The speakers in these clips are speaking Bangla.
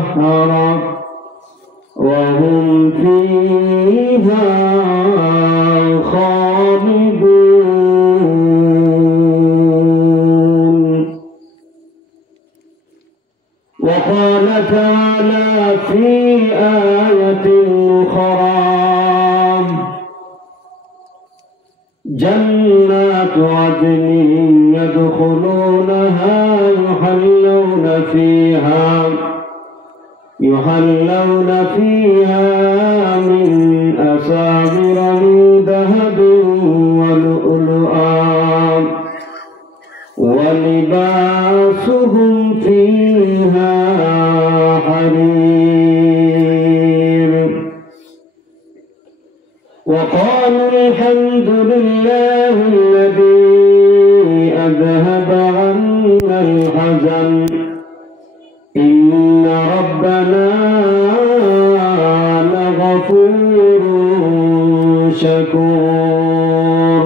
مطهرة وهم فيها خالدون. وقال تعالى في آية أخرى: جنات عدن يدخلونها يحلون فيها من أساور من ذهب ولؤلؤا ولباسهم فيها حرير. وقالوا الحمد لله الذي أذهب عنا الحزن إن ربنا لغفور شكور.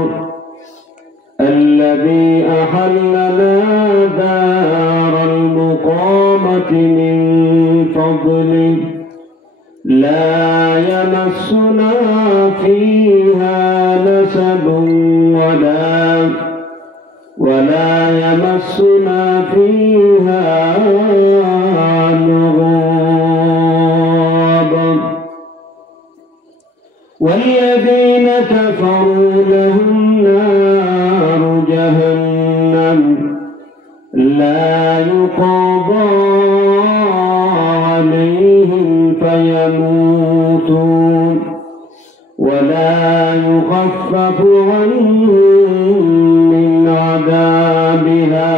الذي أحلنا دار المقامة من فضله لا يمسنا فيها نسب ولا يمسنا فيها لغوب. والذين كفروا لهم نار جهنم لا يقضى عليهم فيموتون ولا يخفف عنهم من عذابها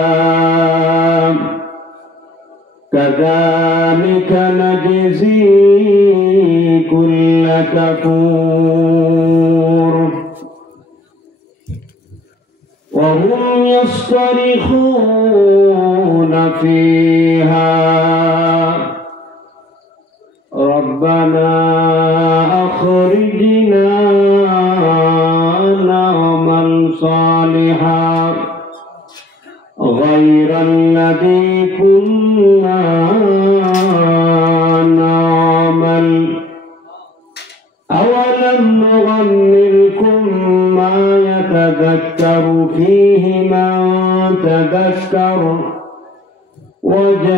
كذلك نجزي كل كفور. وهم يصطرخون فيها ربنا أخرجنا نعمل صالحا غير الذي كنا نعمل أولم نعمركم ما يتذكر فيه من تذكر وجاءكم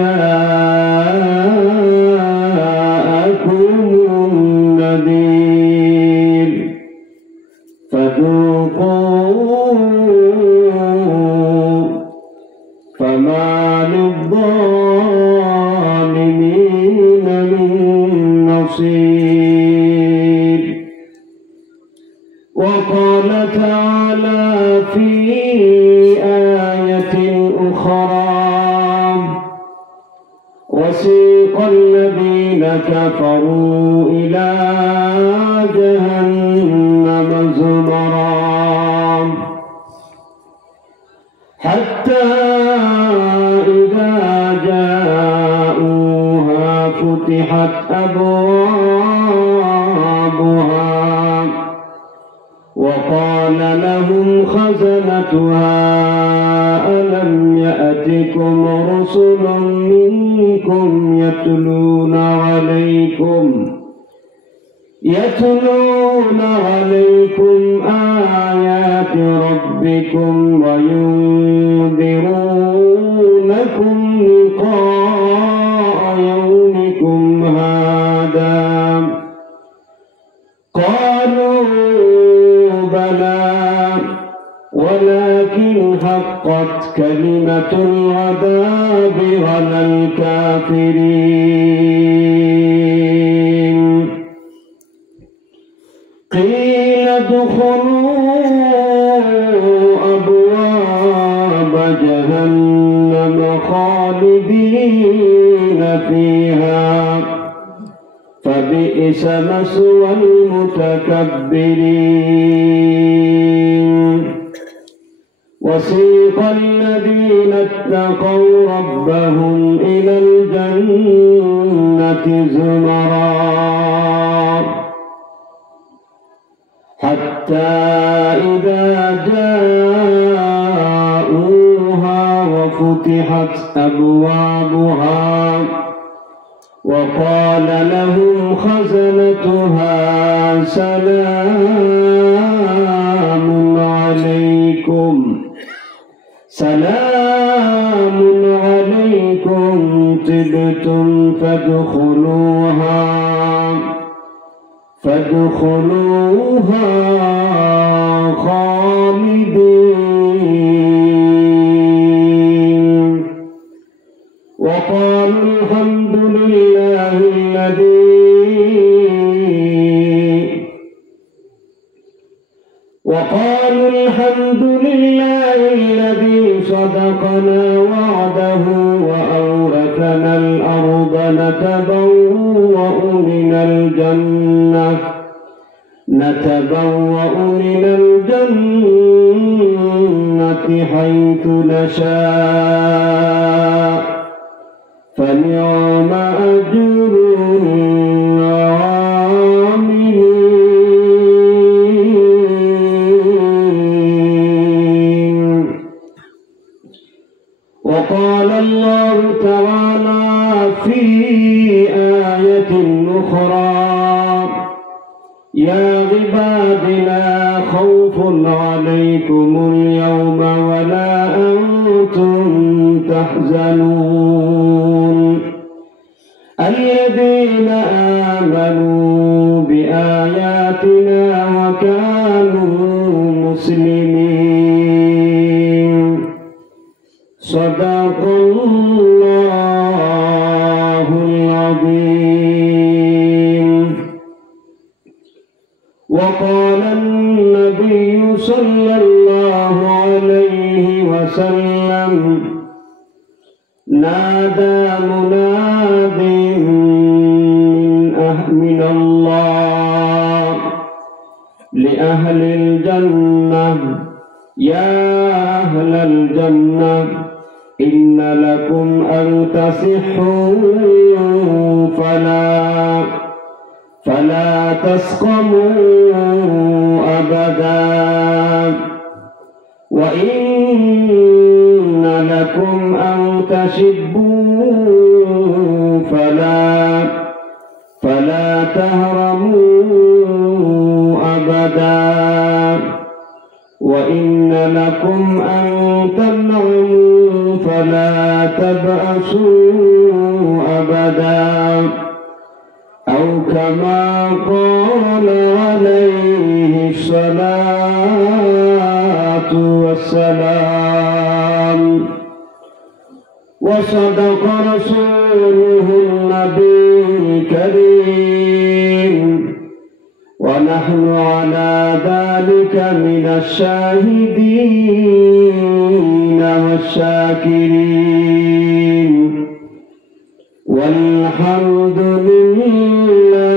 النذير فذوقوا فما للظالمين من نصير. وقال تعالى في آية أخرى: وسيق الذين كفروا إلى جهنم زمرا حتى إذا جاءوها فتحت أبوابها وقال لهم خزنتها ألم يأتكم رسل منكم يتلون عليكم آيات ربكم وينذرونكم لقاء يومكم هذا قالوا بلى ولكن حقت كلمة العذاب على الكافرين. قيل ادخلوا أبواب جهنم خالدين فيها فبئس مثوى المتكبرين. وسيق الذين اتقوا ربهم إلى الجنة زمرا حتى إذا جاءوها وفتحت أبوابها وقال لهم خزنتها سلام عليكم طبتم فادخلوها خالدين وقالوا الحمد لله الذي صدقنا وعده وأورثنا الأرض نتبوأ من الجنة حيث نشاء فنعم أجر العاملين. وقال الله تعالى في آية أخرى يا عباد لا خوف عليكم اليوم ولا أنتم تحزنون الذين آمنوا بآياتنا وكانوا مسلمين. صدق الله العظيم. وقال النبي صلى الله عليه وسلم نادى مناد من الله لأهل الجنة يا أهل الجنة إن لكم أن تصحوا فلا تسقموا أبدا وإن لكم أن تشبوا فلا تهرموا أبدا وإن لكم أن تنعموا فلا تبأسوا أبدا أو كما قال عليه الصلاة والسلام. وصدق رسوله النبي الكريم ونحن على ذلك من الشاهدين والشاكرين والحمد لله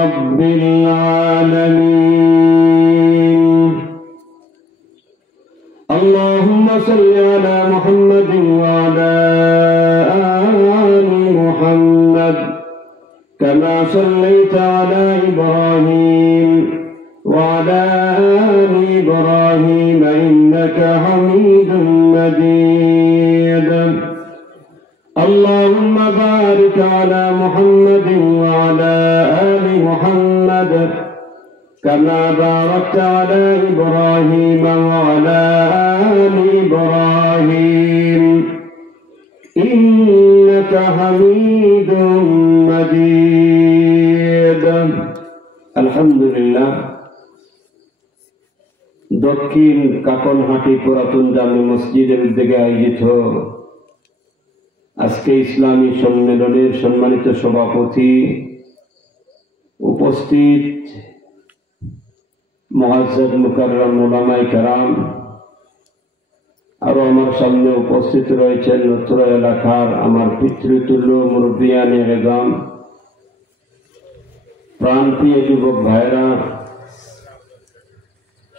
رب العالمين. اللهم صل على محمد وعلى آل محمد كما صليت على إبراهيم وعلى آل إبراهيم إنك حميد مجيد. اللهم بارك على محمد وعلى آل محمد كما باركت على إبراهيم وعلى آل إبراهيم إنك حميد مجيد. الحمد لله. দক্ষিণ কাকনহাটি পুরাতন জামে মসজিদের উদ্যোগে আয়োজিত আজকে ইসলামী সম্মেলনের সম্মানিত সভাপতি, উপস্থিত মুআজ্জাজ মুকাররম উলামায়ে কেরাম, আরো আমার সামনে উপস্থিত রয়েছেন নতুরা এলাকার আমার পিতৃতুল্য মুরব্বিয়ানে এগাম, প্রান্তীয় যুবক ভাইরা,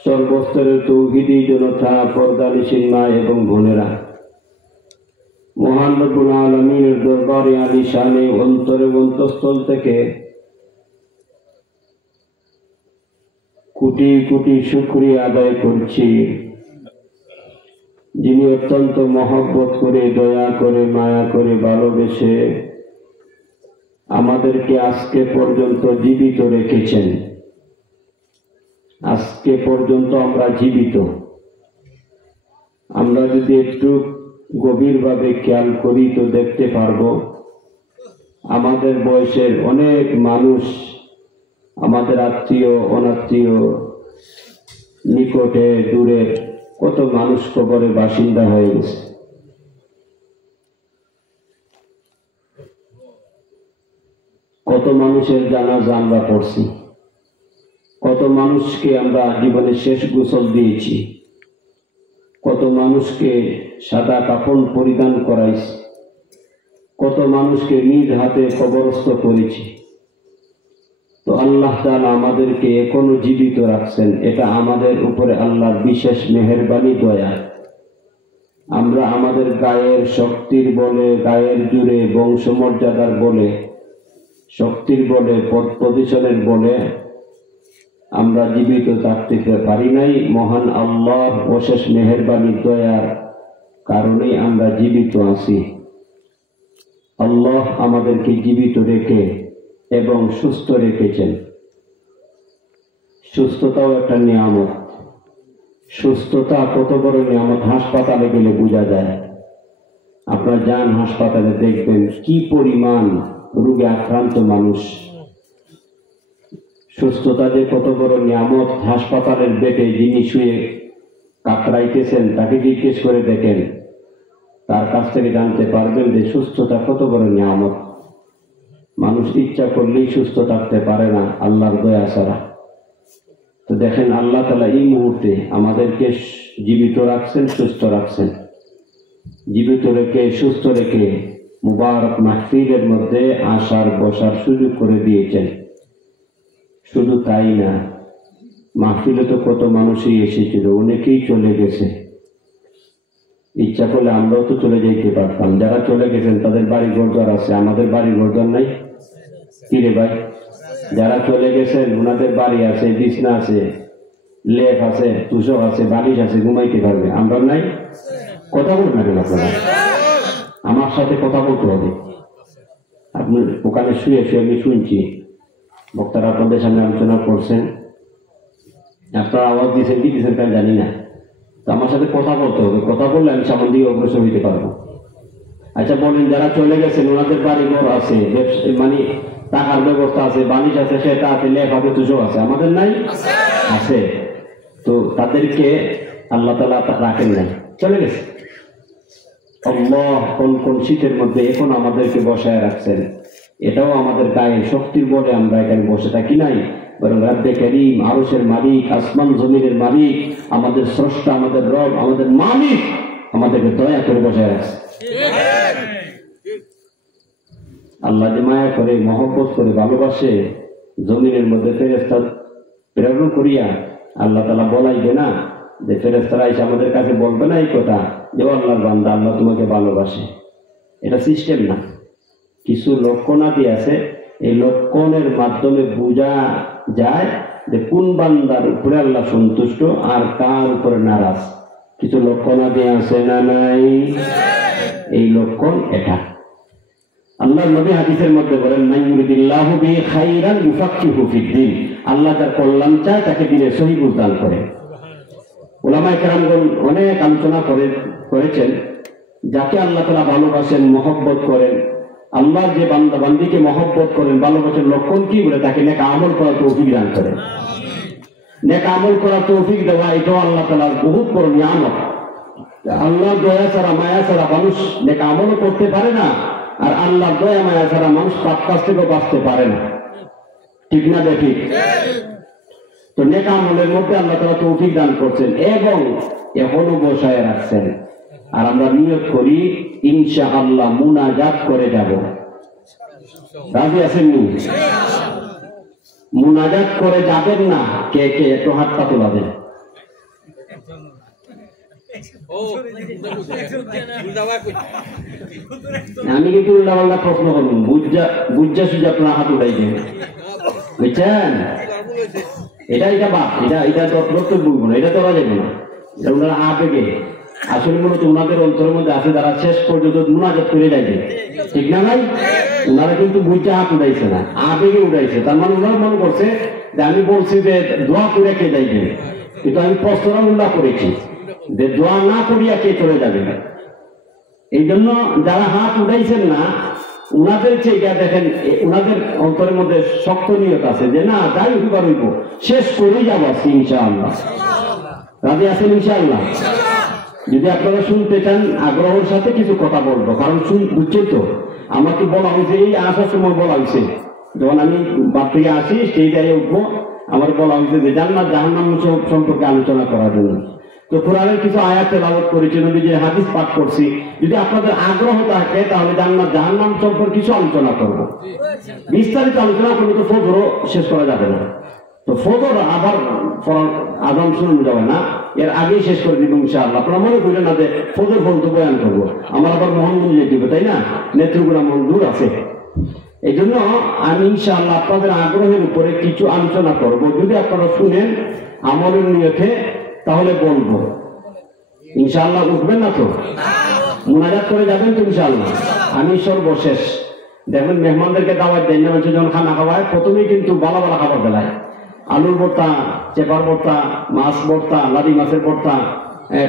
সর্বস্তরের তৌহিদি জনতা, পর্দানিশীন মা এবং বোনেরা, মহান রব্বুল আলামিনের দরবারে আলিশানে অন্তরে অন্তঃস্থল থেকে কোটি কোটি শুকরিয়া আদায় করছি, যিনি অত্যন্ত মহব্বত করে, দয়া করে, মায়া করে, ভালোবেসে আমাদেরকে আজকে পর্যন্ত জীবিত রেখেছেন। আজকে পর্যন্ত আমরা জীবিত। আমরা যদি একটু গভীরভাবে খেয়াল করি তো দেখতে পারবো আমাদের বয়সের অনেক মানুষ, আমাদের আত্মীয় অনাত্মীয়, নিকটে দূরে কত মানুষ কবরে বাসিন্দা হয়ে গেছে। কত মানুষের জানাজা আমরা পড়ছি, কত মানুষকে আমরা জীবনের শেষ গোসল দিয়েছি, কত মানুষকে সাদা কাফন পরিধান করাইছি, কত মানুষকে নিজ হাতে কবরস্থ করেছি। তো আল্লাহ তাআলা আমাদেরকে এখনো জীবিত রাখছেন, এটা আমাদের উপরে আল্লাহর বিশেষ মেহেরবানি, দয়া। আমরা আমাদের গায়ের শক্তির বলে, গায়ের জুড়ে, বংশমর্যাদার বলে, শক্তির বলে, পদ পজিশনের বলে আমরা জীবিত থাকতে পারি নাই। মহান আল্লাহর অশেষ মেহেরবানি, দয়ার কারণেই আমরা জীবিত আছি। আল্লাহ আমাদেরকে জীবিত রেখে এবং সুস্থ রেখেছেন। সুস্থতাও একটা নিয়ামত। সুস্থতা কত বড় নিয়ামত, হাসপাতালে গেলে বোঝা যায়। আপনারা যান হাসপাতালে, দেখবেন কি পরিমাণ রোগে আক্রান্ত মানুষ। সুস্থতা যে কত বড় নিয়ামত, হাসপাতালের বেডে যিনি শুয়ে কাতরাইতেছেন তাকে জিজ্ঞেস করে দেখেন, তার কাছ থেকে জানতে পারবেন যে সুস্থতা কত বড় নিয়ামত। মানুষ ইচ্ছা করলেই সুস্থ থাকতে পারে না আল্লাহর দয়া ছাড়া। তো দেখেন আল্লাহ তাআলা এই মুহূর্তে আমাদেরকে জীবিত রাখছেন, সুস্থ রাখছেন। জীবিত রেখে সুস্থ রেখে মুবারক মাহফিলের মধ্যে আসার বসার সুযোগ করে দিয়েছেন। শুধু তাই না, মাহফিলে তো কত মানুষই এসেছিল, অনেকেই চলে গেছে। ইচ্ছা করলে আমরাও তো চলে যেতে পারতাম। যারা চলে গেছেন তাদের বাড়ি ঘরদোর আছে, আমাদের বাড়ি ঘরদোর নাই। কি রে ভাই? যারা চলে গেছেন ওনাদের বাড়ি আছে, বিছনা আছে, লেপ আছে, তুষক আছে, বালিশ আছে, ঘুমাইতে পারবে। আমরা নাই। কথা বলবেন না কেন আপনারা? আমার সাথে কথা বলতে হবে। আপনি ওখানে শুয়ে শুয়ে আমি শুনছি বক্তারা আপনাদের সামনে আলোচনা করছেন, আপনারা আওয়াজ দিয়েছেন কি দিয়েছেন তা জানি না। তো আমার সাথে কথা বলতে হবে, কথা বললে আমি সামনে দিয়ে অগ্রসর হইতে পারবো। আচ্ছা বলেন, যারা চলে গেছেন ওনাদের বাড়ি ঘর আছে, মানে টাকার ব্যবস্থা আছে, বালিশ আছে, সেটা আছে, লেপ আছে, তুষক আছে, আমাদের নাই? আছে। তো তাদেরকে আল্লাহ তাআলা রাখেন নাই, চলে গেছে। আল্লাহ কোন কোন শীতের মধ্যে এখন আমাদেরকে বসায় রাখছেন। এটাও আমাদের গায়ের শক্তির বলে আমরা এখানে বসে থাকি নাই, বরং রব্বে করিম, আরশের মালিক, আসমান জমিনের মালিক, আমাদের স্রষ্টা, আমাদের রব, আমাদের মালিক আমাদেরকে দয়া করে বসায় রাখছে। আল্লাহ যে মায়া করে, মহব্বত করে, ভালোবাসে, জমিনের মধ্যে ফেরেশতা প্রেরণ করিয়া আল্লাহ তাআলা বলাইবে না যে ফেরেশতারা এসে আমাদের কাছে বলবে না এই কথা যে আল্লাহর বান্দা, আল্লাহ তোমাকে ভালোবাসে। এটা সিস্টেম না, কিছু লক্ষণাদি আছে। এই লক্ষণের মাধ্যমে বোঝা যায় যে কোন বান্দার উপরে আল্লাহ সন্তুষ্ট আর কার উপরে নারাজ। কিছু লক্ষণাদি আছে না নাই? এই লক্ষণ এটা। আল্লাহর নবী হাদিসের মধ্যে বলেন, মান ইউরিদিল্লাহু বিহি খাইরান ইউফাক্কিহু ফিদ্দীন। আল্লাহ যার কল্যাণ চায় তাকে দিনে সহি বুঝ দান করে। উলামায়ে কেরামগণ অনেক আলোচনা করেছেন, যাকে আল্লাহ তাআলা ভালোবাসেন, মহব্বত করেন, আল্লাহর যে বান্দা বান্দীকে মহব্বত করেন, ভালোবাসার লক্ষণ কি বলে? তাকে নেক আমল করার তৌফিক দান করেন। নেক আমল করার তৌফিক দেওয়া এটাও আল্লাহ তাআলার বহুত বড় নিয়ামত। আল্লাহর দয়া ছাড়া, মায়া ছাড়া মানুষ নেক আমলও করতে পারে না, আর আল্লাহর দয়া মায়া ছাড়া মানুষ পাপ কাজ থেকে বাঁচতে পারে না। ঠিক না দেখি? তো নেক আমলের মধ্যে আল্লাহ তাআলা তৌফিক দান করছেন এবং এখনো বসায় রাখছেন। আর আমরা নিয়ত করি ইনশাআল্লাহ মুনাজাত করে যাব। রাজি আছেন নি? মুনাজাত করে যাবেন না? কে কে একটু হাতটা তোলাবেন। আমি কিন্তু উল্টা পাল্টা প্রশ্ন করুন, বুঝা সুঝা আপনার হাত উঠাইছেন, বুঝছেন? এটা বাপ, এটা বক্তব্য না, এটা তোলা যাবে না, এটা ওনারা আবেগে আসলে মূলত ওনাদের অন্তরের মধ্যে আছে যারা শেষ পর্যন্ত মুনাজাত করে যাইবে, ঠিক না ভাই? ওনারা কিন্তু বুঝতে হাত উঠাইছে না, আবেগে উঠাইছে। তার মানে ওনারা মনে করছে যে আমি বলছি যে দোয়া করে কে যাইবে, কিন্তু আমি প্রশ্নটা উল্লাহ করেছি যে দোয়া না করিয়া কে চলে যাবে। এই জন্য যারা হাত উঠাইছেন না উনাদের চেয়ে দেখেন উনাদের অন্তরের মধ্যে শক্ত নিয়ত আছে যে না যাই হইবার হইব, শেষ করেই যাবো আজকে ইনশাআল্লাহ। রাজি আছেন ইনশাআল্লাহ? যদি আপনারা শুনতে চান আগ্রহের সাথে কিছু কথা বলবো, কারণ বুঝছেন তো আমাকে বলা হয়েছে, এই আসার সময় বলা হয়েছে যখন আমি বাদ থেকে আসি সেই জায়গায় উঠবো, আমার বলা হয়েছে যে জান্নাত জাহান্নাম সম্পর্কে আলোচনা করার জন্য। তো কোরআনের কিছু আয়াত তেলাওয়াত করেছি, নবীজি হাদিস পাঠ করছি। যদি আপনাদের আগ্রহ থাকে তাহলে জান্নাত জাহান্নাম সম্পর্কে কিছু আলোচনা করব। বিস্তারিত আলোচনা করলে তো ফজরও শেষ করা যাবে না, তো ফজর আবার আযান শুরু যাবে না, এর আগেই শেষ করে দিব ইনশাআল্লাহ। আপনারা মনে করেন না যে ফজর পর্যন্ত বয়ান করবো, আমার আবার মোহাম্মদ যেতে হবে, তাই না? নেত্রকোনা দূর আছে। এই জন্য আমি ইনশাআল্লাহ আপনাদের আগ্রহের উপরে কিছু আলোচনা করব। যদি আপনারা শুনেন আমলের নিয়তে তাহলে বলবো ইনশাআল্লাহ। উঠবেন না তো? মুনাজাত করে যাবেন তো ইনশাআল্লাহ? আমি সর্বশেষ দেখবেন মেহমানদেরকে দাওয়াত দেন না, যখন খানা খাওয়ায় প্রথমেই কিন্তু ভালো ভালো খাবার বেলায় আলুর ভর্তা, চেপার ভর্তা, মাছ ভর্তা, লাদি মাছের ভর্তা,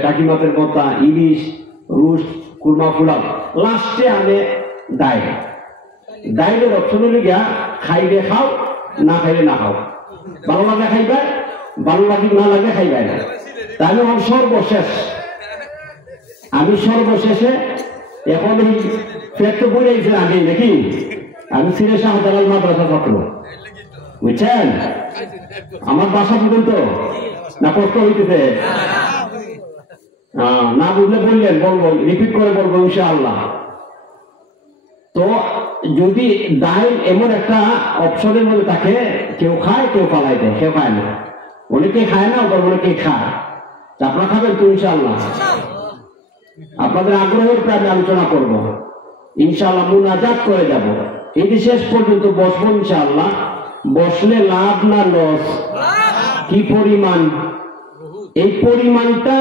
টাকি মাছের ভর্তা, ইলিশ, রুস, কুরমা, পোলাও, লাস্টে আনে ডাইল। ডাইলের অপশন হলে গিয়া খাইলে খাও, না খাইলে না খাও। ভালো লাগে খাইবে, ভালো লাগে না লাগে খাইবে না। তাহলে আমার সর্বশেষ, আমি সর্বশেষে এখন এই পেট তো বলে গেছে আগে নাকি, আমি সিরে শাহজালাল মাদ্রাসা ছাত্র, বুঝছেন? আমার বাসা পর্যন্ত না কষ্ট হইতেছে, না বুঝলে বললেন, বলবো, রিপিট করে বলবো ইনশাআল্লাহ। তো যদি ডাইল এমন একটা অপশনের মধ্যে থাকে, কেউ খায় কেউ পালাই দেয়, কেউ খায় না, অনেকে খায় না, ওটা অনেকে খায়। আপনারা খাবেন তো ইনশাআল্লাহ? আপনাদের আগ্রহের উপরে আমি আলোচনা করব ইনশাআল্লাহ। মুনাজাত করে যাব, এই যে শেষ পর্যন্ত বসবো ইনশাআল্লাহ। বসলে লাভ না লস, কি পরিমাণ, এই পরিমাণটা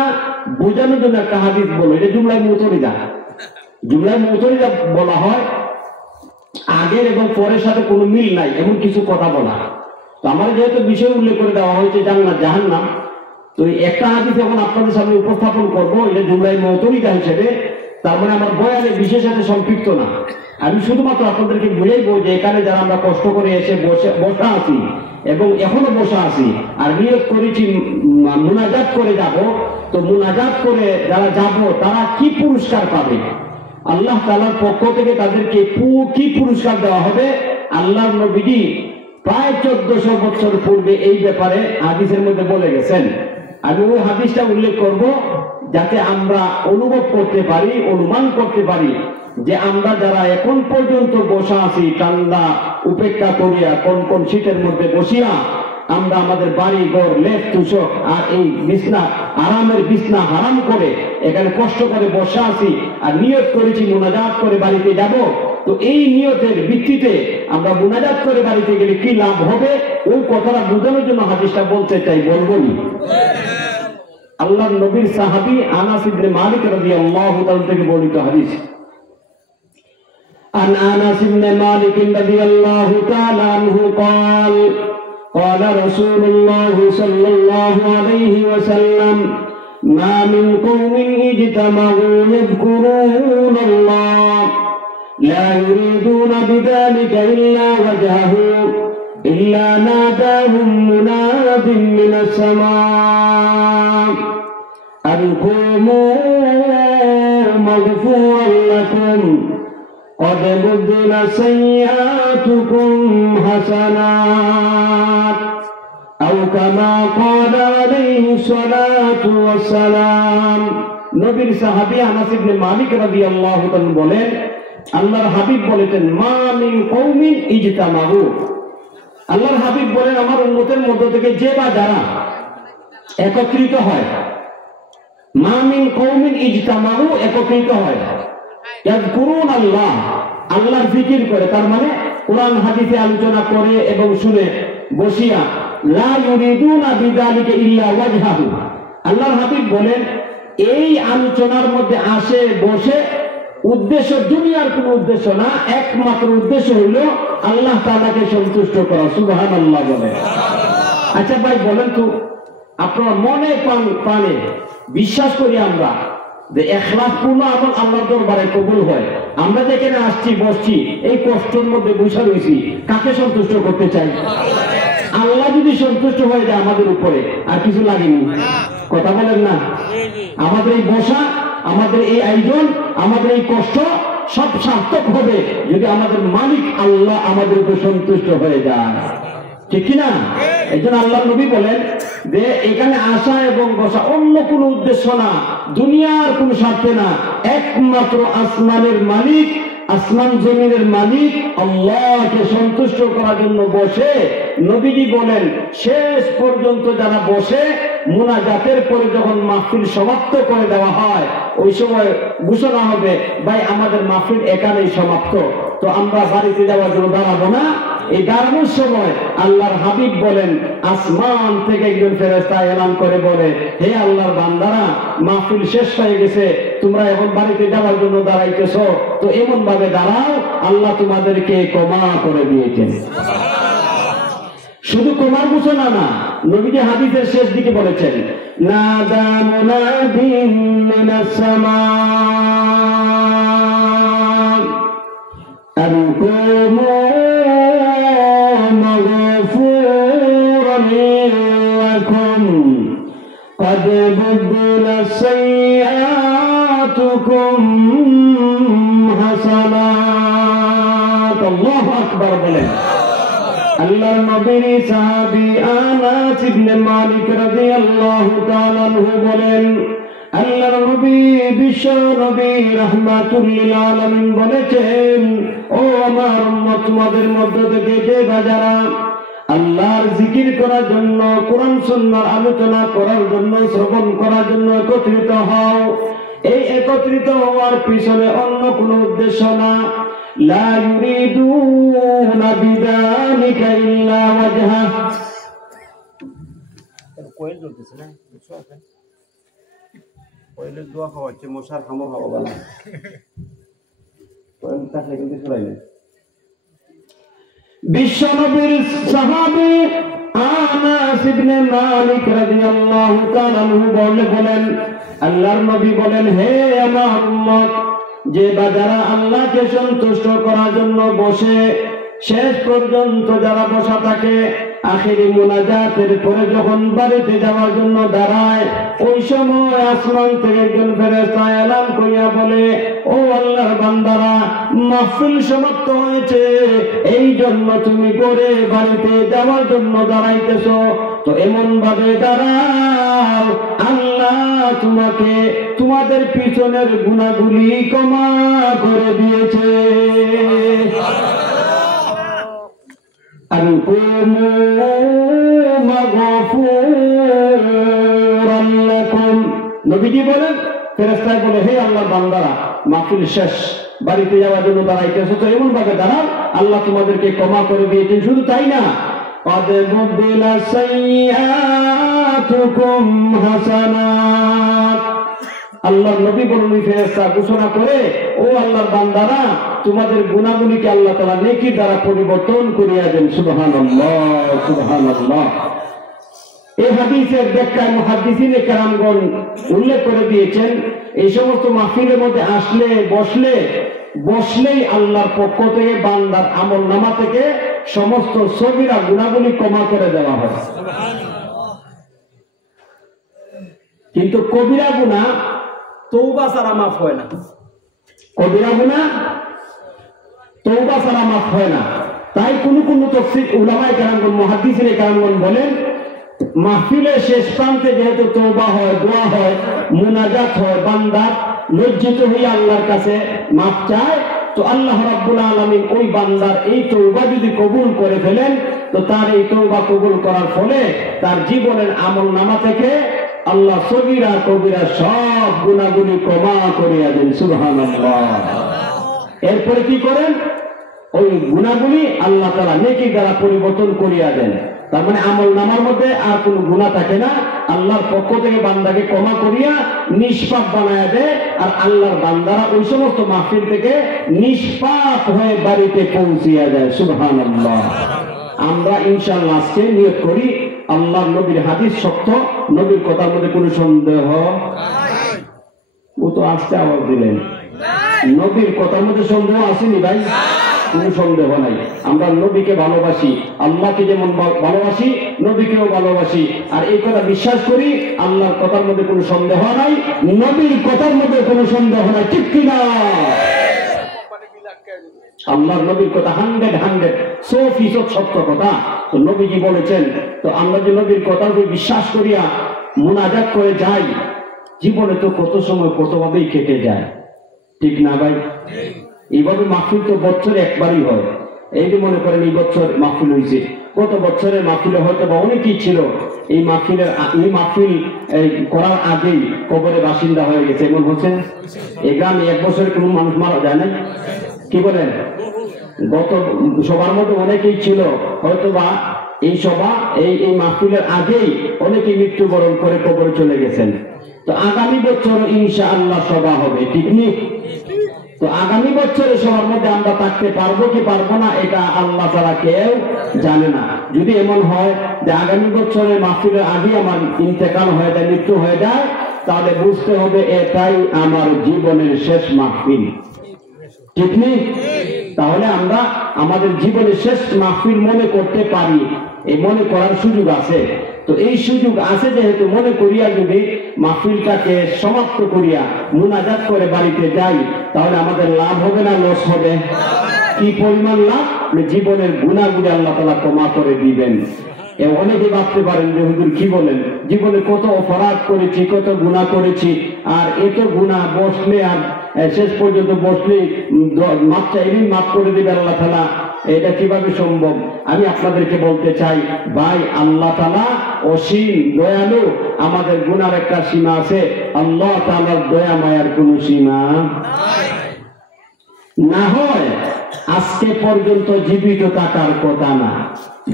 বোঝানোর জন্য একটা হাদিস বলো। এটা জুমলায় মুতরিদা, জুমলায় মুতরিদা বলা হয় আগের এবং পরের সাথে কোনো মিল নাই এমন কিছু কথা বলা। তো আমার যেহেতু বিষয় উল্লেখ করে দেওয়া হয়েছে জান্নাত জাহান্নাম, তো একটা হাদিস এখন আপনাদের সামনে উপস্থাপন করবো, এটা জুমলায় মুতরিদা হিসেবে। তার মানে আমার বয়ানের বিশেষ সাথে সম্পৃক্ত না, আমি শুধুমাত্র আপনাদেরকে বুঝাইবো যে এখানে যারা আমরা কষ্ট করে এসে বসা আছি এবং এখনো বসা আছি আর নিয়ত করেছি মুনাজাত করে যাব, তো মুনাজাত করে যারা যাব তারা কি পুরস্কার পাবে, আল্লাহ তাআলার পক্ষ থেকে তাদেরকে কি পুরস্কার দেওয়া হবে। আল্লাহ নবীজি প্রায় 1400 বছর পূর্বে এই ব্যাপারে হাদিসের মধ্যে বলে গেছেন। আমি ওই হাদিসটা উল্লেখ করব যাতে আমরা অনুভব করতে পারি, অনুমান করতে পারি যে আমরা যারা এখন পর্যন্ত বসা আছি ঠান্ডা উপেক্ষা করিয়া, কোন কোন শীতের মধ্যে বসিয়া আমরা আমাদের বাড়ি ঘর লেপ তুষক আর এই বিছনা, আরামের বিছনা হারাম করে এখানে কষ্ট করে বসা আছি আর নিয়ত করেছি মুনাজাত করে বাড়িতে যাব। তো এই নিয়তের ভিত্তিতে আমরা মুনাজাত করে বাড়িতে গেলে কি লাভ হবে, ওই কথাটা বোঝানোর জন্য হাদিসটা বলতে চাই, বলবনি? আল্লাহর নবীর সাহাবী আনাস ইবনে মালিক রাদিয়াল্লাহু তাআলা থেকে বর্ণিত হাদিস। عن أنس بن مالك رضي الله تعالى عنه قال قال رسول الله صلى الله عليه وسلم ما من قوم اجتمعوا يذكرون الله لا يريدون بذلك إلا وجهه إلا ناداهم مناد من السماء أن قوموا مغفورا لكم قد بدل سيئاتكم حسنات أو كما قال عليه الصلاة والسلام। নবীর সাহাবী আনাস ইবনে মালিক রাদিয়াল্লাহু তাআলা বলেন, আল্লাহর হাবিব বলেছেন মা মিন কওমিন ইজতামাউ, আল্লাহর হাবিব বলেন আমার উম্মতের মধ্য থেকে যে বা যারা একত্রিত হয়, মা মিন কওমিন ইজতামাউ, একত্রিত হয়, ইয়াযকুরুন আল্লাহ, আল্লাহর জিকির করে, তার মানে কোরআন হাদিসে আলোচনা করে এবং শুনে বসিয়া, লা ইউরিদুনা বিযালিকা ইল্লা ওয়াজহাহু, আল্লাহর হাবিব বলেন এই আলোচনার মধ্যে আসে বসে, উদ্দেশ্য দুনিয়ার কোন উদ্দেশ্য না, একমাত্র উদ্দেশ্য হইল আল্লাহ তাআলাকে সন্তুষ্ট করা। সুবহানাল্লাহ বলে। আচ্ছা ভাই বলেন তো, আপনার মনে প্রাণে বিশ্বাস করি আমরা যে ইখলাস পূর্ণ আমল আল্লাহর দরবারে কবুল হয়। আমরা যেখানে আসছি বসছি, এই কষ্টের মধ্যে বসে রয়েছি, কাকে সন্তুষ্ট করতে চাই? আল্লাহ যদি সন্তুষ্ট হয়ে যায় আমাদের উপরে, আর কিছু লাগেনি। কথা বলেন না? আমাদের এই বসা, আমাদের এই আয়োজন, আমাদের এই কষ্ট সব সার্থক হবে যদি আমাদের মালিক আল্লাহ আমাদের উপর সন্তুষ্ট হয়ে যায়, ঠিক কিনা? এই জন্য আল্লাহ নবী বলেন যে এখানে আসা এবং বসা অন্য কোনো উদ্দেশ্য না, দুনিয়ার কোনো স্বার্থে না, একমাত্র আসমানের মালিক, আসমান জমিনের মালিক আল্লাহকে সন্তুষ্ট করার জন্য বসে। নবীজি বলেন শেষ পর্যন্ত যারা বসে, মুনাজাতের পরে যখন মাহফিল সমাপ্ত করে দেওয়া হয়, ওই সময় ঘোষণা হবে ভাই আমাদের মাহফিল এখানেই সমাপ্ত, তো আমরা বাড়িতে যাওয়ার জন্য দাঁড়াবো না। এই দাঁড়ানোর সময় আল্লাহর হাবিব বলেন আসমান থেকে একজন ফেরেশতা এলান করে বলে, হে আল্লাহর বান্দারা, মাহফিল শেষ হয়ে গেছে, তোমরা এখন বাড়িতে যাওয়ার জন্য দাঁড়াইতেছো, তো এমন ভাবে দাঁড়াও আল্লাহ তোমাদেরকে ক্ষমা করে দিয়েছেন। শুধু ক্ষমার ঘোষণা না, নবীজি হাদিসের শেষ দিকে বলেছেন নাদা মুনাদিন মিনাস সামা আন কুমু মাগফুরান লাকুম قد بدل سيئاتكم حسنات। আল্লাহু আকবার বলেন। আল্লাহর নবীর সাহাবী আনাস ইবনে মালিক রাদিয়াল্লাহু তাআলা আনহু বলেন, আল্লাহর নবী বিশ্ব নবী রাহমাতুল লিল আলামিন বলেছেন, ও আমার উম্মত, তোমাদের মধ্য থেকে যে বাজারা আল্লাহর জিকির করার জন্য, কোরআন সুন্নাহর আলোচনা করার জন্য, শ্রবণ করার জন্য একত্রিত হও, এই একত্রিত হওয়ার পিছনে অন্য কোনো উদ্দেশ্য না, লা ইউরিদুনা বিযালিকা ইল্লা ওয়াজহা। কোয়েল জ্বলতেছে না, বুঝছো? আছে কোয়েলের দোয়া খাওয়াচ্ছে, মশার হামর হওয়া না, কোয়েল কাছে কিন্তু ছড়াই না। বিশ্বনবীর সাহাবী আনাস ইবনে মালিক রাদিয়াল্লাহু তাআলা আনহু বলেন, আল্লাহর নবী বলেন, হে আমার উম্মত, যে যারা আল্লাহকে সন্তুষ্ট করার জন্য বসে, শেষ পর্যন্ত যারা বসা থাকে, আখিরি মুনাজাতের পরে যখন বাড়িতে যাওয়ার জন্য দাঁড়ায়, ওই সময় আসমান থেকে একজন ফেরেশতা এলান করিয়া বলে, ও আল্লাহর বান্দারা, মাহফিল সমাপ্ত হয়েছে, এই জন্য তুমি করে বাড়িতে যাওয়ার জন্য দাঁড়াইতেছো, তো এমন ভাবে দাঁড়াও আল্লাহ তোমাকে তোমাদের পিছনের গুনাহগুলি ক্ষমা করে দিয়েছে। নবীজি বলেন, ফেরেশতা বলে, হে আল্লাহর বান্দারা, মাহফিল শেষ, বাড়িতে যাওয়ার জন্য দাঁড়াইতেছো, তো এমন ভাবে দাঁড়াও আল্লাহ তোমাদেরকে ক্ষমা করে দিয়েছেন। শুধু তাই না, قد بدل سيئاتكم حسنات। আল্লাহর নবী বলেন, ফেরেশতা ঘোষণা করে, ও আল্লাহর বান্দারা, তোমাদের গুনাহগুলিকে আল্লাহ তাআলা নেকি দ্বারা পরিবর্তন করিয়া দেন। সুবহানাল্লাহ, সুবহানাল্লাহ। এই হাদিসের ব্যাখ্যায় মুহাদ্দিসিনে কেরামগণ উল্লেখ করে দিয়েছেন, এই সমস্ত মাহফিলের মধ্যে আসলে বসলেই আল্লাহর পক্ষ থেকে বান্দার আমলনামা থেকে সমস্ত সগীরা গুনাহগুলি ক্ষমা করে দেওয়া হয়। কিন্তু কবিরা গুনাহ তওবা ছাড়া মাফ হয় না। কবিরা গুনাহ তওবা ছাড়া মাফ হয় না। তাই কোন কোন তাফসীর উলামায়ে কেরামগণ, মুহাদ্দিসিনে কেরামগণ বলেন, মাহফিলের শেষ প্রান্তে যেহেতু তওবা হয়, দোয়া হয়, মুনাজাত হয়, বান্দা লজ্জিত হয়ে আল্লাহর কাছে মাফ চায়, তো আল্লাহ রাব্বুল আলামিন ওই বান্দার এই তওবা যদি কবুল করে ফেলেন, তো তার এই তওবা কবুল করার ফলে তার জীবনের আমলনামা থেকে আল্লাহ সগীরা কবিরা সব গুনাহগুলি ক্ষমা করিয়া দেন। সুবহানাল্লাহ। এরপরে কি করেন? ওই গুনাহগুলি আল্লাহ তাআলা নেকি দ্বারা পরিবর্তন করিয়া দেন। তার মানে আমল নামার মধ্যে আর কোনো গুনাহ থাকে না, আল্লাহর পক্ষ থেকে বান্দাকে ক্ষমা করিয়া নিষ্পাপ বানায়া দেয়, আর আল্লাহর বান্দারা ওই সমস্ত মাহফিল থেকে নিষ্পাপ হয়ে বাড়িতে পৌঁছিয়া যায়। সুবহানাল্লাহ। আমরা ইনশাআল্লাহ আজকে নিয়ত করি, আল্লাহর নবীর হাদিস সত্য, নবীর কথার মধ্যে কোনো সন্দেহ নাই। ও তো আজকে আওয়াজ দিলেন, নবীর কথার মধ্যে সন্দেহ আসেনি ভাই? কোনো সন্দেহ নাই। আমরা নবীকে ভালোবাসি, আল্লাহকে যেমন ভালোবাসি নবীকেও ভালোবাসি, আর এই কথা বিশ্বাস করি, আল্লাহর কথার মধ্যে কোনো সন্দেহ নাই, নবীর কথার মধ্যে কোনো সন্দেহ নাই, ঠিক কিনা? আল্লাহর নবীর কথা 100% সত্য কথা। তো নবীজি বলেছেন, তো আমরা যে নবীর কথা বিশ্বাস করিয়া মুনাজাত করে যাই, জীবনে তো কত সময় কতভাবেই কেটে যায়, ঠিক না ভাই? এইভাবে মাহফিল তো বছরে একবারই হয়। এই যে মনে করেন এই বছর মাহফিল হয়েছে, কত বছরের মাহফিলে হয়তো বা অনেকেই ছিল এই মাহফিল করার আগেই কবরে বাসিন্দা হয়ে গেছে, এমন হচ্ছে। এই গ্রামে 1 বছরে কোনো মানুষ মারা যায় না, কি বলেন? গত সবার মধ্যে অনেকেই ছিল হয়তো বা এই সভা এই মাহফিলের আগেই অনেকেই মৃত্যুবরণ করে কবরে চলে গেছেন। তো আগামী বছর ইনশাআল্লাহ সভা হবে, ঠিক নেই? তো আগামী বছরে সবার মধ্যে আমরা থাকতে পারবো কি পারবো না, এটা আল্লাহ ছাড়া কেউ জানে না। যদি এমন হয় যে আগামী বছরের মাহফিলের আগে আমার ইন্তেকাল হয়ে যায়, মৃত্যু হয়ে যায়, তাহলে বুঝতে হবে এটাই আমার জীবনের শেষ মাহফিল, ঠিক নেই? তাহলে আমরা আমাদের জীবনের শেষ মাহফিল মনে করতে পারি, এই মনে করার সুযোগ আছে। তো এই সুযোগ আছে যেহেতু, মনে করিয়া যদি মাহফিলটাকে সমাপ্ত করিয়া মুনাজাত করে বাড়িতে যাই, তাহলে আমাদের লাভ হবে না লস হবে? কি পরিমাণ লাভ! জীবনের গুনাহগুলি আল্লাহ তাআলা ক্ষমা করে দিবেন। অনেকে ভাবতে পারেন যে হুজুর কি বলেন, জীবনে কত অপরাধ করেছি, কত গুনাহ করেছি, আর এত গুনাহ বসলে আর শেষ পর্যন্ত বসলে মাপ চাইলেই মাফ করে দিবে আল্লাহ তাআলা, এটা কিভাবে সম্ভব? আমি আপনাদেরকে বলতে চাই ভাই, আল্লাহ তাআলা অসীম দয়ালু, আমাদের গুনার একটা সীমা আছে, আল্লাহ তাআলার দয়া মায়ার কোনো সীমা না হয় আজকে পর্যন্ত জীবিত থাকার কথা না।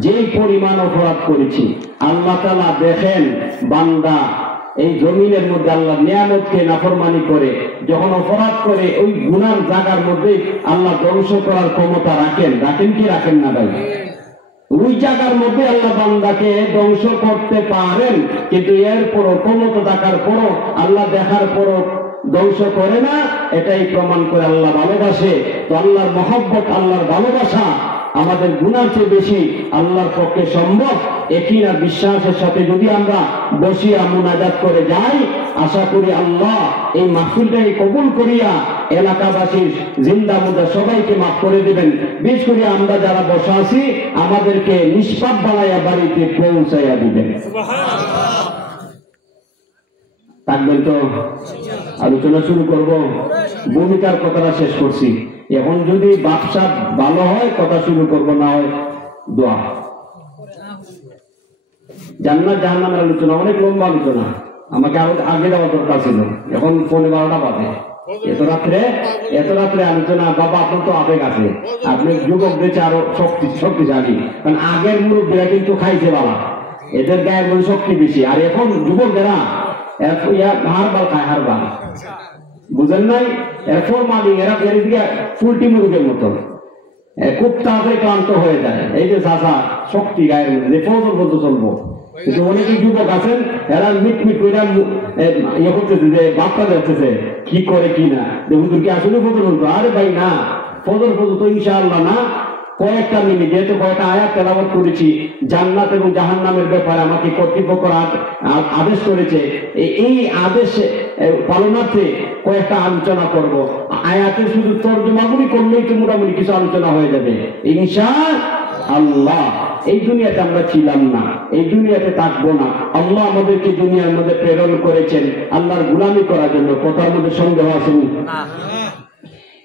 যেই পরিমাণ অপরাধ করেছি আল্লাহ তাআলা দেখেন, বান্দা এই জমিনের মধ্যে আল্লাহর নিয়ামতকে নাফরমানি করে যখন অপরাধ করে, ওই গুনার জায়গার মধ্যে আল্লাহ ধ্বংস করার ক্ষমতা রাখেন কি রাখেন না ভাই? ওই জায়গার মধ্যে আল্লাহ বান্দাকে ধ্বংস করতে পারেন, কিন্তু এরপরও ক্ষমতা থাকার পরও, আল্লাহ দেখার পরও ধ্বংস করে না। এটাই প্রমাণ করে আল্লাহ ভালোবাসে। তো আল্লাহর মহব্বত, আল্লাহর ভালোবাসা আমাদের গুনার চেয়ে বেশি আল্লাহর পক্ষে সম্ভব। একই না বিশ্বাসের সাথে যদি আমরা বসিয়া মুনাজাত করে যাই, আশা করি আল্লাহ এই মাহফিলটাকে কবুল করিয়া এলাকাবাসীর জিন্দা মুর্দা সবাইকে মাফ করে দিবেন। বিশেষ করে আমরা যারা বসা আছি, আমাদেরকে নিষ্পাপ বানাইয়া বাড়িতে পৌঁছাইয়া দিবেন। থাকবেন তো? আলোচনা শুরু করব। ভূমিকার কথাটা শেষ করছি, এখন যদি ব্যবসা ভালো হয় কথা শুরু করব, না হয় দোয়া। জান্নাত জাহান্নামের আলোচনা অনেক লম্বা আলোচনা, আমাকে আরো আগে দেওয়া দরকার ছিল, এখন 12:15 বাজে। এত রাত্রে আলোচনা, বাবা আপনার তো আবেগ আছে, আপনি যুবক দিয়েছে আরো শক্তিশালী, কারণ আগের মুরব্বীরা কিন্তু খাইছে বাবা, এদের গায়ের মধ্যে শক্তি বেশি, আর এখন যুবকেরা হারবাল খায়, হারবাল, বুঝেন নাই? এরপর মালিক এরা এদিকে ফুলটি মুরগের মতো খুব তাড়াতাড়ি ক্লান্ত হয়ে যায়। এই যে চাষা শক্তি গায়ের মধ্যে, যে ফজর পর্যন্ত চলবো। কিন্তু অনেকে যুবক আছেন, এরা মিটমিট করে ইয়ে করতেছে, যে বাপ্পা যাচ্ছে কি করে কি না, হুজুর কি আসলে ফজর বলতো? আরে ভাই না, ফজর পর্যন্ত ইনশাআল্লাহ না, কয়েকটা মিনিট, যেহেতু কয়েকটা আয়াত তেলাওয়াত করেছি, জান্নাত এবং জাহান্নামের ব্যাপারে আমাকে কর্তৃপক্ষ আদেশ করেছে, এই আদেশ পালনার্থে কয়েকটা আলোচনা করব। আয়াতের শুধু তর্জমাগুলি করলেই তো মোটামুটি কিছু আলোচনা হয়ে যাবে ইনশাআল্লাহ। এই দুনিয়াতে আমরা ছিলাম না, এই দুনিয়াতে থাকবো না। আল্লাহ আমাদেরকে দুনিয়ার মধ্যে প্রেরণ করেছেন আল্লাহর গোলামি করার জন্য, কথার মধ্যে সন্দেহ আসেনি।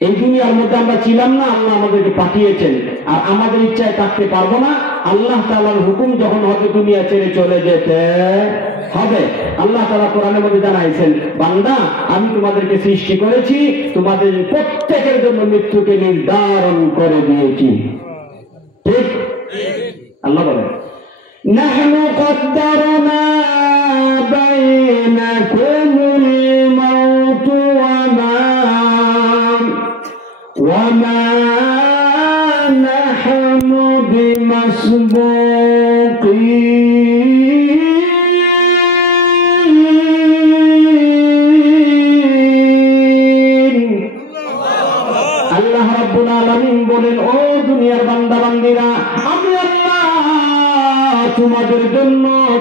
এই দুনিয়ার মধ্যে আমরা ছিলাম না, আল্লাহ আমাদেরকে পাঠিয়েছেন, আর আমাদের ইচ্ছায় থাকতে পারবো না। আল্লাহ তাআলার হুকুম যখন হবে দুনিয়া ছেড়ে চলে যেতে হবে। আল্লাহ তাআলা কোরআনের মধ্যে জানাইছেন, বান্দা আমি তোমাদেরকে সৃষ্টি করেছি, তোমাদের প্রত্যেকের জন্য মৃত্যুকে নির্ধারণ করে দিয়েছি, ঠিক? আল্লাহ বলেন নাহনু কদ্দারনা বাইনাকুমুল মাউত ওয়া মা নাহনু বিমাসবুকিন। আল্লাহ রাব্বুল আলামিন বলেন, ও দুনিয়ার বান্দা বান্দীরা, আমি আল্লাহ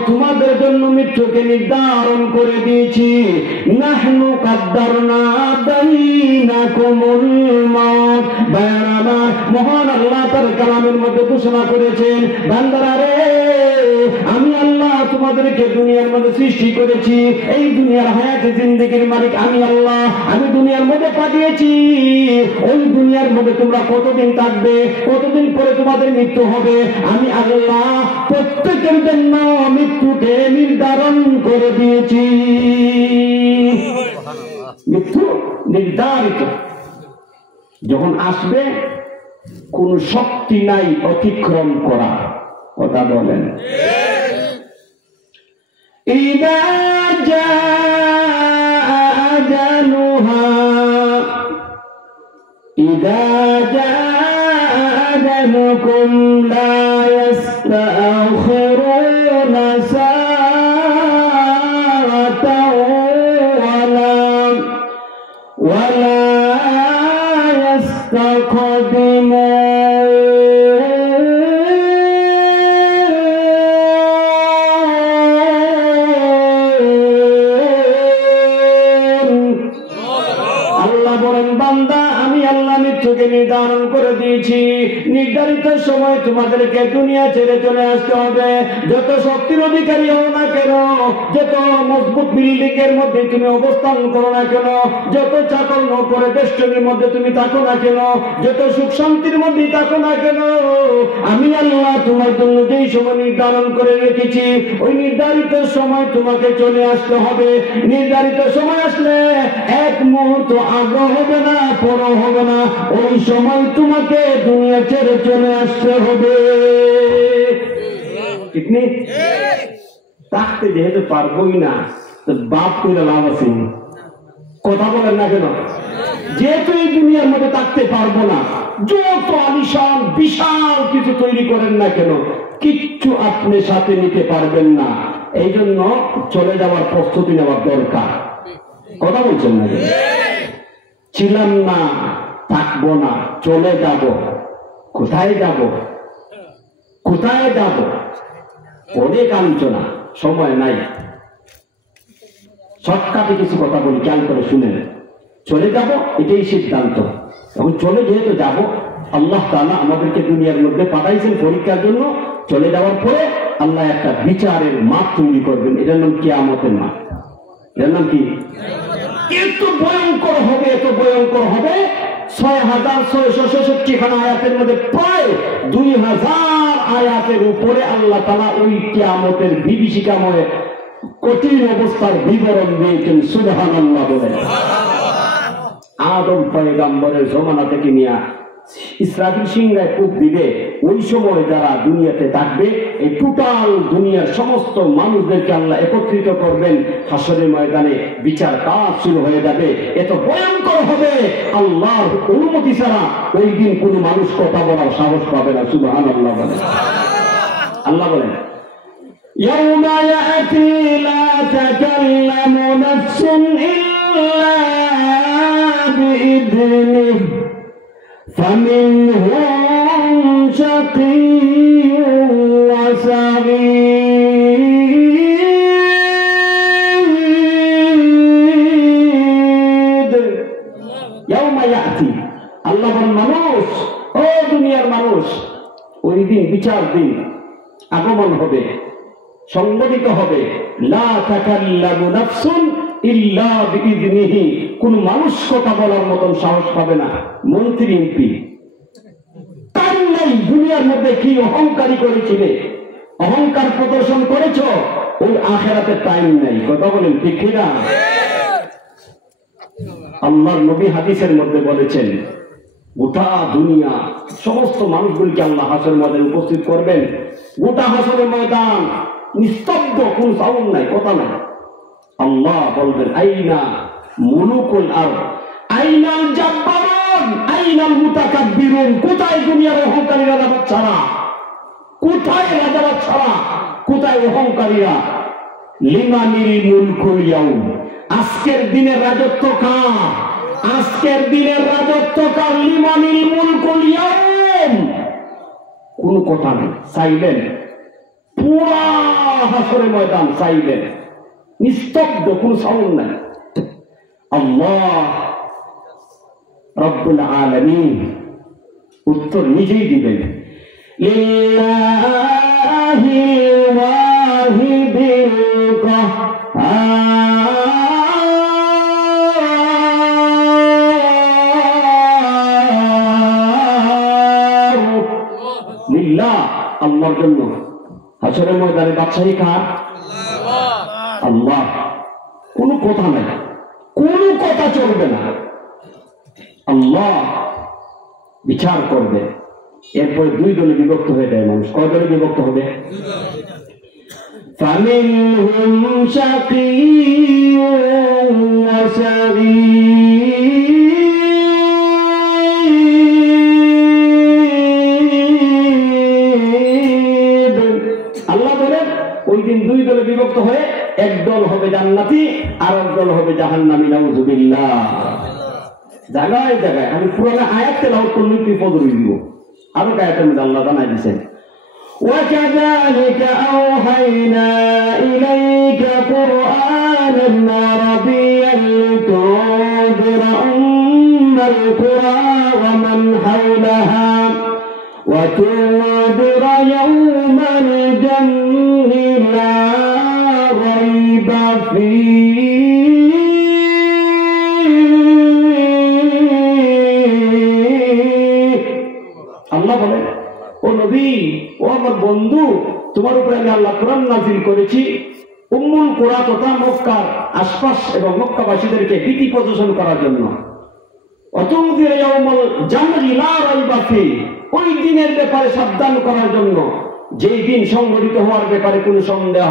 তোমাদের জন্য মৃত্যুকে নির্ধারণ করে দিয়েছি। নাহনু কাদ্দারনা বাইনাকুমুল মাউত। বায়ানা মহান আল্লাহ তার কালামের মধ্যে ঘোষণা করেছেন, বান্দারা রে, আমি আল্লাহ তোমাদেরকে দুনিয়ার মধ্যে সৃষ্টি করেছি। এই দুনিয়ার হায়াতে জিন্দেগির মালিক আমি আল্লাহ। আমি দুনিয়ার মধ্যে পাঠিয়েছি। ওই দুনিয়ার মধ্যে তোমরা কতদিন থাকবে, কতদিন পরে তোমাদের মৃত্যু হবে, আমি আল্লাহ প্রত্যেকের জন্য মৃত্যুকে নির্ধারণ করে দিয়েছি। মৃত্যু নির্ধারিত, যখন আসবে কোন শক্তি নাই অতিক্রম করা। কথা বলেন। ইদা জাআ আজালুহা ইদা জাআ আজালুকুম লা ইস্তাখিরুনা সাআতাও ওয়ালা ইস্তাকদিমুন। আল্লাহ বলেন, বান্দা আমি আল্লাহ মৃত্যুকে নির্ধারণ করে দিয়েছি। নির্ধারিত সময় তোমাদেরকে দুনিয়া ছেড়ে চলে আসতে হবে। যত শক্তির অধিকারী হও না কেন, যত মজবুত বিল্ডিং এর মধ্যে তুমি অবস্থান করো না কেন, যত চাকর নৌকরে বেষ্টনীর মধ্যে তুমি থাকো না কেন, যত সুখ শান্তির মধ্যে থাকো না কেন, আমি আল্লাহ তোমার জন্য যেই সময় নির্ধারণ করে রেখেছি, ওই নির্ধারিত সময় তোমাকে চলে আসতে হবে। নির্ধারিত সময় আসলে এক মুহূর্ত আগ্রহ হবে না, পর হবে না, ওই সময় তোমাকে দুনিয়া ছেড়ে চলে আসতে হবে। ঠিক নেই? থাকতে যেহেতু পারবোই না, তো বাপ করে লাভ আছে। কথা বলেন না কেন? যেহেতু এই দুনিয়ার মধ্যে থাকতে পারবো না, যত আলিশান বিশাল কিছু তৈরি করেন না কেন, কিচ্ছু আপনি সাথে নিতে পারবেন না। এই জন্য চলে যাওয়ার প্রস্তুতি নেওয়ার দরকার। কথা বলছেন না? ছিলাম না, থাকবো না, চলে যাব। কোথায় যাব? কোথায় যাব? অনেক আলোচনা, সময় নাই। শর্টকাটে কিছু কথা বলি, খেয়াল করে শুনেন। চলে যাব, এটাই সিদ্ধান্ত। এখন চলে যেহেতু যাব, আল্লাহ তাআলা আমাদেরকে দুনিয়ার মধ্যে পাঠাইছেন পরীক্ষার জন্য। চলে যাওয়ার পরে আল্লাহ একটা বিচারের মাঠ তৈরি করবেন, এটার নাম কিয়ামতের মাঠ। এটার নাম কি? এত ভয়ঙ্কর হবে, এত ভয়ঙ্কর হবে। 6666 খানা আয়াতের মধ্যে প্রায় 2000 আয়াতের উপরে আল্লাহ তাআলা ওই কিয়ামতের বিভীষিকাময় কঠিন অবস্থার বিবরণ দিয়েছেন। সুবহানাল্লাহ বলেন। আদম পয়গম্বরের জমানা থেকে নিয়ে ইসরাফিল সিংহায় ফুঁক দিবে, ওই সময় যারা দুনিয়াতে থাকবে, এই টোটাল দুনিয়ার সমস্ত মানুষদেরকে আল্লাহ একত্রিত করবেন হাসরের ময়দানে। বিচার কাজ শুরু হয়ে যাবে। এত ভয়ঙ্কর হবে, আল্লাহর অনুমতি ছাড়া ওই দিন কোনো মানুষ কথা বলার সাহস পাবে না। সুবহানাল্লাহ বলেন। আল্লাহ বলেন, ইয়াউমা ইয়াতি লা তাকাল্লামু নাফসুন ইল্লা বিইذনিহি فمنهم شقي وسعيد يوم يأتي আল্লাহ বলেন, মানুষ, ও দুনিয়ার মানুষ, ওই দিন বিচার দিন আগমন হবে, সংগঠিত হবে। লা তাকাল্লামু নাফসুন ইল্লা বিইذনিহি, কোন মানুষ কথা বলার মতন সাহস পাবে না। মন্ত্রী এমপি তার নাই। দুনিয়ার মধ্যে কি অহংকারী করেছিলে, অহংকার প্রদর্শন করেছ, ওই আখিরাতে টাইম নাই। কথা বলেন ঠিক কিনা? আল্লাহর নবী হাদিসের মধ্যে বলেছেন, গোটা দুনিয়া সমস্ত মানুষগুলিকে আল্লাহ হাসরের ময়দানে উপস্থিত করবেন। গোটা হাসরের ময়দান নিস্তব্ধ, কোন সাউন্ড নাই, কথা নাই। আল্লাহ বলবেন আইনা মুলুকুল আরদ আইনাল জাব্বারুন আইনাল মুতাকাব্বিরুন, কোথায় দুনিয়ার অহংকারীরা, ছাড়া কোথায় রাজারা, ছাড়া কোথায় অহংকারীরা? লিমানিল মুলকুল ইয়াউম, আজকের দিনের রাজত্ব কার? আজকের দিনের রাজত্ব কার? লিমানিল মুলকুল ইয়াউম। কোন কথা নেই, সাইলেন্ট, পুরা হাসরের ময়দান সাইলেন্ট, নিস্তব্ধ, কোন সাউন্ড নাই। আল্লাহ রব্বুল আলামিন উত্তর নিজেই দিবেন, লিল্লাহি ওয়াহিদিল কাহ্হার। লিল্লাহ, আল্লাহর জন্য। হাসরের ময়দানে বাদশাহী কার? আল্লাহ। কোনো কথা নাই, কোনো কথা চলবে না। আল্লাহ বিচার করবে। এরপর দুই দলে বিভক্ত হয়ে যায় মানুষ। কয় দলে বিভক্ত হবে? ফামিনহুম শাকিয়্যুন ওয়া সাঈদ। আল্লাহ বলেন ওই দিন দুই দলে বিভক্ত হয়ে এক দল হবে জান্নাতি আর এক দল হবে জাহান্নামী। নাউযুবিল্লাহ। জায়গায় জায়গায় আমি পুরোনো আয়াত তেলাওয়াত করলে বিপদ রয়ে দিব। আরো আয়াতের মধ্যে আল্লাহ জানাই দিয়েছেন, وَكَذَلِكَ أَوْحَيْنَا إِلَيْكَ قُرْآنًا عَرَبِيًّا لِتُنذِرَ أُمَّ الْقُرَى وَمَنْ حَوْلَهَا وَتُنذِرَ يَوْمَ الْجَمْعِ لَا رَيْبَ فِيهِ। আল্লাহ বলেন, ও নবী, ও আমার বন্ধু, তোমার উপরে আমি আল্লাহ কোরআন নাযিল করেছি উম্মুল কুরা তথা মক্কার আশপাশ এবং মক্কাবাসীদেরকে ভীতি প্রদর্শন করার জন্য। অতুনযিরা ইয়াউমাল জামঈ লা রাইবা ফীহি, ওই দিনের ব্যাপারে সাবধান করার জন্য, যেই দিন সংঘটিত হওয়ার ব্যাপারে কোনো সন্দেহ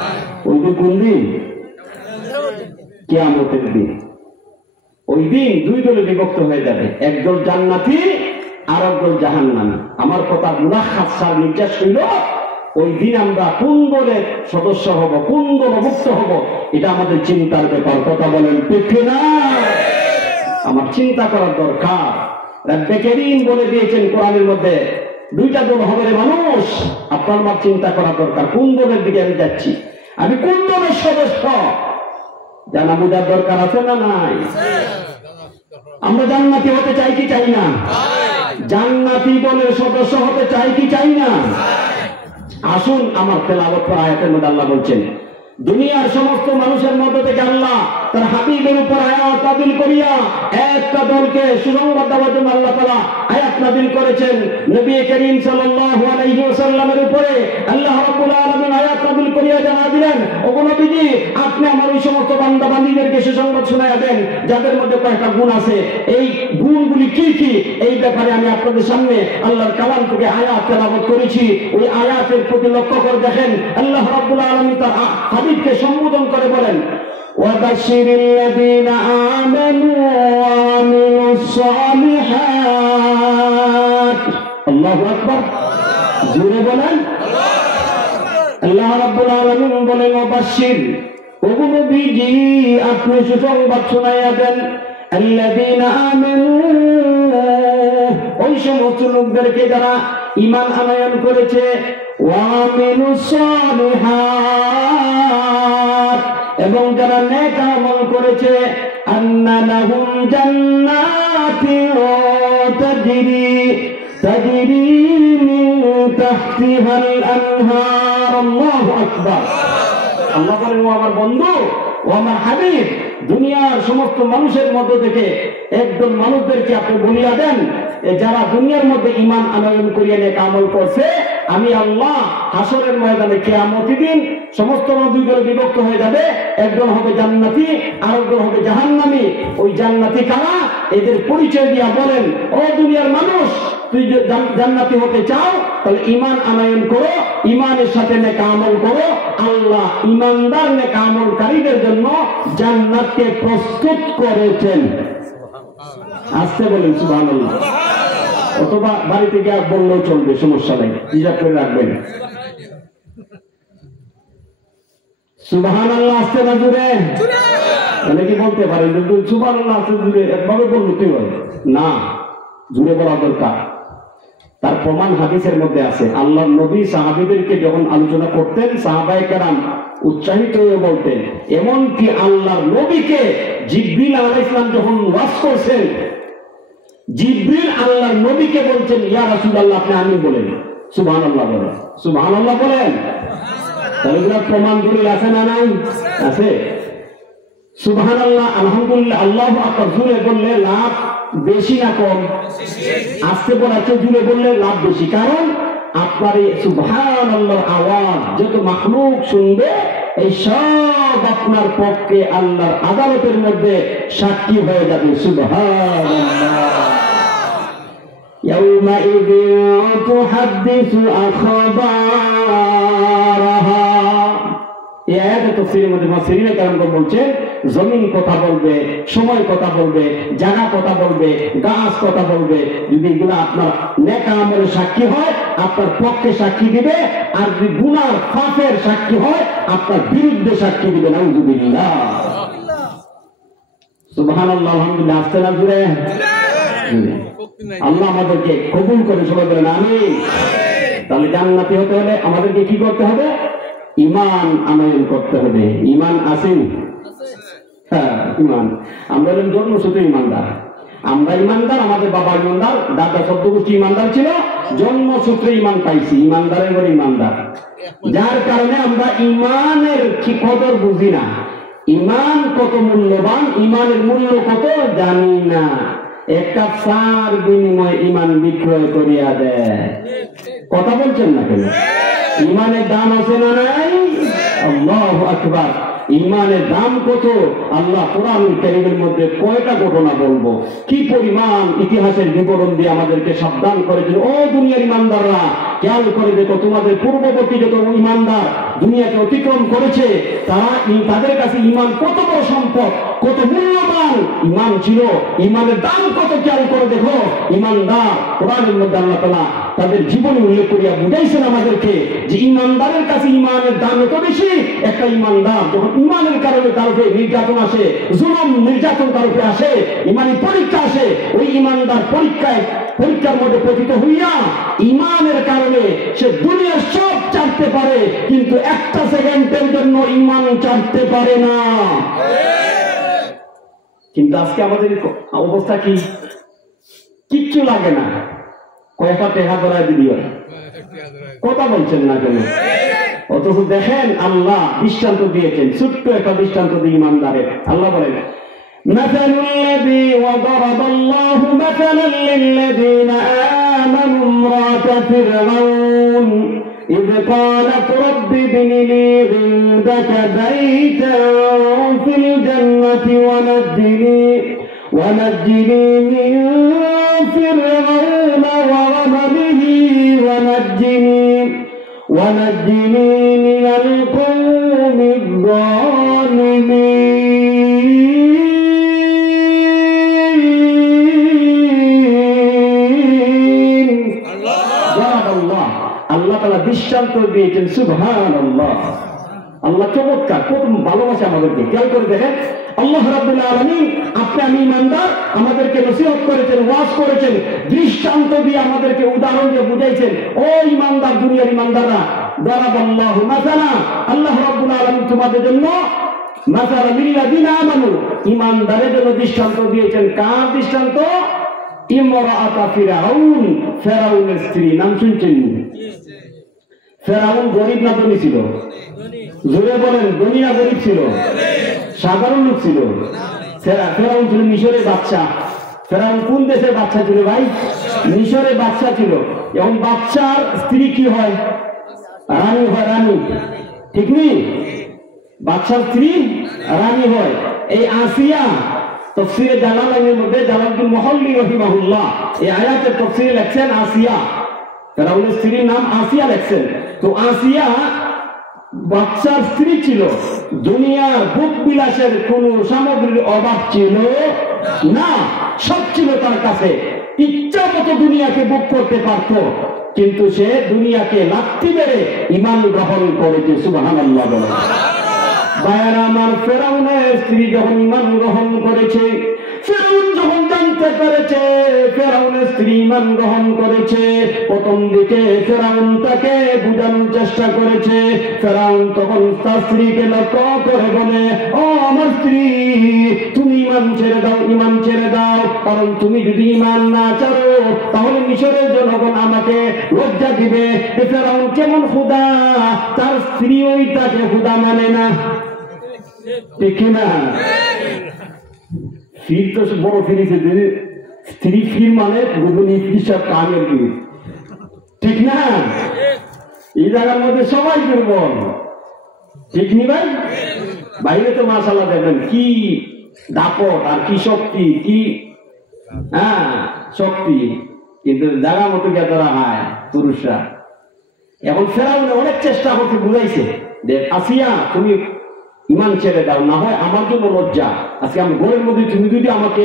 নাই। ওই দিন কোন দিন? কিয়ামতের দিন। ওই দিন দুই দলে বিভক্ত হয়ে যাবে, একদল জান্নাতি আর একদল জাহান্নামী। আমার কথা মুলাখাস সার নির্দেশ হইল, ওই দিন আমরা কোন দলের সদস্য হব, কোন দল মুক্ত হব, এটা আমাদের চিন্তার ব্যাপার। কথা বলেন ঠিক না? আমার চিন্তা করার দরকার। রব্বে কারীম বলে দিয়েছেন কোরআনের মধ্যে, দুইটা দল হবে রে মানুষ। আপনার আমার চিন্তা করা দরকার, কোন দলের দিকে আমি যাচ্ছি, আমি কোন দলের সদস্য, জানা বোঝার দরকার আছে না নাই? আমরা জান্নাতি হতে চাই কি চাই না? জান্নাতি দলের সদস্য হতে চাই কি চাই না? আসুন আমার তেলাওয়াত করা আয়াতের মধ্যে আল্লাহ বলছেন, দুনিয়ার সমস্ত মানুষের মধ্যে থেকে আল্লাহ তার হাবিবের উপর আয়াত নাযিল করিয়া একটা দলকে সুসংবাদ দেওয়ার জন্য আল্লাহ তাআলা আয়াত নাযিল করেছেন। নবী করিম সাল্লাল্লাহু আলাইহি ওয়াসাল্লামের উপরে আল্লাহ রাব্বুল আলামিন আয়াত নাযিল করিয়া জানা দিলেন, ওগো নবীজি, আপনি আমার ওই সমস্ত বান্দা বান্দীদেরকে সুসংবাদ শোনায়া দেন যাদের মধ্যে কয়েকটা গুণ আছে। এই গুণগুলি কি কি, এই ব্যাপারে আমি আপনাদের সামনে আল্লাহর কালাম থেকে আয়াত তেলাওয়াত করেছি। ওই আয়াতের প্রতি লক্ষ্য করে দেখেন, আল্লাহ রাব্বুল আলামিন তার হাবিবকে সম্বোধন করে বলেন, ওয়াবাশশিরিল লাযীনা আমানু ওয়া আমিলুস সালিহাত। আল্লাহু আকবার, জোরে বলেন আল্লাহ রাব্বুল আলামিন বলেন, ওয়াবাশশির, ওগো নবীজি, আপনি সুসংবাদ শোনায়া দেন, আল্লাযীনা আমানু, ওই সমস্ত লোকদেরকে যারা ঈমান আনয়ন করেছে, ওয়া আমিলুস সালিহাত, এবং যারা নেক আমল করেছে, আন্না লাহুম জান্নাতিন তাজরি মিন তাহতিহাল আনহার। আল্লাহু আকবার। আল্লাহ বলেন, ও আমার বন্ধু, ও আমার হাবিব, দুনিয়ার সমস্ত মানুষের মধ্য থেকে একজন মানুষদেরকে আপনি বলিয়া দেন, যারা দুনিয়ার মধ্যে ঈমান আনয়ন করিয়া নেক আমল করছে, আমি আল্লাহ হাসরের ময়দানে কিয়ামতের দিন সমস্ত নদীগুলো বিভক্ত হয়ে যাবে, একজন হবে জান্নাতি আর একজন হবে জাহান্নামী। ওই জান্নাতি কারা? এদের পরিচয় দিয়া বলেন, ও দুনিয়ার মানুষ, তুই যে জান্নাতি হতে চাও তাহলে ঈমান আনয়ন করো, ঈমানের সাথে নেক আমল করো। আল্লাহ ঈমানদার নেক আমলকারীদের জন্য জান্নাতকে প্রস্তুত করেছেন। আসতে বলেন সুবহানাল্লাহ। অথবা বাড়িতে গিয়ে বললেও চলবে, সমস্যা নেই, হিসাব করে রাখবেন। সুবহানাল্লাহ আসতে না জুড়ে তাহলে কি বলতে পারেন সুবহানাল্লাহ আসতে জুড়ে একভাবে বললো কি হয় না, জুড়ে বলা দরকার। তার প্রমাণ হাদিসের মধ্যে আছে। আল্লাহর নবী সাহাবীদেরকে যখন আলোচনা করতেন, সাহাবায়ে কেরাম উৎসাহিত হয়ে বলতেন। এমনকি আল্লাহর নবীকে জিবরিল আলাইহিস সালাম যখন ওয়াজ করছেন, জিবরিল আল্লাহর নবীকে বলছেন, ইয়া রাসূলুল্লাহ আপনি আমিন বলেন, সুবহানাল্লাহ বলেন, সুবহানাল্লাহ বলেন। তাহলে প্রমাণ দলিল আছে না নাই? আছে। সুবহানাল্লাহ, আলহামদুলিল্লাহ, আল্লাহু আকবার জুড়ে বললে লাভ বেশি না কম? আস্তে বলাচ্ছে জুড়ে বললে লাভ বেশি। কারণ আপনার এই সুবহানাল্লাহর আওয়াজ যত মাখলুক শুনবে, এই সব আপনার পক্ষে আল্লাহর আদালতের মধ্যে সাক্ষী হয়ে যাবে। সুবহানাল্লাহ। ইয়াউমাইযিন তুহাদ্দিসু আখবারাহা। এই আয়াতে তাফসীরের মধ্যে মুফাসসিরিনে কেরামগণ বলছেন, জমিন কথা বলবে, সময় কথা বলবে, জায়গা কথা বলবে, গাছ কথা বলবে। যদি এগুলো আপনার নেক আমলের সাক্ষী হয়, আপনার পক্ষে সাক্ষী দিবে। আর যদি গুনার পাপের সাক্ষী হয়, আপনার বিরুদ্ধে সাক্ষী দিবে। নাউযুবিল্লাহ। সুবহানাল্লাহ, আলহামদুলিল্লাহ, আসতে না জুড়ে। আল্লাহ আমাদেরকে কবুল করে, সবাই বলেন আমিন। তাহলে জান্নাতি হতে হলে আমাদেরকে কি করতে হবে? ঈমান আনয়ন করতে হবে। ঈমান আছে? হ্যাঁ, ঈমান। আমরা হলাম জন্মসূত্রে ঈমানদার। আমরা ঈমানদার, আমাদের বাবা ঈমানদার, দাদা সদ্যগোষ্ঠী ঈমানদার ছিল, জন্মসূত্রে ঈমান পাইছি। ঈমানদারের ঘরে ঈমানদার, যার কারণে আমরা ঈমানের কি কদর বুঝি না। ঈমান কত মূল্যবান, ঈমানের মূল্য কত জানি না। একটা সার বিনিময়ে ঈমান বিক্রয় করিয়া দেয়। কথা বলছেন না কেন? ঈমানের দাম আছে না নাই? আল্লাহু আকবার। ঈমানের দাম কত? আল্লাহ কোরআনুল কারীমের মধ্যে কয়টা ঘটনা বলবো, কি পরিমাণ ইতিহাসের বিবরণ দিয়ে আমাদেরকে সাবধান করেছেন। ও দুনিয়ার ঈমানদাররা, খেয়াল করে দেখো, তোমাদের পূর্ববর্তী যত ঈমানদার দুনিয়াকে অতিক্রম করেছে, তাদের কাছে ঈমান কত বড় সম্পদ, কত মূল্যবান ঈমান ছিল। ঈমানের দাম কত খেয়াল করে দেখো। ঈমানদার কোরআনের মধ্যে আল্লাহ তাআলা তাদের জীবনে উল্লেখ করিয়া বুঝাইছেন আমাদেরকে যে ঈমানদারের কাছে ঈমানের দাম এত বেশি। একটা ঈমানদার যখন ঈমানের কারণে তার উপরে নির্যাতন আসে, জুলুম নির্যাতন তার উপরে আসে, ঈমানি পরীক্ষা আসে, ওই ঈমানদার পরীক্ষার মধ্যে পতিত হইয়া ঈমানের কারণে সে দুনিয়ার সব ছাড়তে পারে, কিন্তু একটা সেকেন্ডের জন্য ঈমান ছাড়তে পারে না। কিন্তু আজকে আমাদের অবস্থা কি? কিচ্ছু লাগে না, কয়েকটা টেকা ধরায় দিবি, কথা বলছেন না কেন? অথচ দেখেন আল্লাহ দৃষ্টান্ত দিয়েছেন, ছোট্ট একটা দৃষ্টান্ত দিয়ে ঈমানদারের। আল্লাহ বলেন, مثل الذي وضرب الله مثلا للذين آمنوا امرأة فرعون إذ قالت رب ابن لي عندك بيتا في الجنة ونجني من فرعون وعمله ونجني من القوم الظالمين। আল্লাহ তাআলা দৃষ্টান্ত দিয়েছেন। সুবহানাল্লাহ। আল্লাহ চমৎকার, কত ভালোবাসে আমাদেরকে। খেয়াল করে দেখেন, আল্লাহ রাব্বুল আলামিন আপনি আমি ঈমানদার, আমাদেরকে নসিহত করেছেন, ওয়াজ করেছেন, দৃষ্টান্ত দিয়ে আমাদেরকে উদাহরণ দিয়ে বুঝাইছেন। ও ঈমানদার, দুনিয়ার ঈমানদাররা, দারাবাল্লাহু মাসালা, আল্লাহ রাব্বুল আলামিন তোমাদের জন্য মাসালা লিল্লাযিনা আমানু, ঈমানদারের জন্য দৃষ্টান্ত দিয়েছেন। কার দৃষ্টান্ত? ইমরাআতা ফিরাউন, ফেরাউনের স্ত্রী। নাম শুনছেন? ফেরাউন গরিব না ধনী ছিল? জোরে বলেন, ধনী না গরিব ছিল? সাধারণ লোক ছিল? ফেরাউন ছিল মিশরের বাদশা। ফেরাউন কোন দেশের বাচ্চা ছিল ভাই? মিশরের বাচ্চা ছিল। এখন বাচ্চার স্ত্রী কি হয়? রানী হয়, রানী, ঠিক নেই? বাচ্চার স্ত্রী রানী হয়। এই আসিয়া তাফসীরে জালালাইনের মধ্যে জালালউদ্দিন মুহাল্লি রাহিমাহুল্লাহ এই আয়াতের তাফসীরে লেখছেন আসিয়া, ফেরাউনের স্ত্রীর নাম আসিয়া লেখছেন। তো আসিয়া বাচ্চার স্ত্রী ছিল। দুনিয়ার ভোগ বিলাসের কোন সামগ্রীর অভাব ছিল না, সব ছিল তার কাছে। ইচ্ছা মতো দুনিয়াকে ভোগ করতে পারত, কিন্তু সে দুনিয়াকে লাথি মেরে ঈমান গ্রহণ করেছে। সুবহানাল্লাহ বলেন। ভাইয়ারা আমার, ফেরাউনের স্ত্রী যখন ঈমান গ্রহণ করেছে, ফেরাউন যখন জানতে পেরেছে ফেরাউনের স্ত্রী ঈমান গ্রহণ করেছে, প্রথম দিকে ফেরাউন তাকে বুঝানোর চেষ্টা করেছে। ফেরাউন তখন তার স্ত্রীকে লক্ষ্য করে বলে, ও আমার স্ত্রী, তুমি ঈমান ছেড়ে দাও, ঈমান ছেড়ে দাও, কারণ তুমি যদি ঈমান না ছাড়ো তাহলে মিশরের জনগণ আমাকে লজ্জা দিবে। ফেরাউন কেমন খোদা, তার স্ত্রী ওই তাকে খোদা মানে না, ঠিক না? ফির তো বড় ফিরিছে, স্ত্রী ফির মানে হিসাব কামের ফির, ঠিক না? এই জায়গার মধ্যে সবাই দুর্বল, ঠিক নি ভাই? বাইরে তো মাশাআল্লাহ দেখবেন কি দাপট আর কি শক্তি, কি শক্তি, কিন্তু জায়গা মতো গেতরা হয় পুরুষরা। এখন ফেরাউন অনেক চেষ্টা করতে বুঝাইছে যে আসিয়া তুমি ঈমান ছেড়ে দাও, না হয় আমার জন্য লজ্জা। আজকে আমি ঘরের মধ্যে তুমি যদি আমাকে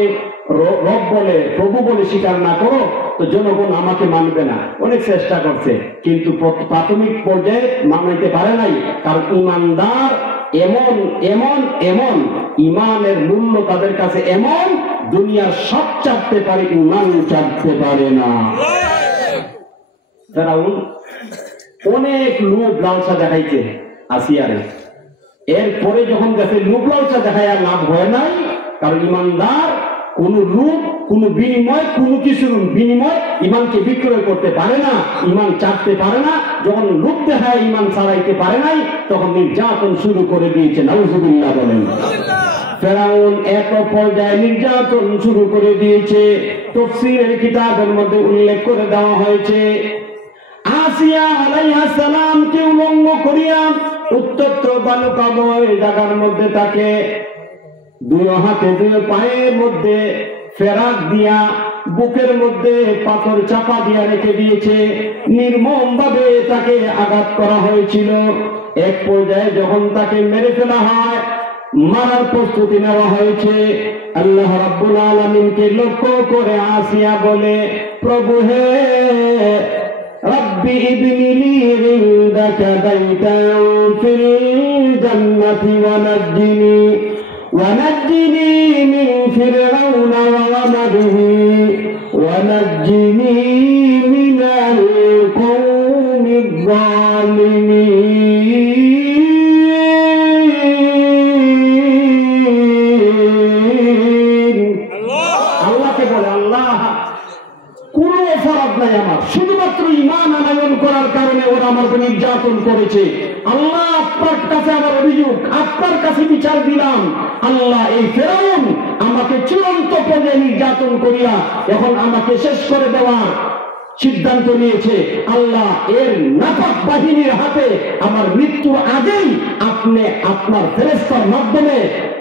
রব বলে, প্রভু বলে স্বীকার না করো তো জনগণ আমাকে মানবে না। অনেক চেষ্টা করছে, কিন্তু প্রাথমিক পর্যায়ে মানাইতে পারে নাই। কারণ ঈমানদার এমন এমন এমন, ঈমানের মূল্য তাদের কাছে এমন, দুনিয়ার সব চাপতে পারে, ঈমান চাপতে পারে না। ফেরাউন অনেক লোভ লালসা দেখাইছে আসিয়ারে। এরপরে যখন দেখে লোভ লালসা দেখায় আর লাভ হয় নাই, কারণ ঈমানদার কোন লোভ, কোন বিনিময়, কোন কিছুর বিনিময় ঈমানকে বিক্রয় করতে পারে না, ঈমান চাটতে পারে না। যখন লোভ দেখায় ঈমান ছাড়াইতে পারে নাই, তখন নির্যাতন শুরু করে দিয়েছে। নাউযুবিল্লাহ বলেন। ফেরাউন এত পর্যায়ে নির্যাতন শুরু করে দিয়েছে, তাফসীরের কিতাবের মধ্যে উল্লেখ করে দেওয়া হয়েছে আসিয়া আলাইহিস সালামকে উলঙ্গ করিয়া উত্তপ্ত বালুকাময় জায়গার মধ্যে তাকে দুই হাতে দুই পায়ের মধ্যে ফেরাক দিয়া বুকের মধ্যে পাথর চাপা দিয়া রেখে দিয়েছে। নির্মম ভাবে তাকে আঘাত করা হয়েছিল। এক পর্যায়ে যখন তাকে মেরে ফেলা হয়, মারার প্রস্তুতি নেওয়া হয়েছে, আল্লাহ রাব্বুল আলামিনকে লক্ষ্য করে আসিয়া বলে, প্রভু হে, রব্বি ইবনি লি ইনদাকা বাইতান ফিল জান্নাতি ওয়া নাজ্জিনি মিন ফিরআউনা ওয়া আমালিহি ওয়া নাজ্জিনি মিনাল কওমিজ জালিমিন। আল্লাহকে বলে, আল্লাহ কোনো অপরাধ নাই আমার, শুধুমাত্র ঈমান আনয়ন করার কারণে ওরা আমাকে নির্যাতন করেছে। আল্লাহ আপনার কাছে আমার অভিযোগ, আপনার কাছে বিচার দিলাম। আল্লাহ, এই ফেরাউন আমাকে চূড়ান্ত পর্যায়ে নির্যাতন করিয়া এখন আমাকে শেষ করে দেওয়ার সিদ্ধান্ত নিয়েছে। আল্লাহ, এর নাপাক বাহিনীর হাতে আমার মৃত্যুর আগেই আপনি আপনার ফেরেশতার মাধ্যমে,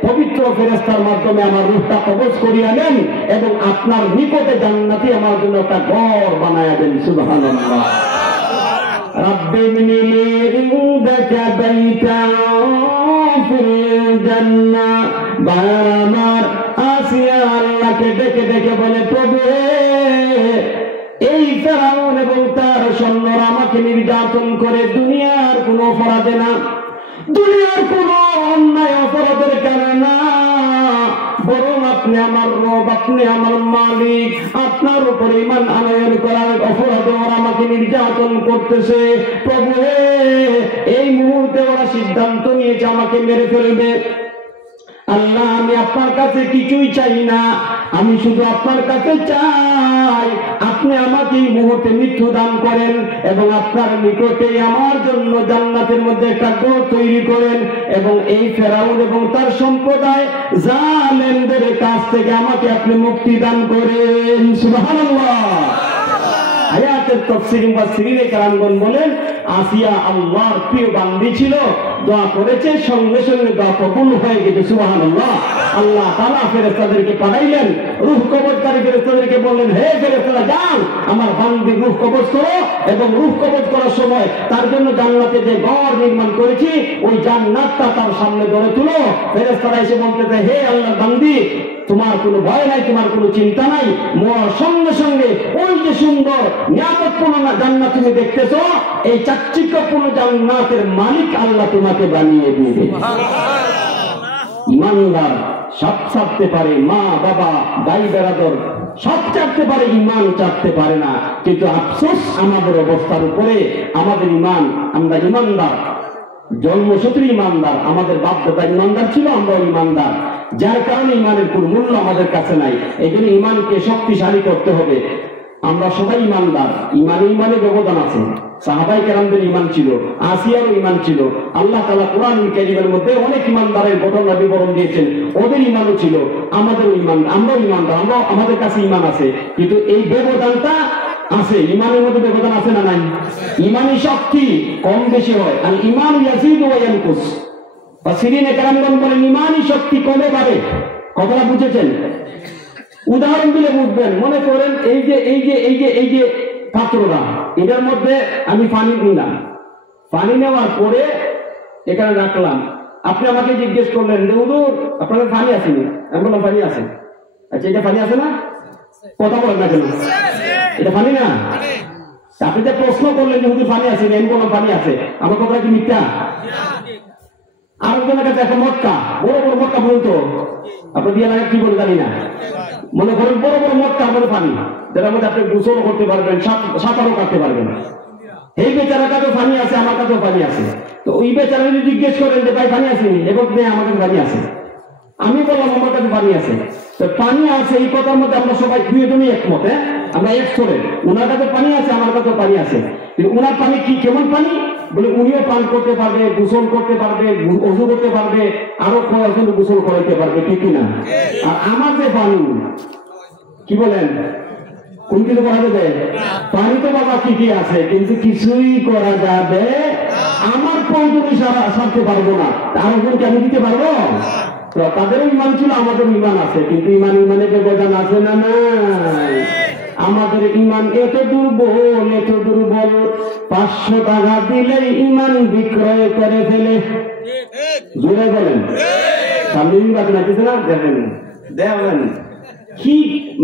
পবিত্র ফেরেশতার মাধ্যমে আমার রূহটা কবজ করিয়া নেন এবং আপনার নিকটে জান্নাতি আমার জন্য একটা ঘর বানায়া দেন। সুবহানাল্লাহ। রাব্বি ইবনি লি ইনদাকা বাইতান ফিল জান্নাহ। বারামার আসিয়া আল্লাহকে ডেকে ডেকে বলে, প্রভু এই ফেরাউন এবং তার সৈন্যরা আমাকে নির্যাতন করে দুনিয়ার কোন অপরাধে না, দুনিয়ার কোন অন্যায় অপরাধের কারণে না, বরং আপনি আমার রব, আপনি আমার মালিক, আপনার উপরে ঈমান আনয়ন করার অপরাধে ওরা আমাকে নির্যাতন করতেছে। প্রভু এই মুহূর্তে ওরা সিদ্ধান্ত নিয়েছে আমাকে মেরে ফেলবে। আল্লাহ আমি আপনার কাছে কিছুই চাই না, আমি শুধু আপনার কাছে চাই আপনি আমাকে এই মুহূর্তে মৃত্যু দান করেন এবং আপনার নিকটে আমার জন্য জান্নাতের মধ্যে একটা ঘর তৈরি করেন এবং এই ফেরাউন এবং তার সম্প্রদায় জালেমদের কাছ থেকে আমাকে আপনি মুক্তি দান করেন। সুবহানাল্লাহ। আয়াতের তাফসীর মুফাসসিরিনে কেরামগণ বলেন আসিয়া আল্লাহর প্রিয় বান্দি ছিল, দোয়া করেছে, সঙ্গে সঙ্গে দোয়া কবুল হয়ে গেছে। সুবহানাল্লাহ। আল্লাহ তাআলা ফেরেশতাদেরকে পাঠাইলেন, রূহ কবজকারী ফেরেশতাদেরকে বললেন, হে ফেরেশতারা যাও আমার বান্দির রূহ কবজ করো এবং রূহ কবজ করার সময় তার জন্য জান্নাতে যে ঘর নির্মাণ করেছি ওই জান্নাতটা তার সামনে গড়ে তুলো। ফেরেশতারা এসে বলতেছে, হে আল্লাহর বান্দি তোমার কোনো ভয় নাই, তোমার কোনো চিন্তা নাই, মরার সঙ্গে সঙ্গে ওই যে সুন্দর নিয়ামতপূর্ণ জান্নাত তুমি দেখতেছো এই চাকচিক্যপূর্ণ জান্নাতের মালিক আল্লাহ তোমাকে বানিয়ে দিবে। ইমানদার সব ছাড়তে পারে, মা বাবা ভাই বেরাদর সব ছাড়তে পারে, ইমান ছাড়তে পারে না। কিন্তু আফসোস আমাদের অবস্থার উপরে, আমাদের ইমান, আমরা ইমানদার, জন্মসূত্রে ইমানদার, আমাদের বাপ দাদা ইমানদার ছিল, আমরা ইমানদার, যার কারণে ইমানের কোন মূল্য আমাদের কাছে নাই। এই জন্য ইমানকে শক্তিশালী করতে হবে। আমরা সবাই ইমানদার, ইমানে ব্যবধান আছে। সাহাবাই কেরামদের ইমান ছিল, আসিয়ারও ইমান ছিল। আল্লাহ তাআলা কোরআনুল কারীমের মধ্যে অনেক ইমানদারের ঘটনা বিবরণ দিয়েছেন, ওদের ইমানও ছিল, আমাদেরও ইমান, আমরাও ইমানদার, আমরা আমাদের কাছে ইমান আছে, কিন্তু এই ব্যবধানটা আছে। ইমানের মধ্যে ব্যবধান আছে না নাই? ইমানি শক্তি কম বেশি হয়, আর ইমান ইয়াজিদু ওয়া ইয়ানকুস। ফাসিরিনে কেরামগণ বলেন ইমানি শক্তি কমে বাড়ে। কথাটা বুঝেছেন? উদাহরণ দিলে বুঝবেন। মনে করেন এই যে পাত্রটা, এটার মধ্যে আমি পানি নিলাম, পানি নেওয়ার পরে এখানে রাখলাম। আপনি আমাকে জিজ্ঞেস করলেন যে হুজুর আপনার পানি আসেনি? আমি বললাম পানি আছে। আচ্ছা এটা পানি আছে না? কথা বলেন না কেন? এটা পানি না? আপনি যে প্রশ্ন করলেন যে হুজুর পানি আসেনি, আমি বললাম পানি আছে, আমার কথা কি মিথ্যা? আরেকজনের কাছে একটা মটকা, বড় বড় মটকা বলতো, আপনি দিয়ে লাগে কি বলে জানি না, মনে করেন বড় বড় মটকা আমাদের পানি, যেটার মধ্যে আপনি গোসল করতে পারবেন, সাঁতারও কাটতে পারবেন। এই বেচারার কাছেও পানি আছে, আমার কাছেও পানি আছে। তো ওই বেচারা যদি জিজ্ঞেস করেন যে ভাই পানি আসেনি, এবং আমার কাছে পানি আছে, আমি বললাম আমার কাছে পানি আছে। তো পানি আছে এই কথার মধ্যে আমরা সবাই দুইজনই একমত, আমরা এক করে, ওনার কাছে পানি আছে, আমার কাছে পানি আছে। কিন্তু ওনার পানি কি কেমন পানি? বলে উনিও পান করতে পারবে, গোসল করতে পারবে, ওযু করতে পারবে, আরো কয়েকজন গোসল করাইতে পারবে, ঠিক না? আর আমার যে পানি, কি বলেন, কোন কিছু করা যাবে? পানি তো বাবা কি কি আছে, কিন্তু কিছুই করা যাবে। আমার পৌঁছনি সারতে পারবো না, আরো জনকে আমি দিতে পারবো? তাদেরও ইমান ছিল, আমাদের ইমান আছে, কিন্তু ইমানে ব্যবধান আছে না নাই? আমাদের ইমান এত দুর্বল, এত দুর্বল, 500 টাকা দিলে ইমান বিক্রয় করে ফেলে। জোরে বলেন, সামনে নির্বাচন আছে না? দেখেন কি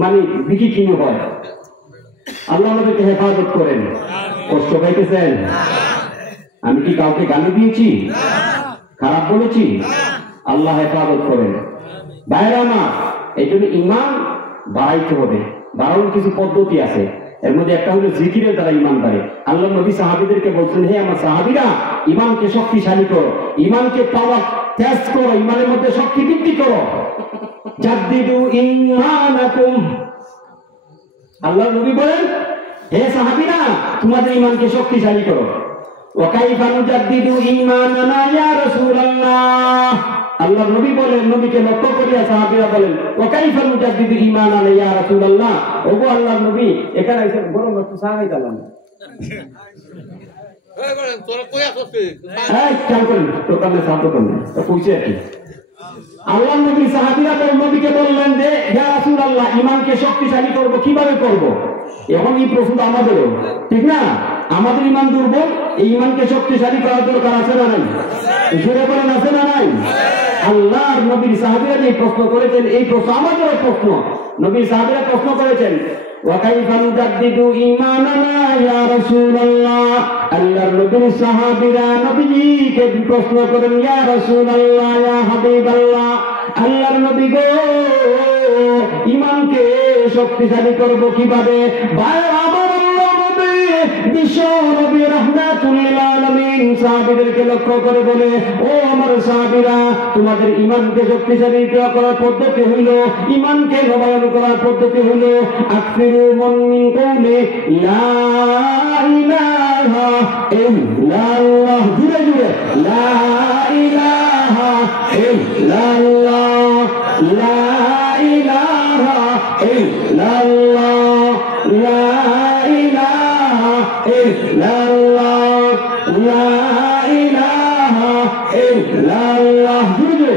মানে বিক্রি কিনে হয়। আল্লাহ আমাদেরকে হেফাজত করেন। কষ্ট পাইতেছেন? আমি কি কাউকে গালি দিয়েছি, খারাপ বলেছি? আল্লাহ হেফাজত করেন। বাইরে আমার এই জন্য ইমান বাড়াইতে হবে। বাড়ানোর কিছু পদ্ধতি আছে, এর মধ্যে একটা হলো জিকিরের দ্বারা ইমান বাড়ে। আল্লাহ নবী সাহাবীদেরকে বলছেন, হে আমার সাহাবীরা, ইমানকে শক্তিশালী করো, ইমানকে পাওয়ার টেস্ট করো, ইমানের মধ্যে শক্তি বৃদ্ধি করো। জাদ্দিদু ঈমানাকুম। আল্লাহ নবী বলেন, হে সাহাবীরা, তোমাদের ইমানকে শক্তিশালী করো। ওয়া কাইফা নুজাদ্দিদু ঈমানানা ইয়া রাসূলুল্লাহ। আল্লাহ নবী বলেন, নবীকে লক্ষ্য করিয়া সাহাবীরা বলেন, ওয়া কাইফা নুজাদ্দিদু ঈমানানা ইয়া রাসূলুল্লাহ। ওগো আল্লাহর নবী, এখানে এসে গরম একটু চা খাইতে আলাম। এই করেন তোরা কই আসছিস? এই খেয়াল করেন, তোর কাছে সাহায্য করুন, তো কইছে কি? আল্লাহ নবী সাহাবীরা নবীকে বললেন যে ইয়া রাসূলুল্লাহ, ঈমানকে শক্তিশালী করব, কিভাবে করব? এখন এই প্রশ্ন আমাদেরও, ঠিক না? আমাদের ঈমান দুর্বল, এই ঈমানকে শক্তিশালী করার দরকার আছে না নাই? জোরে বলেন, আছে না নাই? আল্লাহর নবীর সাহাবীরা যে প্রশ্ন করেছেন, এই প্রশ্ন আমাদেরও প্রশ্ন। নবীর সাহাবীরা প্রশ্ন করেছেন, ওয়া কাইফা নুজাদ্দিদু ঈমানানা ইয়া রাসূলুল্লাহ। আল্লাহর নবীর সাহাবীরা নবীজিকে প্রশ্ন করেন, ইয়া রাসূলুল্লাহ, ইয়া হাবিবাল্লাহ, আল্লাহর নবী গো, ঈমানকে শক্তিশালী করব কিভাবে? ভাই আমার বিশ্ব নবী রাহমাতুল লিল আলামিন আলামিন সাহাবীদেরকে লক্ষ্য করে বলে, ও আমার সাহাবীরা, তোমাদের ঈমানকে শক্তিশালী করার পদ্ধতি হইল, ঈমানকে নবায়ন করার পদ্ধতি হইল আকসিরু মিন কওলি লা ইলাহা ইল্লাল্লাহ, জুড়ে জুড়ে লা ইলাহা ইল্লাল্লাহ, লা ইলাহা ইল্লাল্লাহ, লা ইলাহা ইল্লাল্লাহ, লা ইলাহা ইল্লাল্লাহ, জুড়ে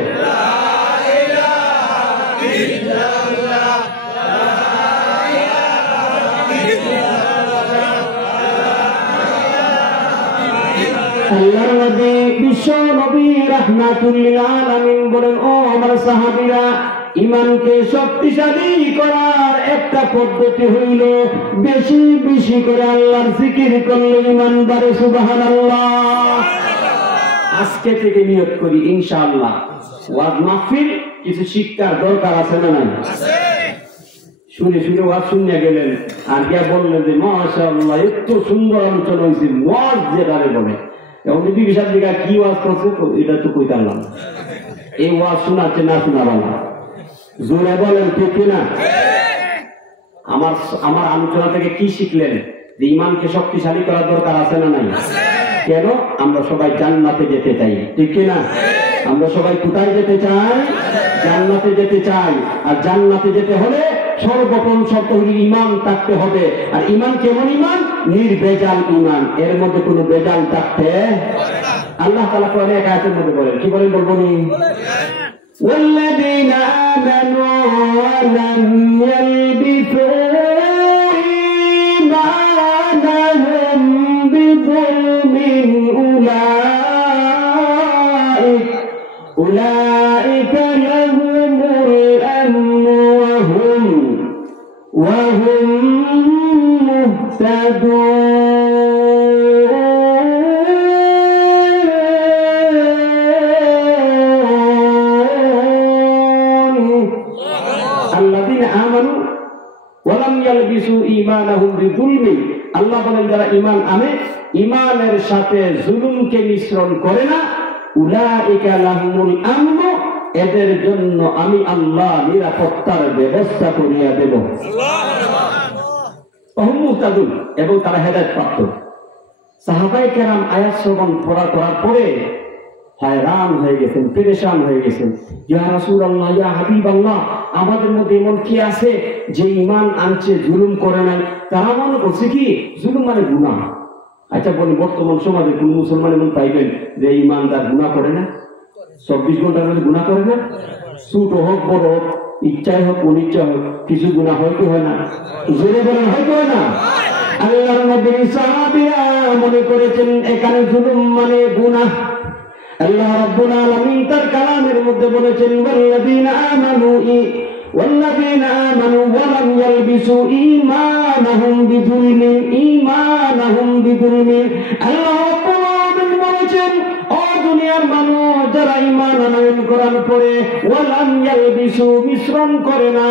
আল্লাহর নবী বিশ্ব নবী রাহমাতুল লিল আলামিন বলেন, ও আমার সাহাবীরা, ঈমানকে শক্তিশালী করার একটা পদ্ধতি হইল বেশি বেশি করে আল্লাহর জিকির করলে ঈমান বাড়ে। সুবহানাল্লাহ। আজকে থেকে নিয়ত করি ইনশাআল্লাহ ওয়াজ মাহফিল কিছু শিক্ষার দরকার আছে না নাই? শুনে শুনে ওয়াজ শুনে গেলেন আর গিয়া বললেন যে মাশাআল্লাহ এত সুন্দর আলোচনা হয়েছে, ওয়াজ যেটারে বলে এখন বিবিসার দিকে কি ওয়াজ করছে এটা তো কইতে পারলাম। এই ওয়াজ শোনাচ্ছে না শোনাবা না, জোরে বলেন ঠিক কিনা? আমার আমার আলোচনা থেকে কি শিখলেন? যে ঈমানকে শক্তিশালী করার দরকার আছে না নাই? কেন? আমরা সবাই জান্নাতে যেতে চাই, ঠিক কিনা? আমরা সবাই কোথায় যেতে চাই? জান্নাতে যেতে চাই। আর জান্নাতে যেতে হলে সর্বপ্রথম শর্ত হল ঈমান থাকতে হবে। আর ঈমান কেমন ঈমান? নির্ভেজাল ঈমান, এর মধ্যে কোনো বেজাল থাকতে আল্লাহ তাআলা কোরআনে এক আয়াতের মধ্যে বলেন, কি বলেন বলবো নি? والذين آمنوا ولم يلبسوا إيمانهم بظلم أولئك لهم الأمن وهم مهتدون। الذين آمنوا ولم يلبسوا إيمانهم بظلم, আল্লাহ বলেন যারা ঈমান আনে, ঈমানের সাথে জুলুমকে মিশ্রণ করে না, উলাইকা লাহুমুল আমন, এদের জন্য আমি আল্লাহ নিরাপত্তার ব্যবস্থা করিয়া দেব। ওহুম মুহতাদুন, এবং তারা হেদায়েত প্রাপ্ত। সাহাবায়ে কেরাম আয়াত শ্রবণ করার পরে হয়রান হয়ে গেছেন, পেরেশান হয়ে গেছেন। ইয়া রাসূলুল্লাহ, ইয়া হাবিবাল্লাহ, আমাদের মধ্যে এমন কি আছে যে ঈমান আনছে জুলুম করে নাই? তারা মনে করছে কি জুলুম মানে গুনাহ। আচ্ছা বলি, বর্তমান সমাজে কোন মুসলমান এমন পাইবেন যে ঈমানদার গুনাহ করে না? 24 ঘন্টার মধ্যে গুনাহ করে না? ছোট হোক বড় হোক, ইচ্ছায় হোক অনিচ্ছা হোক, কিছু গুনাহ হয় কি হয় না? জোরে বলেন হয় কি হয় না? আল্লাহর নবী সাহাবীরা মনে করেছেন এখানে জুলুম মানে গুনাহ। আল্লাহ রাব্বুল আলামিন তার কালামের মধ্যে বলেছেন, ওয়াল্লাযীনা আমানু ওয়ালাম ইয়ালবিসু ঈমানাহুম বিযুলমিন। আল্লাহ রাব্বুল আলামিন বলেছেন, ও দুনিয়ার মানুষ যারা ঈমান আনয়ন করার পরে ওয়ালাম ইয়ালবিসু মিশ্রণ করে না,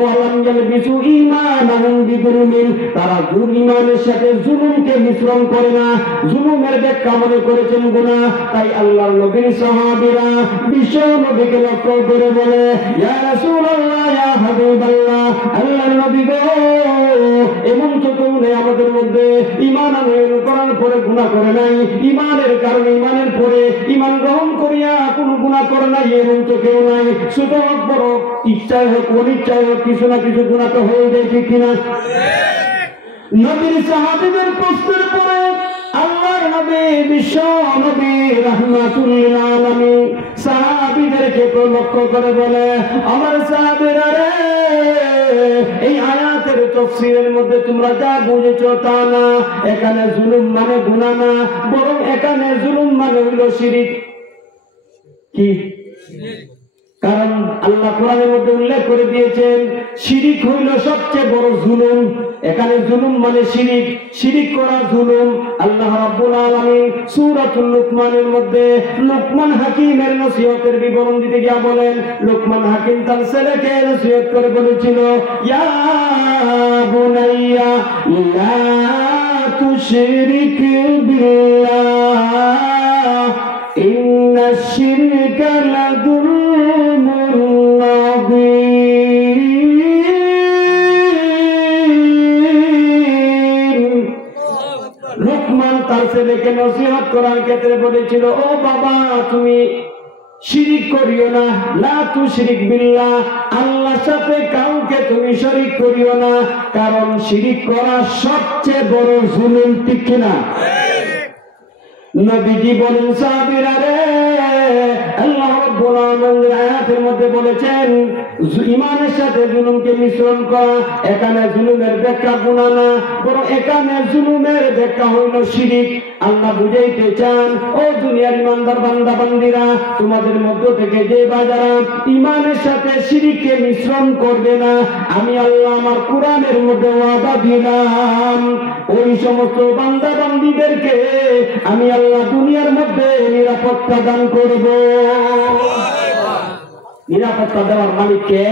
ওয়ালাম ইয়ালবিসু ঈমানাহুম বিযুলমিন, তারা ঈমানের সাথে জুলুমকে মিশ্রণ করে না। জুলুমের ব্যাখ্যা মনে করেছেন গুনাহ। তাই আল্লাহর নবীর সাহাবীরা বিশ্ব নবীকে লক্ষ্য করে বলে, ইয়া রাসূলুল্লাহ, ইয়া হাবিবাল্লাহ, আল্লাহর নবী গো, এমন তো কেউ নেই আমাদের মধ্যে ঈমান আনয়ন করার পরে গুনাহ করে নাই, ঈমানের কারণে ঈমানের পরে ঈমান গ্রহণ করিয়া কোনো গুনাহ করে নাই, এমন তো কেউ নাই। ছোট হোক বড়, ইচ্ছায় হোক অনিচ্ছায় হোক, কিছু না কিছু গুনাহ তো হয়ে যায়, ঠিক কিনা? নবীর সাহাবীদের প্রশ্নের পরে আল্লাহর নবী বিশ্ব নবী রাহমাতুল লিল আলামিন সাহাবীদেরকে লক্ষ্য করে বলে, আমার সাহাবীরা রে, এই আয়াতের তাফসীরের মধ্যে তোমরা যা বুঝেছো তা না। এখানে জুলুম মানে গুনাহ না, বরং এখানে জুলুম মানে হইল শিরক। কি? কারণ আল্লাহ কোরআনের মধ্যে উল্লেখ করে দিয়েছেন শিরিক হইল সবচেয়ে বড় জুলুম। এখানে জুলুম মানে শিরিক, শিরিক করা জুলুম। আল্লাহ রাব্বুল আলামিন সূরাতুল লুকমানের মধ্যে লুকমান হাকিমের নসিহতের বিবরণ দিতে গিয়ে বলেন, লুকমান হাকিম তার ছেলেকে নসিহত করে বলেছিল, ইয়া বুনাইয়া লা তুশরিক বিল্লাহ ইন্নাশ শিরকা লাযুলমুন আযীম। লুকমান তার ছেলেকে নসিহত করার ক্ষেত্রে বলেছিল, ও বাবা, তুমি শিরিক করিও না, লা তুশরিক বিল্লাহ, আল্লাহর সাথে কাউকে তুমি শরীক করিও না, কারণ শিরিক করা সবচেয়ে বড় জুলুম, ঠিক কিনা? নবীজি বলেন, সাহাবীরা রে, আল্লাহ রাব্বুল আলামিন আয়াতের মধ্যে বলেছেন ঈমানের সাথে জুলুমকে মিশ্রণ করা। এখানে জুলুমের ব্যাখ্যা গুনাহ না, বরং এখানে জুলুমের ব্যাখ্যা হইল শিরিক। আল্লাহ বুঝাইতে চান, ও দুনিয়ার ইমানদার বান্দা বান্দীরা, তোমাদের মধ্য থেকে যে বাজারা ঈমানের সাথে শিরিককে মিশ্রণ করবে না, আমি আল্লাহ আমার কোরআনের মধ্যে ওয়াদা দিলাম, ওই সমস্ত বান্দা বান্দীদেরকে আমি আল্লাহ দুনিয়ার মধ্যে নিরাপত্তা দান করব। নিরাপত্তা দেওয়ার মালিককে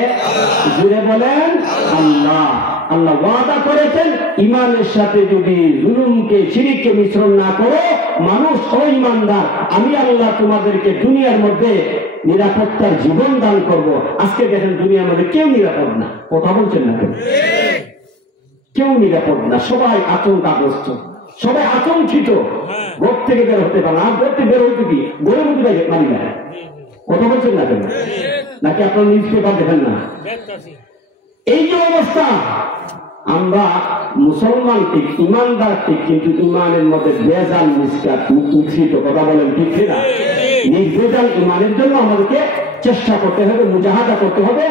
জুড়ে বলেন আল্লাহ। আল্লাহ ওয়াদা করেছেন, ঈমানের সাথে যদি জুলুমকে শিরিককে মিশ্রণ না করো মানুষ ও ঈমানদার, আমি আল্লাহ তোমাদেরকে দুনিয়ার মধ্যে নিরাপত্তার জীবন দান করব। আজকে দেখেন দুনিয়ার মধ্যে কেউ নিরাপদ না, কথা বলছেন না কেউ? কেউ নিরাপদ না, সবাই আতঙ্কগ্রস্ত, সবাই আতঙ্কিত, ঘর থেকে বের হতে পারে না। আর ঘর থেকে বের হইতে কি ঘরের মধ্যে পারি না, কথা বলছেন না কেন? নাকি আপনার নিউজ পেপার দেখেন না? এই যে অবস্থা, আমরা মুসলমান ঠিক, ইমানদার ঠিক, কিন্তু ইমানের মধ্যে ভেজাল মিশ্রিত, কথা বলেন ঠিক কিনা? নির্ভেজাল ইমানের জন্য আমাদেরকে চেষ্টা করতে হবে, মুজাহাদা করতে হবে,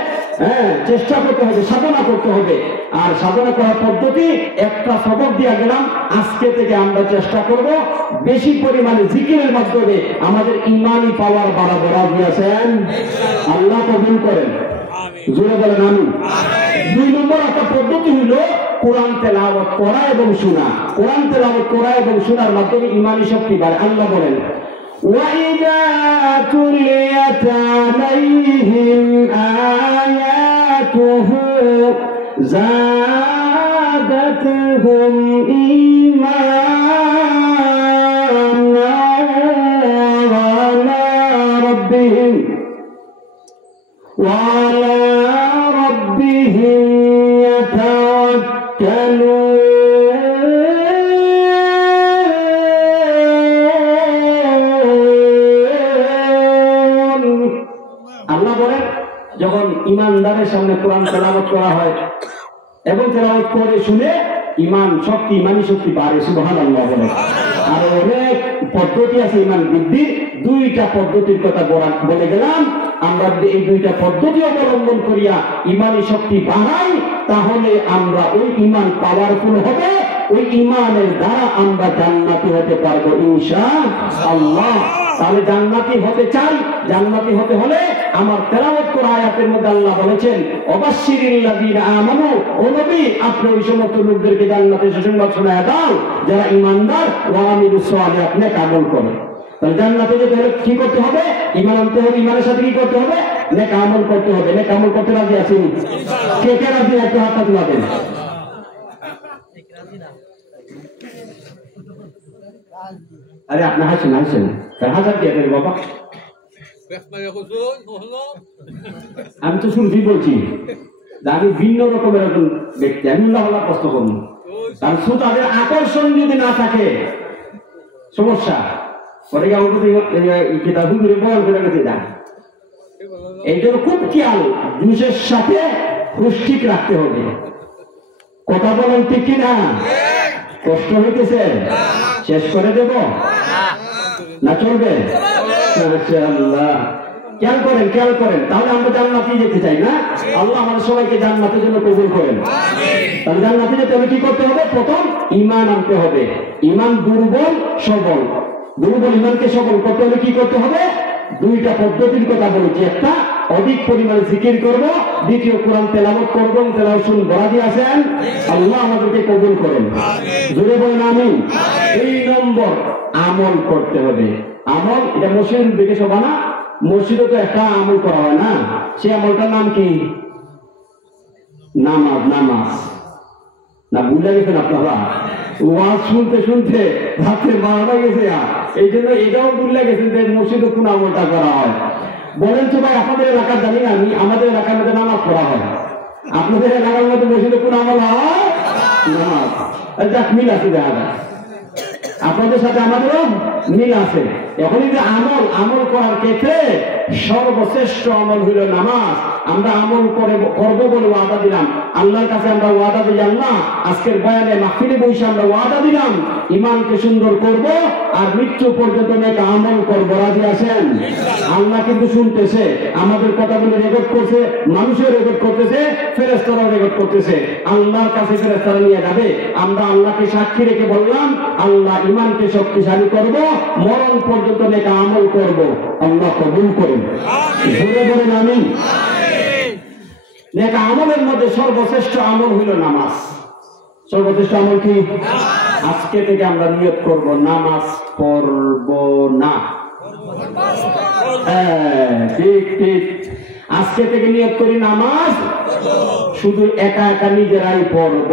চেষ্টা করতে হবে, সাধনা করতে হবে। আর সাধনা করার পদ্ধতি একটা সবক দিয়ে গেলাম, আজকে থেকে আমরা চেষ্টা করব বেশি পরিমাণে জিকিরের মাধ্যমে আমাদের ইমানি পাওয়ার বাড়াবো। রাজি আছেন? আল্লাহ কবুল করেন, জোরে বলেন আমিন। 2 নম্বর একটা পদ্ধতি হলো কোরআন তেলাওয়াত করা এবং শোনা। কোরআন তেলাওয়াত করা এবং শোনার মাধ্যমে ইমানি শক্তি বাড়ে। আল্লাহ বলেন, وَإِذَا تُلِيَتْ عَلَيْهِمْ آيَاتُهُ زَادَتْهُمْ إِيمَانًا وَعَلَى رَبِّهِمْ يَتَوَكَّلُونَ। যখন ইমানদারের সামনে কোরআন তেলাওয়াত করা হয় এবং তেলাওয়াত করে শুনে ইমান শক্তি, ইমানি শক্তি বাড়ে। সুবহানাল্লাহ বলে। আর অনেক পদ্ধতি আছে ইমান বৃদ্ধির, 2টা পদ্ধতির কথা বলে গেলাম। আমরা এই 2টা পদ্ধতি অবলম্বন করিয়া ইমানি শক্তি বাড়াই, তাহলে আমরা ওই ইমান পাওয়ারফুল হবে, ওই ইমানের দ্বারা আমরা জান্নাতি হতে পারবো ইনশাআল্লাহ। তাহলে জান্নাতি হতে চাই, জান্নাতি হতে হলে আমার তেলাওয়াত করা আয়াতের মধ্যে আল্লাহ বলেছেন, অবাশশিরিল্লাযীনা আমানু, ও নবী আপনি ওই সমস্ত লোকদেরকে জান্নাতের সুসংবাদ শোনায় দাও যারা ঈমানদার, ওয়া আমিলুস সালিহাত, নেক আমল করে। তাহলে জান্নাতে যেতে হলে কি করতে হবে? ঈমান আনতে হবে। ঈমানের সাথে কি করতে হবে? নেক আমল করতে হবে। নেক আমল করতে রাজি আছেন? কে কে রাজি? একটু হাতটা তুলাবেন। আরে আপনি হাসেন, হাসেন, হাজার দিয়ে দেন বাবা। আমি তো শুনছি বলছি, আমি ভিন্ন রকমের একজন ব্যক্তি, আমি আল্লাহ প্রশ্ন করবো। কারণ তাদের আকর্ষণ যদি না থাকে সমস্যা, এই জন্য খুব খেয়াল, জিনিসের সাথে পুষ্টিক রাখতে হবে। কথা বলেন ঠিক কিনা? কষ্ট হইতেছে? শেষ করে দেব না চলবে? খেয়াল করেন, খেয়াল করেন। তাহলে আমরা জান্নাতে যেতে চাই না? আল্লাহ আমাদের সবাইকে জান্নাতের জন্য কবুল করেন। তাহলে জান্নাতে যেতে হলে কি করতে হবে? প্রথম ঈমান আনতে হবে। ঈমান দুর্বল সবল, দুর্বল ঈমানকে সবল করতে হলে কি করতে হবে? 2টা পদ্ধতির কথা বলেছি। একটা, অধিক পরিমাণে জিকির করব। দ্বিতীয়, কোরআন তেলাওয়াত করব। তেলাওয়াত শুন বরাদি আছেন, আল্লাহ আমাদেরকে কবুল করেন, জোরে বলেন আমিন। 2 নম্বর, আমল করতে হবে। আমল, এটা মসজিদ দেখে শোভা না, মসজিদে তো একটা আমল করা হয় না, সেই আমলটার নাম কি? নামাজ। নামাজ না ভুলে গেছেন আপনারা? ওয়াজ শুনতে শুনতে রাত্রে 12টা গেছে। এই জন্য এটাও ভুলে গেছেন যে মসজিদে কোন আমলটা করা হয়। বলেন তো ভাই, আপনাদের এলাকার জানি না আমি, আমাদের এলাকার মধ্যে নামাজ পড়া হয়। আপনাদের এলাকার মধ্যে মসজিদে কোন আমল হয়? নামাজ। যাক, মিল আছে, দেখা যায় আপনাদের সাথে আমাদেরও মিল আছে। এখন যে আমল করার ক্ষেত্রে সর্বশ্রেষ্ঠ আমল হইল নামাজ। আমরা আমল করবো বলে ওয়াদা দিলাম, আল্লাহর কাছে আমরা ওয়াদা দিই, আল্লাহ আজকের বয়ানে মাহফিলে বসে আমরা ওয়াদা দিলাম ইমানকে সুন্দর করব আর মৃত্যু পর্যন্ত নেক আমল করবো। রাজি আছেন? আল্লাহ কিন্তু শুনতেছে, আমাদের কথাগুলো রেকর্ড করছে, মানুষের রেকর্ড করতেছে, ফেরেশতারাও রেকর্ড করতেছে। আল্লাহর কাছে ফেরেশতারা নিয়ে যাবে। আমরা আল্লাহকে সাক্ষী রেখে বললাম, আল্লাহ ইমানকে শক্তিশালী করব, মরণ পর্যন্ত নেক আমল করব। আল্লাহ কবুল করুন। জোরে বলেন আমিন। নেক আমলের মধ্যে সর্বশ্রেষ্ঠ আমল হইল নামাজ। সর্বশ্রেষ্ঠ আমল কি? আজকে থেকে আমরা নিয়ত করব নামাজ পড়ব না। ঠিক ঠিক, আজকে থেকে নিয়ত করি নামাজ শুধু একা একা নিজেরাই পড়ব।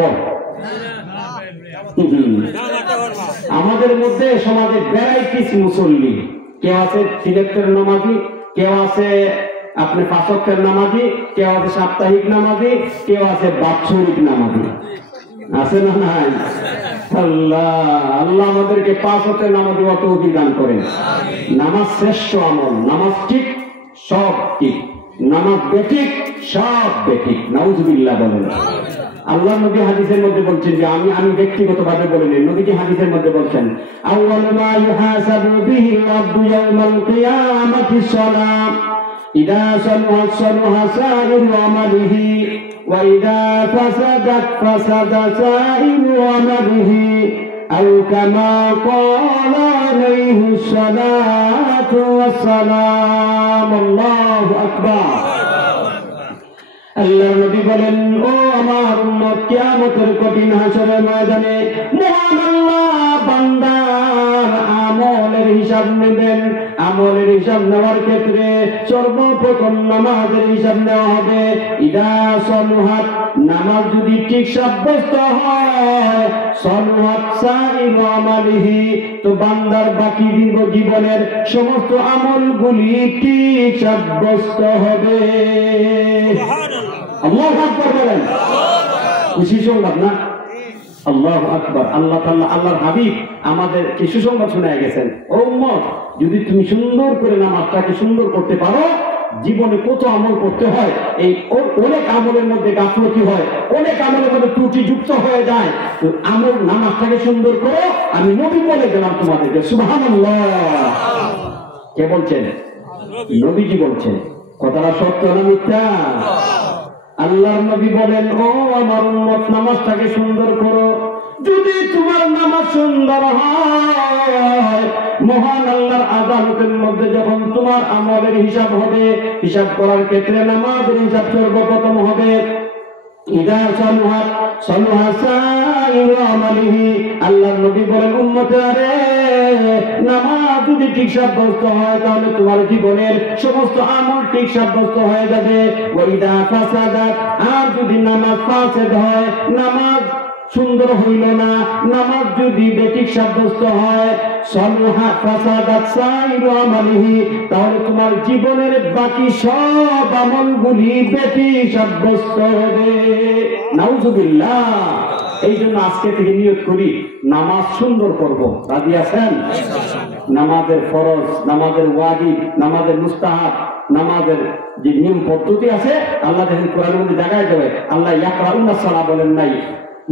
আমাদের মধ্যে সমাজে ভ্যারাইটিস মুসল্লি, কেউ আছে সিলেক্টের নামাজি, কেউ আছে আপনি 5 ওয়াক্তের নামাজি, কেউ আছে সাপ্তাহিক নামাজি, কেউ আছে বাৎসরিক নামাজি। আছে না নাই? আল্লাহ আল্লাহ আমাদেরকে 5 ওয়াক্তের নামাজি অত অভিদান করেন। নামাজ শ্রেষ্ঠ আমল। নামাজ ঠিক, সব ঠিক। নামাজ বেঠিক, সব বেঠিক। নাউজুবিল্লাহ বলেন। আল্লাহ নবী হাদিসের মধ্যে বলছেন যে আমি ব্যক্তিগতভাবে বলিনি, নবীজি হাদিসের মধ্যে বলছেন আউয়ালু মা ইউহাসাবু বিহি আল-আবদু ইয়াওমাল কিয়ামাতিস সালাম ইদা সালাহা সালাহা সাইরু আমালিহি ওয়া ইদা ফাসাদাত ফাসাদা সাইরু আমালিহি আও কামা ক্বালা আলাইহিস সালাতু ওয়াস সালাম। আল্লাহু আকবার। আল্লাহর নবী বলেন, ও আমার উম্মত, কিয়ামতের কঠিন হাসরের ময়দানে মহান আল্লাহ বান্দার আমলের হিসাব নেবেন। আমলের হিসাব নেওয়ার ক্ষেত্রে সর্বপ্রথম নামাজের হিসাব নেওয়া হবে। ইদা সলুহাত, নামাজ যদি ঠিক সাব্যস্ত হয়, সলুহাত সাইরু আমালিহি, তো বান্দার বাকি জীবনের সমস্ত আমলগুলি ঠিক সাব্যস্ত হবে। আল্লাহু আকবার বলেন। খুশি সংবাদ না? আল্লাহু আকবার। আল্লাহ তাআলা, আল্লাহর হাবিব আমাদের কি সুসংবাদ শোনায় গেছেন, ও উম্মত, যদি তুমি সুন্দর করে নামাজটাকে সুন্দর করতে পারো, জীবনে কত আমল করতে হয়, এই অনেক আমলের মধ্যে গাফলতি হয়, অনেক আমলের মধ্যে ত্রুটি যুক্ত হয়ে যায়। তো আমল নামাজটাকে সুন্দর করো। আমি নবী বলে গেলাম তোমাদেরকে। সুবহানাল্লাহ। কে বলছেন? নবীজি বলছেন। কথাটা সত্য না মিথ্যা? আল্লাহর নবী বলেন, ও আমার উম্মত, নামাজটাকে সুন্দর করো। যদি তোমার নামাজ সুন্দর হয়, মহান আল্লাহর আদালতের মধ্যে যখন তোমার আমলের হিসাব হবে, হিসাব করার ক্ষেত্রে নামাজের হিসাব সর্বপ্রথম হবে। ইদা সালুহাত সালুহা সাইরু আমালিহি, আল্লাহর নবী বলেন, উম্মতেরা, নামাজ যদি ঠিক সাব্যস্ত হয় তাহলে তোমার জীবনের সমস্ত আমল ঠিক সাব্যস্ত হয়ে যাবে। ওয়া ইদা ফাসাদাত, আর যদি নামাজ ফাসেদ হয়, নামাজ সুন্দর হইল না, নামাজ যদি বেঠিক সাব্যস্ত হয়, সলুহা ফাসাদাত সাইরু আমালিহি, তাহলে তোমার জীবনের বাকি সব আমলগুলি বেঠিক সাব্যস্ত হবে। নাউজুবিল্লাহ। এই জন্য আজকে থেকে নিয়ত করি নামাজ সুন্দর করব। রাজি আছেন? নামাজের ফরজ, নামাজের ওয়াজিব, নামাজের মুস্তাহাব, নামাজের যে নিয়ম পদ্ধতি আছে, আল্লাহ দেখেন কোরআনের মধ্যে জায়গায় যাবে, আল্লাহ ইয়াকরাউনাস সালাহ বলেন নাই।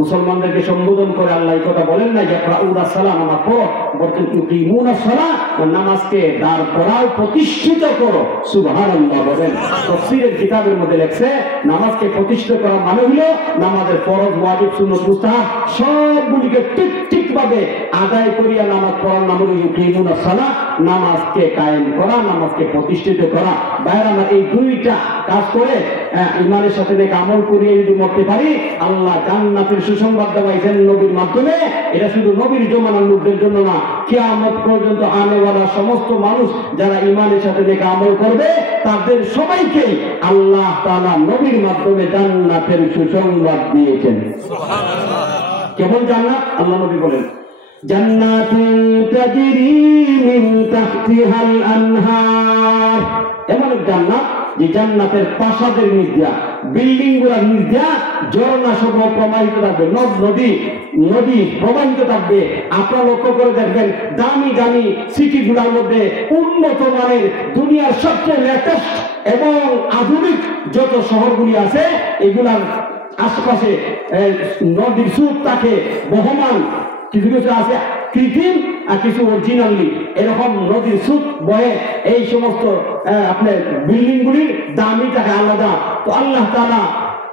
মুসলমানদেরকে সম্বোধন করে আল্লাহ এই কথা বলেন না ইয়াকরাউনাস সালাহ, নামাজ পড়ো, বলতেন ইউকিমুনাস সালাহ, নামাজকে দাঁড় করাও, প্রতিষ্ঠিত করো। সুবহানাল্লাহ বলেন। তাফসীরের কিতাবের মধ্যে লেখছে, নামাজকে প্রতিষ্ঠিত করা মানে হলো নামাজের ফরজ, ওয়াজিব, সুন্নাত, মুস্তাহাব সবগুলিকে ঠিক ঠিক ভাবে আদায় করিয়া নামাজ পড়ার নাম হলো ইউকিমুনাস সালাহ, নামাজকে কায়েম করা, নামাজকে প্রতিষ্ঠিত করা। ভাইরা আমার, এই দুইটা কাজ করে ইমানের সাথে নেক আমল করিয়ে যদি মরতে পারি, আল্লাহ জান্নাতের সুসংবাদ দেওয়াইছেন নবীর মাধ্যমে। এটা শুধু নবীর জমানার লোকদের জন্য না, কিয়ামত পর্যন্ত আনেওয়ালা সমস্ত মানুষ যারা ইমানের সাথে নেক আমল করবে, তাদের সবাইকে আল্লাহ তাআলা নবীর মাধ্যমে জান্নাতের সুসংবাদ দিয়েছেন। সুবহানাল্লাহ। কেমন জান্নাত? আল্লাহ নবী বলেন জান্নাতুন তাজরি মিন তাহতিহাল আনহার, এমন এক জান্নাত যে জান্নাতের প্রাসাদের নিচ দিয়া, বিল্ডিং গুলার নিচ দিয়া ঝর্ণা সহ প্রবাহিত থাকবে, নদ নদী প্রবাহিত থাকবে। আপনারা লক্ষ্য করে দেখবেন দামি দামি সিটি গুলার মধ্যে উন্নত মানের দুনিয়ার সবচেয়ে লেটেস্ট এবং আধুনিক যত শহরগুলি আছে এগুলার আশেপাশে নদীর স্রোত থাকে বহমান, কিছু কিছু আছে কৃত্রিম আর কিছু অরিজিনালি এরকম নদীর স্রোত বয়ে এই সমস্ত আপনার বিল্ডিং গুলির দামই থাকে আলাদা। তো আল্লাহ তাআলা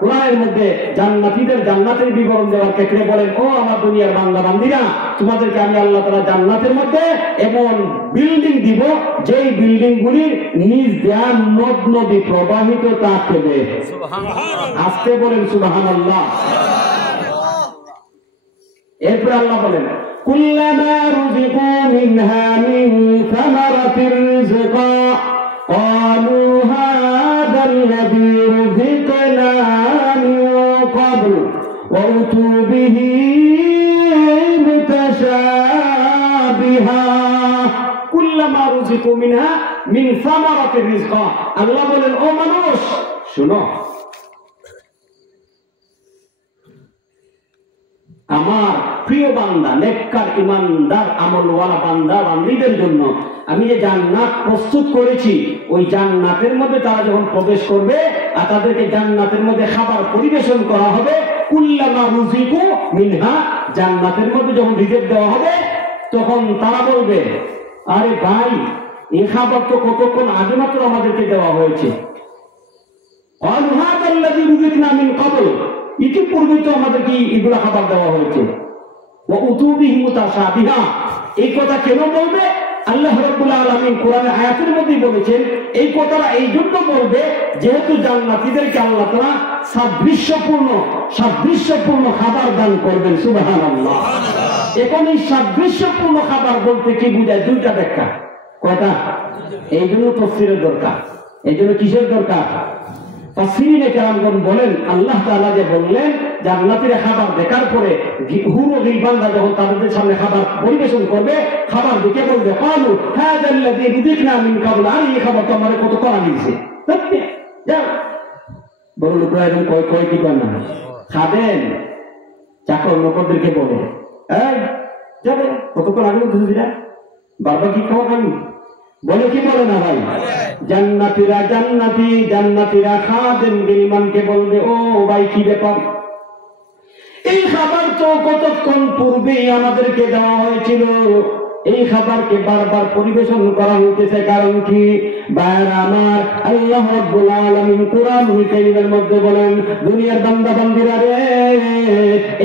কোরআনের মধ্যে জান্নাতীদের জান্নাতের বিবরণ দেওয়ার ক্ষেত্রে বলেন, ও আমার দুনিয়ার বান্দা বান্দিরা, তোমাদেরকে আমি আল্লাহ তাআলা জান্নাতের মধ্যে এমন বিল্ডিং দিব যেই বিল্ডিং গুলির নিজ দেয়া নদ নদী প্রবাহিত থাকবে। আস্তে বলেন সুবহানাল্লাহ। এরপর আল্লাহ বলেন কুল্লামা রুজিকু মিনহা মিন সামারাতির রিজকা ক্বালু হাযাল্লাযী রুজিকনা মিন ক্বাবলু ওয়া উতু বিহি মুতাশাবিহা। কুল্লামা রুজিকু মিনহা মিন সামারাতির রিজকা, আল্লাহ বলেন ও মানুষ শুনো, আমার প্রিয় বান্দা নেককার ইমানদার আমলওয়ালা বান্দা বান্দীদের জন্য আমি যে জান্নাত প্রস্তুত করেছি, ওই জান্নাতের মধ্যে তারা যখন প্রবেশ করবে আর তাদেরকে জান্নাতের মধ্যে খাবার পরিবেশন করা হবে, কুল্লামা রুজিকু মিনহা, জান্নাতের মধ্যে যখন রিজিক দেওয়া হবে তখন তারা বলবে, আরে ভাই এই খাবার তো কতক্ষণ আগে মাত্র আমাদেরকে দেওয়া হয়েছে। ক্বালু হাযাল্লাযী রুজিকনা মিন ক্বাবল, ইতিপূর্বে তো আমাদেরকে এগুলো খাবার দেওয়া হয়েছে। ওয়া উতু বিহি মুতাশাবিহা, এই কথা কেন বলবে? আল্লাহ রাব্বুল আলামিন কোরআনের আয়াতের মধ্যে বলেছেন এই কথাটা এই জন্য বলবে যেহেতু জান্নাতীদেরকে আল্লাহ তাআলা সাদৃশ্যপূর্ণ খাবার দান করবেন। সুবহানাল্লাহ। এখন এই সাদৃশ্যপূর্ণ খাবার বলতে কি বোঝায়? দুইটা ব্যাখ্যা। কয়টা? এই জন্য তাফসীরের দরকার। এই জন্য কিসের দরকার? তাফসীরে কেরামগণ বলেন আল্লাহ তাআলা যে বললেন জান্নাতীরা খাবার দেখার পরে হুর ও গিলবানরা যখন তাদের সামনে খাবার পরিবেশন করবে, খাবার দেখে বলবে ক্বালু হাযাল্লাযী রুজিকনা মিন ক্বাবল, আর এই খাবার তো আমারে কত করা দিয়েছে। যাও বড় লোকরা এরকম কয় কি করে না খাবেন, চাকর নৌকরদেরকে বলে এই যাবে কতক্ষণ আগে বলতেছি না বারবার কি খাওয়া খাবি, বলে কি বলে না ভাই? জান্নাতীরা খাদেম গিলমানকে বলবে, ও ভাই কি ব্যাপার, এই খাবার তো কতক্ষণ পূর্বেই আমাদেরকে দেওয়া হয়েছিল, এই খাবারকে বারবার পরিবেশন করা হইতেছে, কারণ কি? ভাইরা আমার, আল্লাহ রাব্বুল আলামিন কোরআনুল কারীমের মধ্যে বলেন দুনিয়ার বান্দা বান্দীরা রে,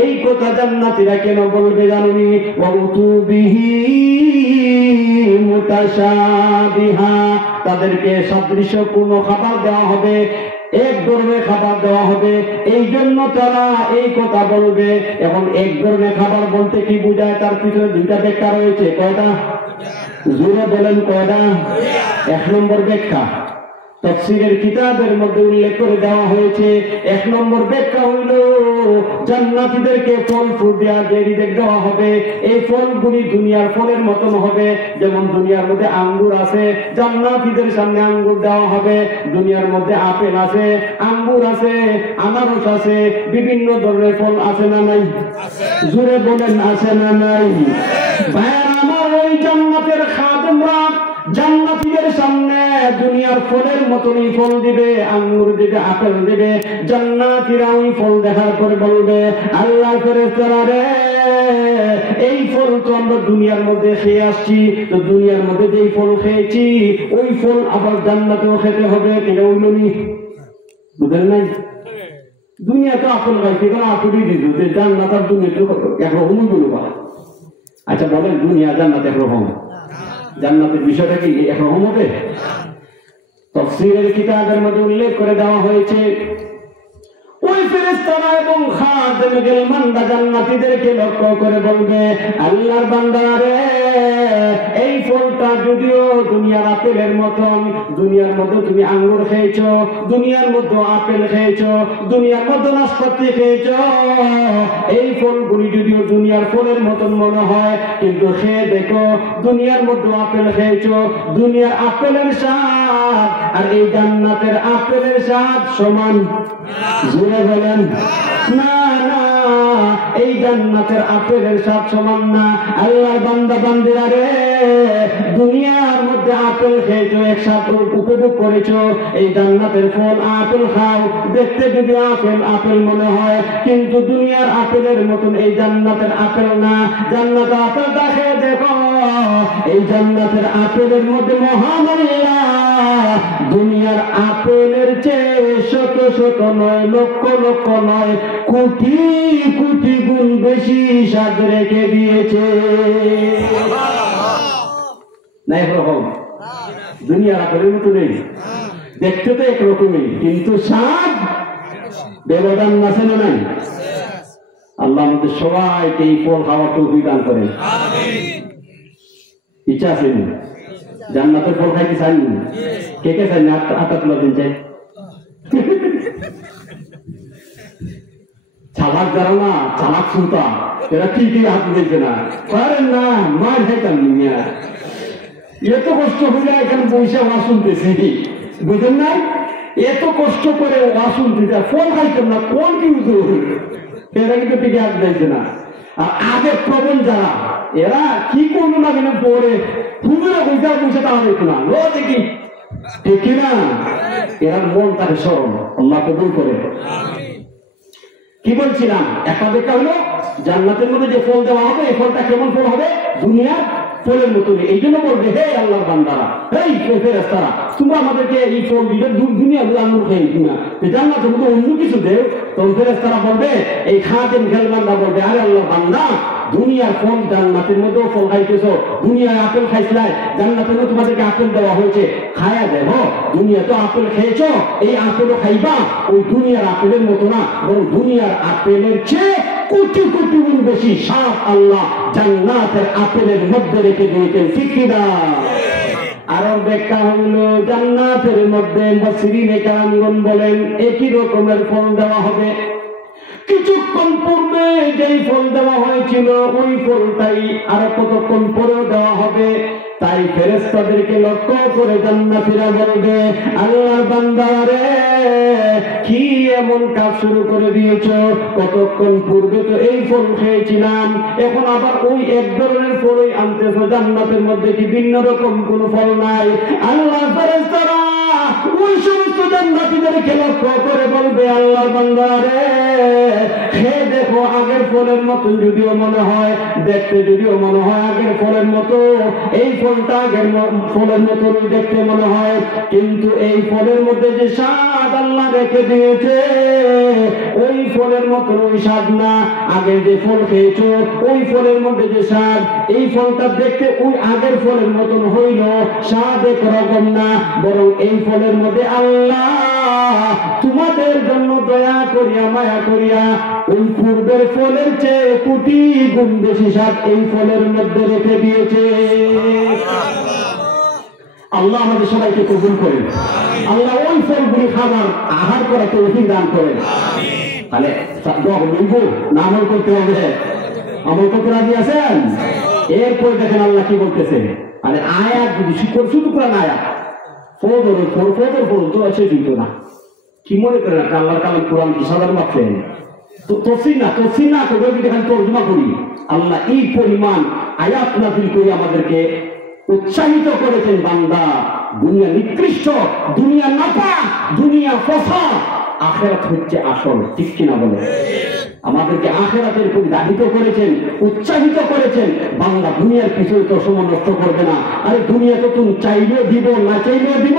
এই কথা জান্নাতীরা কেন বলবে জানুনি? ওয়া উতু বিহি মুতাশাবিহা, তাদেরকে সাদৃশ্যপূর্ণ খাবার দেওয়া হবে, এক ধরনের খাবার দেওয়া হবে, এই জন্য তারা এই কথা বলবে। এখন এক ধরনের খাবার বলতে কি বোঝায়? তার পিছনে দুইটা ব্যাখ্যা রয়েছে। কয়টা? জোরে বলেন কয়টা? এক নম্বর ব্যাখ্যা তাফসীরের কিতাবের মধ্যে উল্লেখ করে দেওয়া হয়েছে, এক নম্বর ব্যাখ্যা হইল জান্নাতীদেরকে ফল ফ্রুট দেওয়া হবে, এই ফলগুলি দুনিয়ার ফলের মতন হবে। যেমন দুনিয়ার মধ্যে আঙ্গুর আছে, জান্নাতীদের সামনে আঙ্গুর দেওয়া হবে। দুনিয়ার মধ্যে আপেল আছে, আঙ্গুর আছে, আনারস আছে, বিভিন্ন ধরনের ফল আছে না নাই? জোরে বলেন আছে না নাই? ভাইরা আমার, ওই জান্নাতের খাদেমরা জান্নাতীদের সামনে দুনিয়ার ফলের মতনই ফল দিবে, আঙ্গুর দিবে, আপেল দিবে। জান্নাতীরা ওই ফল দেখার পরে বলবে, আল্লাহ ফেরেশতারা রে, এই ফল তো আমরা দুনিয়ার মধ্যে খেয়ে আসছি, তো দুনিয়ার মধ্যে যেই ফল খেয়েছি ওই ফল আবার জান্নাতেও খেতে হবে, এটা হইলনি? বুঝলেন নাই? দুনিয়া তো আপেল খাইছে, কারণ আপেলই দিত, জান্নাত আর দুনিয়া তো একরকমই বলবো। আচ্ছা বলেন, দুনিয়া জান্নাত একরকম? জান্নাতের বিষয়টা কি একরকম হবে? তাফসীরের কিতাবের মধ্যে উল্লেখ করে দেওয়া হয়েছে, ওই ফেরেশতারা এবং খাদেম গিলমানরা জান্নাতীদেরকে লক্ষ্য করে বলবে, আল্লাহর বান্দারা রে, এই ফলটা যদিও দুনিয়ার আপেলের মতন, দুনিয়ার মধ্যে তুমি আঙ্গুর খেয়েছো, দুনিয়ার মধ্যে আপেল খেয়েছো, দুনিয়ার মধ্যে নাশপাতি খেয়েছো, এই ফলগুলি যদিও দুনিয়ার ফলের মতন মনে হয়, কিন্তু খেয়ে দেখো দুনিয়ার মধ্যে আপেল খেয়েছো, দুনিয়ার আপেলের স্বাদ আর এই জান্নাতের আপেলের স্বাদ সমান। জোরে বলেন না। না, এই জান্নাতের আপেলের স্বাদ সমান না। আল্লাহর বান্দা বান্দিরা রে, দুনিয়ার মধ্যে আপেল খেয়েছো, একসাথে উপভোগ করেছো, এই জান্নাতের ফল আপেল খাও, দেখতে যদি আপেল আপেল মনে হয়, কিন্তু দুনিয়ার আপেলের মতন এই জান্নাতের আপেল না। জান্নাতের আপেলটা খেয়ে দেখো, এই জান্নাতের আপেলের মধ্যে মহান আল্লাহ দুনিয়ার আপেলের চেয়ে শত শত নয়, লক্ষ লক্ষ নয়, কোটি কোটি গুণ বেশি স্বাদ রেখে দিয়েছে। না একরকম দুনিয়ার আপেলের মতো নেই, দেখতে তো একরকমই, কিন্তু স্বাদ ব্যবধান আছে না নাই? আল্লাহ আমাদের সবাইকে এই ফল খাওয়ার তৌফিক দান করেন। ইচ্ছা আছে জান্নাতের ফল খাইতে চান? কে কে চান? হাত তুলে দিন। চাই চালাক যারা না, চালাক সুতা, এরা কি কি হাত দিয়েছে না পারেন না, মার খাইতাম নিয়ে এত কষ্ট হইলে এখানে পয়সা ওয়া শুনতেছি, বুঝেন না? এত কষ্ট করে ওয়া শুনতে ফল খাইতাম না, কোন কি এরা কিন্তু টিকে হাত দিয়েছে না। আর আগে প্রবণ যারা, এরা কি করলো না কেন পরে হুজুরে পয়সা পয়সা তারা দেখো না, লো দেখি ঠিক না? এরা মন তাকে স্মরণ, আল্লাহ কবুল করে। কি বলছিলাম? একটা দেখা হলো জান্নাতের মধ্যে যে ফল দেওয়া হবে, এই ফলটা কেমন ফল হবে? দুনিয়ার ফলের মতো। এই জন্য বলবে, হে আল্লাহর বান্দারা, এই ফেরেশতারা, তোমরা আমাদেরকে এই ফল দিলে দুনিয়া আঙ্গুর খেয়ে কিনা, জান্নাতের মধ্যে অন্য কিছু দেও। তখন ফেরেশতারা বলবে, এই খাদেম খেলবান্দা বলবে, আরে আল্লাহর বান্দা, দুনিয়ার ফল জান্নাতের মধ্যেও ফল খাইতেছো, দুনিয়ায় আপেল খাইছিলাই, জান্নাতের মধ্যে তোমাদেরকে আপেল দেওয়া হয়েছে, খায়া দেখো, দুনিয়া তো আপেল খেয়েছো, এই আপেলও খাইবা, ওই দুনিয়ার আপেলের মতো না, বরং দুনিয়ার আপেলের চেয়ে কোটি কোটি গুণ বেশি স্বাদ আল্লাহ জান্নাতের আপেলের মধ্যে রেখে দিয়েছেন। ঠিক কিনা? আরো ব্যাখ্যা হলো, জান্নাতের মধ্যে মুফাসসিরিনে কেরামগণ বলেন একই রকমের ফল দেওয়া হবে। কিছুক্ষণ পূর্বে যেই ফল দেওয়া হয়েছিল ওই ফলটাই আর কতক্ষণ পরেও দেওয়া হবে। তাই ফেরেশতাদেরকে লক্ষ্য করে জান্নাতীরা বলবে, আল্লাহর বান্দারা রে, কি এমন কাজ শুরু করে দিয়েছো? কতক্ষণ পূর্বে তো এই ফল খেয়েছিলাম, এখন আবার ওই এক ধরনের ফলই আনতেছো, জান্নাতের মধ্যে কি ভিন্ন রকম কোন ফল নাই? আল্লাহ ফেরেশতারা ওই সমস্ত জান্নাতীদেরকে লক্ষ্য করে বলবে, আল্লাহর বান্দারা রে, খেয়ে দেখো, আগের ফলের মতন যদিও মনে হয়, দেখতে যদিও মনে হয় আগের ফলের মতো, এই ফলটা আগের ফলের মতন দেখতে মনে হয়, কিন্তু এই ফলের মধ্যে যে স্বাদ আল্লাহ রেখে দিয়েছে, ওই ফলের মতন ওই স্বাদ না। আগে যে ফল খেয়েছো ওই ফলের মধ্যে যে স্বাদ, এই ফলটা দেখতে ওই আগের ফলের মতন হইল, স্বাদ একরকম না, বরং এই ফলের মধ্যে আল্লাহ তোমাদের জন্য দয়া করিয়া মায়া করিয়া ওই পূর্বের ফলের চেয়ে কোটি গুণ বেশি স্বাদ এই ফলের মধ্যে রেখে দিয়েছে। আল্লাহ আমাদের সবাইকে কবুল করেন। আল্লাহ ওই ফলগুলি খাবার আহার করা তৌফিক দান করেন। তাহলে না আমল করতে হবে, আমল করতে রাজি আছেন? এরপর দেখেন আল্লাহ কি বলতেছে, আরে আয়াত যদি শুধু কোরআন আয়াত ফল তো আছে দিত না, কি মনে করেন আল্লাহর কালাম কোরআন কি সাধারণ মাপছেন? তফসির না করে যদি এখানে তর্জমা করি, আল্লাহ এই পরিমাণ আয়াত নাযিল করে আমাদেরকে উৎসাহিত করেছেন, বান্দা দুনিয়া নিকৃষ্ট, দুনিয়া নাপাক, দুনিয়া ফসা, আখিরাত হচ্ছে আসল। ঠিক কিনা বলে? আমাদেরকে আখিরাতের প্রতি দাবিত করেছেন, উৎসাহিত করেছেন, বাংলা দুনিয়ার পিছনে তো সময় নষ্ট করবে না। আরে দুনিয়া তো তুমি চাইলেও দিব, না চাইলেও দিব,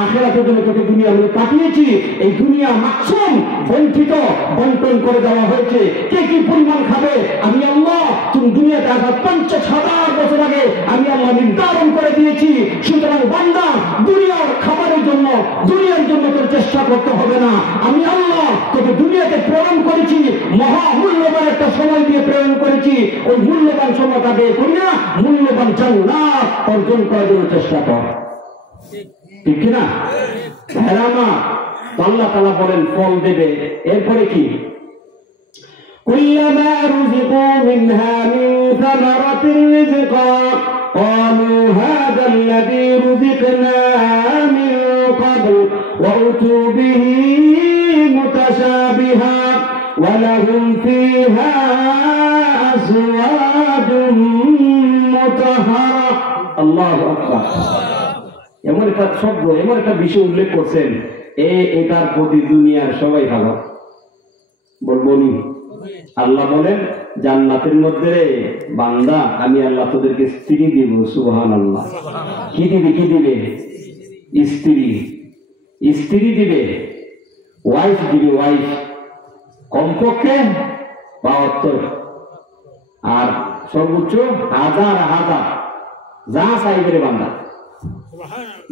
আখিরাতের জন্য তোকে দুনিয়া আমরা পাঠিয়েছি। এই দুনিয়া মাকসুম, বঞ্চিত, বন্টন করে দেওয়া হয়েছে। কে কি পরিমাণ খাবে আমি আল্লাহ, তুমি দুনিয়াতে আসার 50,000 বছর আগে আমি আল্লাহ নির্ধারণ করে দিয়েছি। সুতরাং বান্দা দুনিয়ার খাবারের জন্য, দুনিয়ার জন্য তোর চেষ্টা করতে হবে না। আমি আল্লাহ তোকে দুনিয়াতে প্রেরণ করেছি, মহা মূল্যবান একটা সময় দিয়ে প্রেরণ করেছি। ওই মূল্যবান সময়টা বের করি না, মূল্যবান জান্নাত অর্জন করার জন্য চেষ্টা কর, ঠিক কিনা? হেরামা আল্লাহ তাআলা বলেন ফল দেবে, এরপরে কি? كلما رزقوا منها من ثمرة رزقا قالوا هذا الذي رزقنا من قبل وأتوا به متشابها ولهم فيها أزواج مطهرة الله أكبر এমন একটা শব্দ, এমন একটা বিষয় উল্লেখ করছেন, এটার প্রতি দুনিয়ার সবাই ভালো বলবো নি? আল্লাহ বলেন জান্নাতের মধ্যে বান্দা আমি আল্লাহ তোদেরকে স্ত্রী দিব। সুবহানাল্লাহ। কি দিবে? কি দিবে? স্ত্রী। স্ত্রী দিবে, ওয়াইফ দিবে, ওয়াইফ কমপক্ষে 72 আর সর্বোচ্চ 1000 1000 যা চাইবে বান্দা।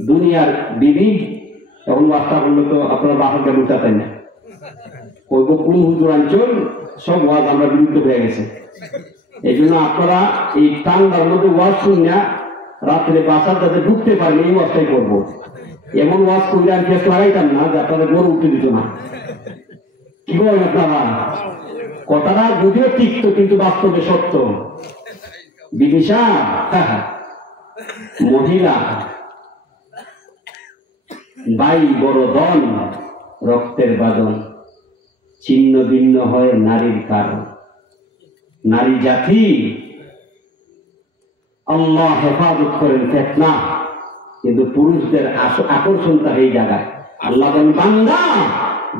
দুনিয়ার বিবি তখন বাস্তা করলে তো আপনারা বাহারটা লুটাতেন না, ওই কোন হুজুর অঞ্চল সব ওয়াজ আমরা বিরুদ্ধ হয়ে গেছে। এই জন্য আপনারা এই ঠান্ডার মধ্যে ওয়াজ শুনে রাত্রে বাসার যাতে ঢুকতে পারেন এই ওয়াজটাই করবো। এমন ওয়াজ করলে আমি ফেস লাগাইতাম না যে আপনাদের গরু উঠতে দিত না। কি বলেন আপনারা? কথাটা যদিও তিক্ত কিন্তু বাস্তবে সত্য। বিদিশা মহিলা বাই বড় দল, রক্তের বাদন, ছিন্ন ভিন্ন হয় নারীর কারণ। নারী জাতি আল্লাহ হেফাজত করেন ফিতনা, কিন্তু পুরুষদের আকর্ষণ তার এই জায়গায়। আল্লাহ বলেন বান্দা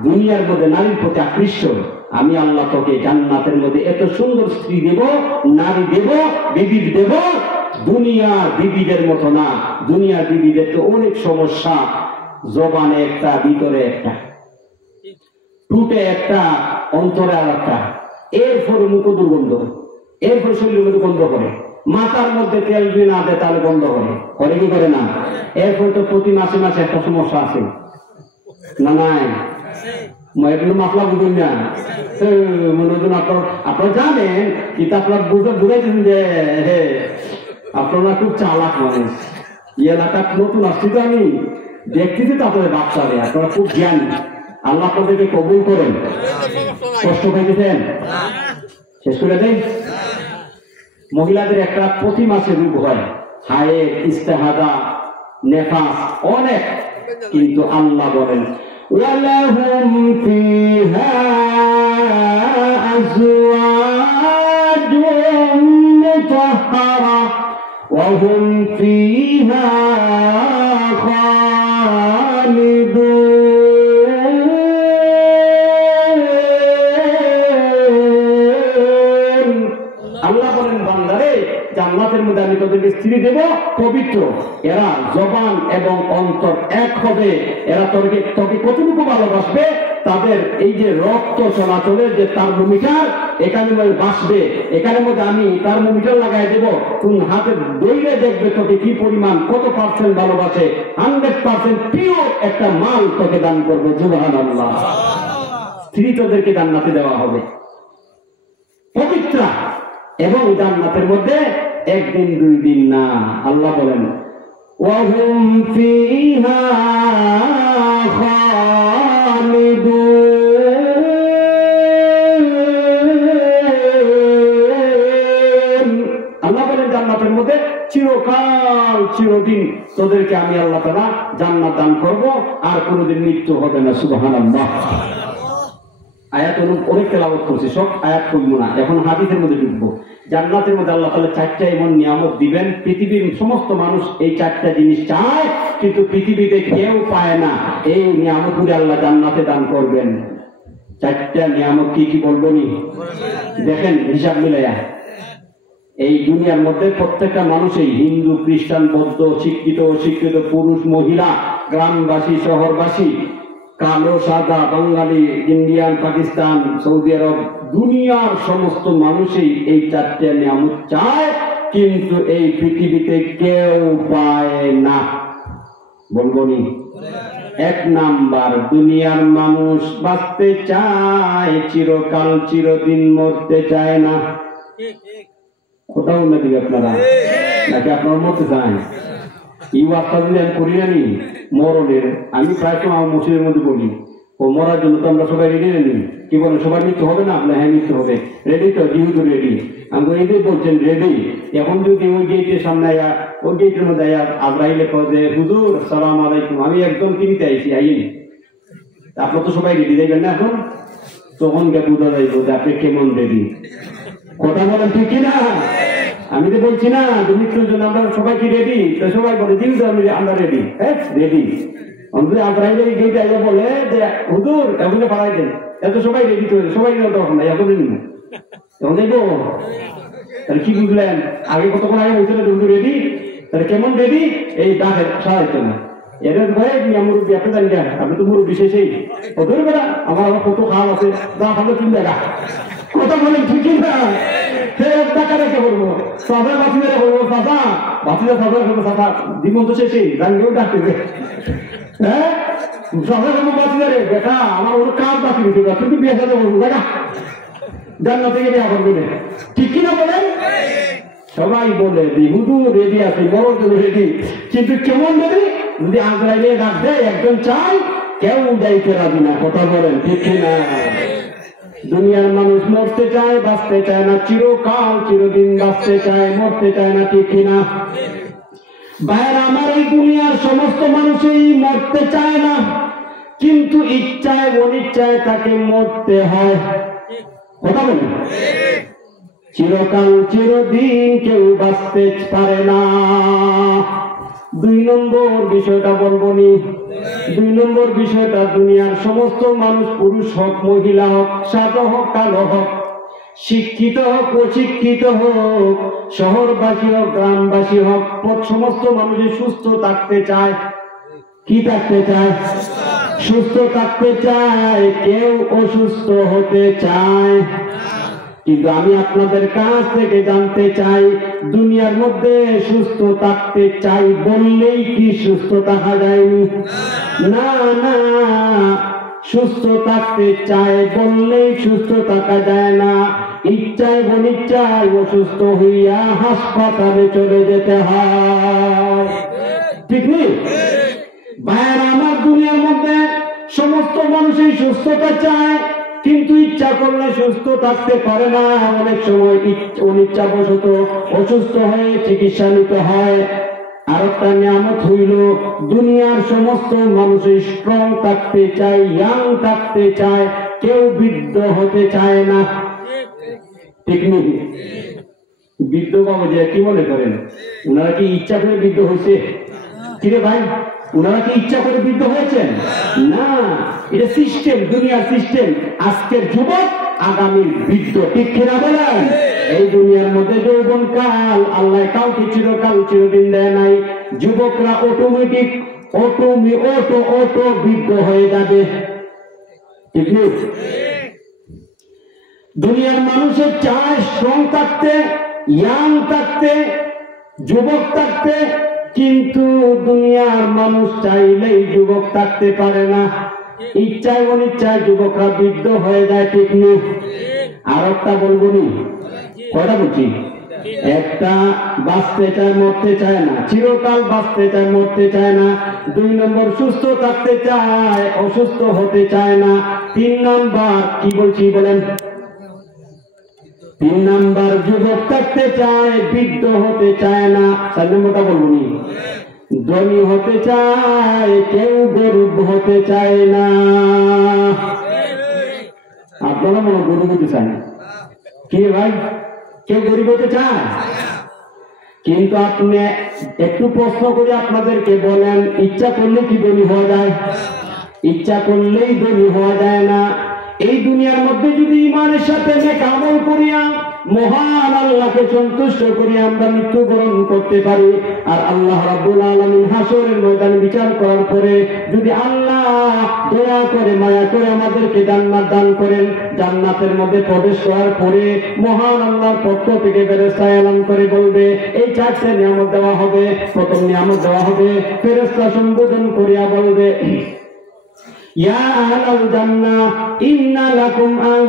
দুনিয়ার মধ্যে নারীর প্রতি আকৃষ্ট, আমি আল্লাহ তোকে জান্নাতের মধ্যে এত সুন্দর স্ত্রী দেব, নারী দেব, বিবি দেব। দুনিয়ার বিবিদের মতো না, দুনিয়ার বিবিদের তো অনেক সমস্যা, জবানে একটা, ভিতরে একটা, টুটে একটা, অন্তরে আর একটা, এরপরে মুখ দুর্গন্ধ, এরপরে শরীরের মধ্যে গন্ধ করে, মাথার মধ্যে তেল যদি না দেয় তাহলে গন্ধ করে, করে কি করে না? এরপরে তো প্রতি মাসে মাসে একটা সমস্যা আছে না? নাই এগুলো মাফলা বুঝুন না। মনে হয় আপনারা জানেন কিন্তু আপনার বুঝাইছেন যে আপনারা খুব চালাক মানুষ। এই এলাকার নতুন আসছি তো আমি, দেখতেছি তো আপনাদের বাচ্চারে, আপনারা খুব জ্ঞানী। আল্লাহ আপনাদেরকে কবুল করেন। কষ্ট পাইতেছেন? শেষ করে দেন। মহিলাদের একটা প্রতি মাসে রোগ হয়, হায়ের, ইস্তেহাদা, নেফাস, অনেক, কিন্তু আল্লাহ বলেন ওয়ালাহুম ফিহা আজওয়াজুম মুতাহহারা ওয়া হুম ফিহা জান্নাতের মধ্যে আমি তোদেরকে স্ত্রী দেব পবিত্র, এরা জবান এবং অন্তর এক হবে। এরা তোকে কতটুকু ভালোবাসবে, তাদের এই যে রক্ত চলাচলের যে থার্মোমিটার এখানে বাসবে, এখানের মধ্যে আমি থার্মোমিটার লাগাই দেব, তুমি হাতে দইলে দেখবে তোকে কি পরিমাণ, কত পার্সেন্ট ভালোবাসে। 100% পিওর একটা মাল তোকে দান করবো। সুবহানাল্লাহ। স্ত্রী তোদেরকে জান্নাতে দেওয়া হবে পবিত্র, এবং জান্নাতের মধ্যে একদিন দুই দিন না। আল্লাহ বলেন ওয়াহুম ফিহা খালিদুন। আল্লাহ বলেন জান্নাতের মধ্যে চিরকাল, চিরদিন তোদেরকে আমি আল্লাহ তাআলা জান্নাত দান করব, আর কোনোদিন মৃত্যু হবে না। সুবহানাল্লাহ। আয়াত অনেক তেলাওয়াত করছি, সব আয়াত করবো না, এখন হাদিসের মধ্যে ঢুকবো। জান্নাতের মধ্যে আল্লাহ তাআলা 4টা এমন নিয়ামত দিবেন, পৃথিবীর সমস্ত মানুষ এই 4টা জিনিস চায়, কিন্তু পৃথিবীতে কেউ পায় না। এই নিয়ামতগুলি আল্লাহ জান্নাতে দান করবেন। 4টা নিয়ামত কি কি বলবো নি? দেখেন হিসাব মিলাইয়া। এই দুনিয়ার মধ্যে প্রত্যেকটা মানুষই, হিন্দু, খ্রিস্টান, বৌদ্ধ, শিক্ষিত, অশিক্ষিত, পুরুষ, মহিলা, গ্রামবাসী, শহরবাসী, কালো, সাদা, বাঙালি, ইন্ডিয়ান, পাকিস্তান, সৌদি আরব, দুনিয়ার সমস্ত মানুষই এই 4টা নিয়ামত চায়, কিন্তু এই পৃথিবীতে কেউ পায় না। বলবো নি? 1 নাম্বার, দুনিয়ার মানুষ বাঁচতে চায়, চিরকাল চিরদিন মরতে চায় না। কোথাও উন্নতি আপনারা নাকি আপনারা মরতে চান? এই ওয়াজটা যদি আমি করি জানি মরণের, আমি প্রায় সময় আমার মসজিদের মধ্যে বলি ও মরার জন্য তো আমরা সবাই রেডি রেডি কি বলেন, সবার মৃত্যু হবে না? আপনার হ্যাঁ মৃত্যু হবে, রেডি তো? যেহেতু রেডি, আমি এই যে বলছেন রেডি, এখন যদি ওই গেটের সামনে ওই গেটের মধ্যে আজরাইলে যে হুজুর সালাম আলাইকুম, আমি একদম কিনতে আইছি আইনি, আপনার তো সবাই রেডি যাইবেন না এখন? তখন কে বুঝা যাইব যে আপনি কেমন রেডি। কথা বলেন ঠিক কিনা? আমি তো বলছি না যে মৃত্যুর জন্য আমরা সবাই কি রেডি? তো সবাই বলে যেহেতু আমরা রেডি, হ্যাঁ রেডি। আজরাইলে গেটে আইলে বলে যে হুজুর এগুলো পাড়াই দেন, এত সবাই রেডি তো, সবাই তখন না এখন নিব তখন দেখবো। তাহলে কি বুঝলেন? আগে কতক্ষণ আগে হয়েছিল হুজুর রেডি, তাহলে কেমন রেডি? এই ডাকের সাহায্য না এদের ভয়ে মুরব্বী আপনি জানি কেন, আপনি তো মুরব্বী শেষেই ওদের বেড়া আমার আমার কত খাওয়া আছে, যা ভালো কিনবে দেখা। কথা বলেন ঠিক না? সে টাকা রেখে বলবো সাদা বাতিদারে বলবো সাদা বাতিদা সাদা করবো সাদা জীবন তো শেষেই জানলেও ডাকতেছে। হ্যাঁ সাদা করবো বাতিদারে বেটা আমার ওর কাজ বাকি দিতে তুই তো বিয়ে সাথে বলবো দেখা জান্নাত থেকে বিয়ে করবে না, ঠিক কিনা বলেন? সবাই বলে যে হুজুর রেডি আছে, মরণ জন্য রেডি, কিন্তু কেমন রেডি? যদি আজরাইলে ডাক দেয় একজন চাই, কেউ যাইতে রাজি না। কথা বলেন ঠিক না? দুনিয়ার মানুষ মরতে চায়, বাঁচতে চায় না, চিরকাল চিরদিন বাঁচতে চায়, মরতে চায় না, ঠিক কিনা? ভাইয়েরা আমার, এই দুনিয়ার সমস্ত মানুষই মরতে চায় না, কিন্তু ইচ্ছায় অনিচ্ছায় তাকে মরতে হয়। কথা বলেন? চিরকাল চিরদিন কেউ বাঁচতে পারে না। 2 নম্বর বিষয়টা বলবো নি। 2 নম্বর বিষয়টা, দুনিয়ার সমস্ত মানুষ, পুরুষ হোক মহিলা হোক, সাদা হোক কালো হোক, শিক্ষিত হোক অশিক্ষিত হোক, শহরবাসী হোক গ্রামবাসী হোক, সমস্ত মানুষই সুস্থ থাকতে চায়। কি থাকতে চায়? সুস্থ থাকতে চায়, কেউ অসুস্থ হতে চায়। কিন্তু আমি আপনাদের কাছ থেকে জানতে চাই, দুনিয়ার মধ্যে সুস্থ থাকতে চাই বললেই কি সুস্থ থাকা যায়নি? না না, সুস্থ থাকতে চাই বললেই সুস্থ থাকা যায় না। ইচ্ছায় অনিচ্ছায় অসুস্থ হইয়া হাসপাতালে চলে যেতে হয়, ঠিক নেই? ভাইয়েরা আমার, দুনিয়ার মধ্যে সমস্ত মানুষই সুস্থতা চায়, কিন্তু ইচ্ছা করলে সুস্থ থাকতে পারে না। অনেক সময় অনিচ্ছাবশত অসুস্থ হয়ে চিকিৎসা নিতে হয়। আর একটা নিয়ামত হইল, দুনিয়ার সমস্ত মানুষই স্ট্রং থাকতে চায়, ইয়াং থাকতে চায়, কেউ বৃদ্ধ হতে চায় না, ঠিক নেই? বৃদ্ধ বাবা যে কি মনে করেন, ওনারা কি ইচ্ছা করে বৃদ্ধ হয়েছে? কিরে ভাই, ওনারা কি ইচ্ছা করে বৃদ্ধ হয়েছেন? না, এটা সিস্টেম, দুনিয়ার সিস্টেম। আজকের যুবক আগামীর বৃদ্ধ, ঠিক কিনা বলেন? এই দুনিয়ার মধ্যে যৌবন কাল আল্লাহ কাউকে চিরকাল চিরদিন দেয় নাই। যুবকরা অটোমেটিক অটো বৃদ্ধ হয়ে যাবে, ঠিক নেই? দুনিয়ার মানুষের চায় স্ট্রং থাকতে, ইয়াং থাকতে, যুবক থাকতে, কিন্তু দুনিয়ার মানুষ চাইলেই যুবক থাকতে পারে না। ইচ্ছায় অনিচ্ছায় যুবকরা বৃদ্ধ হয়ে যায়, ঠিক নেই? আর একটা বলবো নি, কটা বলছি? একটা, বাঁচতে চায় মরতে চায় না, চিরকাল বাঁচতে চায় মরতে চায় না। 2 নম্বর, সুস্থ থাকতে চায় অসুস্থ হতে চায় না। 3 নম্বর কি বলছি বলেন? 3 নম্বর, যুবক থাকতে চায় বৃদ্ধ হতে চায় না। 4 নম্বরটা বলবো নি, ধনী হতে চায়, কেউ গরিব হতে চায় না। আপনারা মনে গরিব হতে চান? কি ভাই, কেউ গরিব হতে চায়? কিন্তু আপনি একটু প্রশ্ন করে আপনাদেরকে বলেন, ইচ্ছা করলে কি ধনী হওয়া যায়? ইচ্ছা করলেই ধনী হওয়া যায় না। এই দুনিয়ার মধ্যে যদি ইমানের সাথে নেক আমল করিয়া মহান আল্লাহকে সন্তুষ্ট করিয়া আমরা মৃত্যুবরণ করতে পারি, আর আল্লাহ রাব্বুল আলামিন হাসরের ময়দানে বিচার করার পরে যদি আল্লাহ দয়া করে মায়া করে আমাদেরকে জান্নাত দান করেন, জান্নাতের মধ্যে প্রবেশ করার পরে মহান আল্লাহর পক্ষ থেকে ফেরেশতা এলান করে বলবে, এই 4টে নিয়ামত দেওয়া হবে। প্রথম নিয়ামত দেওয়া হবে, ফেরেশতা সম্বোধন করিয়া বলবে, ইয়া আহলাল জান্নাহ ইন্না লাকুম আন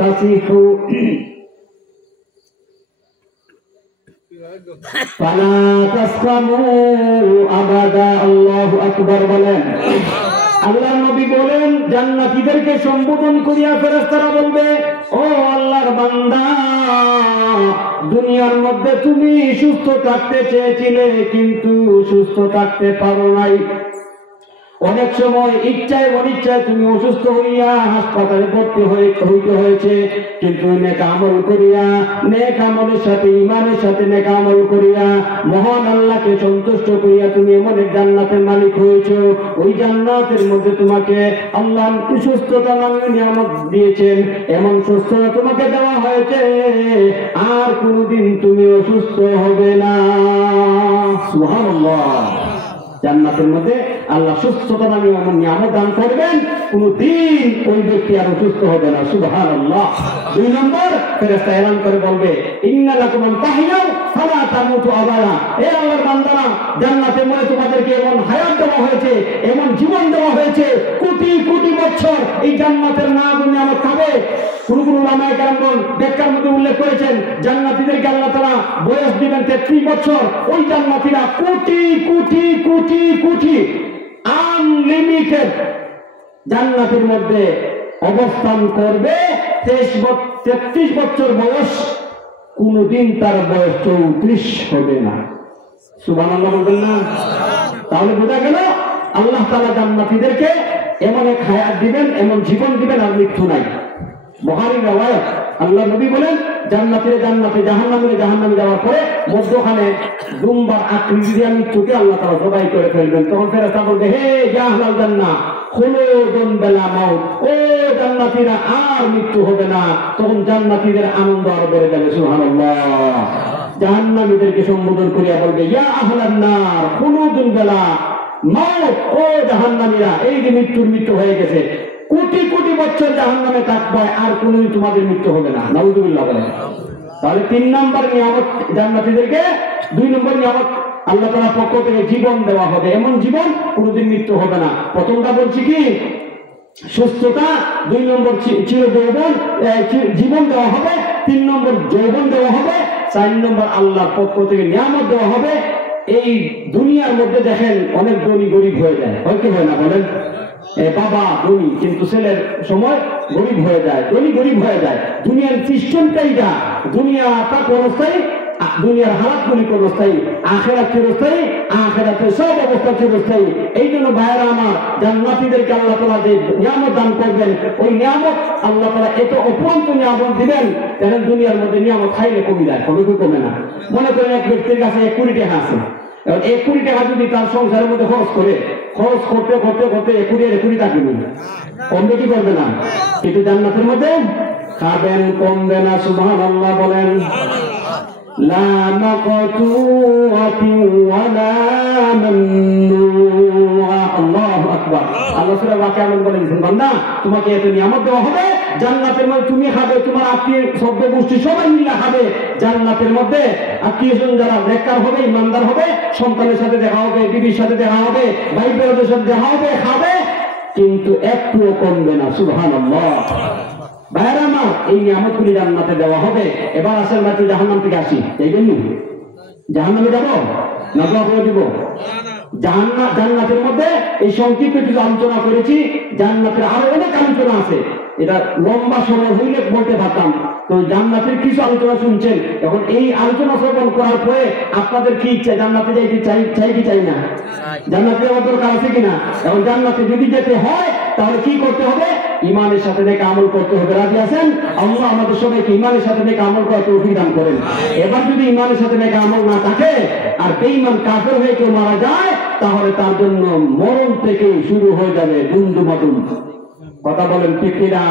তাসিহু ফালা তাসখামু আবাদা। আল্লাহু আকবার বলেন। আল্লাহর নবী বলেন, জান্নাতীদেরকে সম্বোধন করিয়া ফেরেশতারা বলবে, ও আল্লাহর বান্দা, দুনিয়ার মধ্যে তুমি সুস্থ থাকতে চেয়েছিলে কিন্তু সুস্থ থাকতে পারো নাই। অনেক সময় ইচ্ছায় অনিচ্ছায় তুমি অসুস্থ হইয়া হাসপাতালে ভর্তি হইতে হয়েছে, কিন্তু নেক আমল করিয়া, নেক আমলের সাথে ইমানের সাথে নেক আমল করিয়া মহান আল্লাহকে সন্তুষ্ট করিয়া তুমি এমন এক জান্নাতের মালিক হয়েছো। ওই জান্নাতের মধ্যে তোমাকে আল্লাহ সুস্থতা নামে নিয়ামত দিয়েছেন, এমন সুস্থতা তোমাকে দেওয়া হয়েছে আর কোনদিন তুমি অসুস্থ হবে না। সুবহানাল্লাহ। জান্নাতের মধ্যে আল্লাহ সুস্থতা নামে এমন নিয়ামত দান করবেন, কোনদিন ওই ব্যক্তি আর অসুস্থ হবে না। সুবহানাল্লাহ। 2 নম্বর, ফেরেশতা এলান করে বলবে, ইন্না লাকুম আন তাহইয়াউ ফালা তামুতু আবাদা। হে আল্লাহর বান্দারা, জান্নাতের মধ্যে তোমাদেরকে এমন হায়াত দেওয়া হয়েছে, এমন জীবন দেওয়া হয়েছে, কোটি কোটি বছর এই জান্নাতের নাম নিয়ামত খাবে। কোন উলামায়ে কেরাম ব্যাখ্যার মধ্যে উল্লেখ করেছেন, জান্নাতীদেরকে আল্লাহ তাআলা বয়স দিবেন 33 বছর। ওই জান্নাতীরা কোটি কোটি কোটি কোটি আনলিমিটেড জান্নাতের মধ্যে অবস্থান করবে। 33 বছর বয়স, কোনদিন তার বয়স 34 হবে না। সুবহানাল্লাহ বলবেন না? তাহলে বোঝা গেল আল্লাহ তাআলা জান্নাতীদেরকে এমন এক হায়াত দিবেন, এমন জীবন দিবেন, আর মৃত্যু নাই। বুখারীর riwayat, আল্লাহ নবী বলেন, জান্নাতীরা জান্নাতে, জাহান্নামীরা জাহান্নামে যাওয়ার পরে মধ্যখানে দুম্বার আকৃতি দিয়ে মৃত্যুকে আল্লাহ তাআলা জবাই করে ফেলবেন। তখন ফেরেশতা বলবে, হে ইয়া আহলাল জান্নাহ খুলুদুন বিলা মাউত, ও জান্নাতীরা আর মৃত্যু হবে না। তখন জান্নাতীদের আনন্দ আর বেড়ে যাবে। সুবহানাল্লাহ। জাহান্নামীদেরকে সম্বোধন করিয়া বলবে, ইয়া আহলান নার খুলুদুন বিলা মাউত, ও জাহান্নামীরা, এই যে মৃত্যু হয়ে গেছে, কোটি কোটি বছর জাহান্নামে থাকবে, আর কোনদিন তোমাদের মৃত্যু হবে না। নাউযুবিল্লাহ বলেন। তাহলে 3 নম্বর নিয়ামত জান্নাতীদেরকে, 2 নম্বর নিয়ামত আল্লাহ তাআলার পক্ষ থেকে জীবন দেওয়া হবে, এমন জীবন কোনদিন মৃত্যু হবে না। প্রথমটা বলছি কি সুস্থতা, 2 নম্বর চির যৌবন জীবন দেওয়া হবে, 3 নম্বর যৌবন দেওয়া হবে, 4 নম্বর আল্লাহর পক্ষ থেকে নিয়ামত দেওয়া হবে। এই দুনিয়ার মধ্যে দেখেন অনেক ধনী গরিব হয়ে যায়, হয় কি হয় না বলেন? বাবা ধনী কিন্তু ছেলের সময় গরিব হয়ে যায়, ধনী গরিব হয়ে যায়। দুনিয়ার সিস্টেমটাই যা, দুনিয়াটা ক্ষণস্থায়ী, দুনিয়ার হালাত গুলি ক্ষণস্থায়ী, আখিরাত চিরস্থায়ী, আখিরাতের সব অবস্থা চিরস্থায়ী। এই জন্য ভাইয়েরা আমার, জান্নাতীদেরকে আল্লাহ তাআলা যে নিয়ামত দান করবেন, ওই নিয়ামত আল্লাহ তাআলা এত অপরন্ত নিয়ামত দিবেন, যেন দুনিয়ার মধ্যে নিয়ামত খাইলে কমে যায়, কমে না। মনে করেন এক ব্যক্তির কাছে 1 কোটি টাকা আছে, এবার 1 কোটি টাকা যদি তার সংসারের মধ্যে খরচ করতে করতে 1 কোটি থাকবে না, কমবে কি করবে না? কিন্তু জান্নাতের মধ্যে খাবেন, কমবে না। সুবহানাল্লাহ বলেন। লা মাকতুআতিন ওয়ালা মামনুআ। আল্লাহু আকবার। আল্লাহ সূরা ওয়াকিয়া বলেছেন, বান্দা তোমাকে এত নিয়ামত দেওয়া হবে, জান্নাতের মধ্যে তুমি খাবে, তোমার আত্মীয় সভ্য গোষ্ঠী সবাই মিলে খাবে। জান্নাতের মধ্যে আত্মীয়স্বজন যারা নেককার হবে, ইমানদার হবে, সন্তানের সাথে দেখা হবে, বিবির সাথে দেখা হবে, ভাই বোনদের সাথে দেখা হবে, খাবে, কিন্তু একটুও কমবে না। সুবহানাল্লাহ। ভাইরা আমার, এই নিয়ামতগুলি জান্নাতে দেওয়া হবে। এবার আসেন মাত্র জাহান্নাম থেকে আসি। এই জন্য জাহান্নামে যাবো না দোয়া করে দিব? জান্নাতের মধ্যে এই সংক্ষিপ্ত কিছু আলোচনা করেছি, জান্নাতের আরো অনেক আলোচনা আছে, এটা লম্বা সময় হইলে বলতে পারতাম। তো জান্নাতের কিছু আলোচনা শুনছেন, এখন এই আলোচনা শ্রবণ করার পরে আপনাদের কি ইচ্ছা, জান্নাতে যাইতে চাই কি চাই না? জান্নাতে যাওয়ার দরকার আছে কিনা? এখন জান্নাতে যদি যেতে হয় তাহলে কি করতে হবে? ইমানের সাথে নেক আমল করতে হবে। রাজি আছেন? আল্লাহ আমাদের সবাইকে ইমানের সাথে নেক আমল করার তৌফিক দান করেন। এবার যদি ইমানের সাথে নেক আমল না থাকে আর বেঈমান কাফের হয়ে কেউ মারা যায়, তাহলে তার জন্য মরণ থেকে শুরু হয়ে যাবে দুমদুমাদুম। কথা বলেন ঠিক কিনা?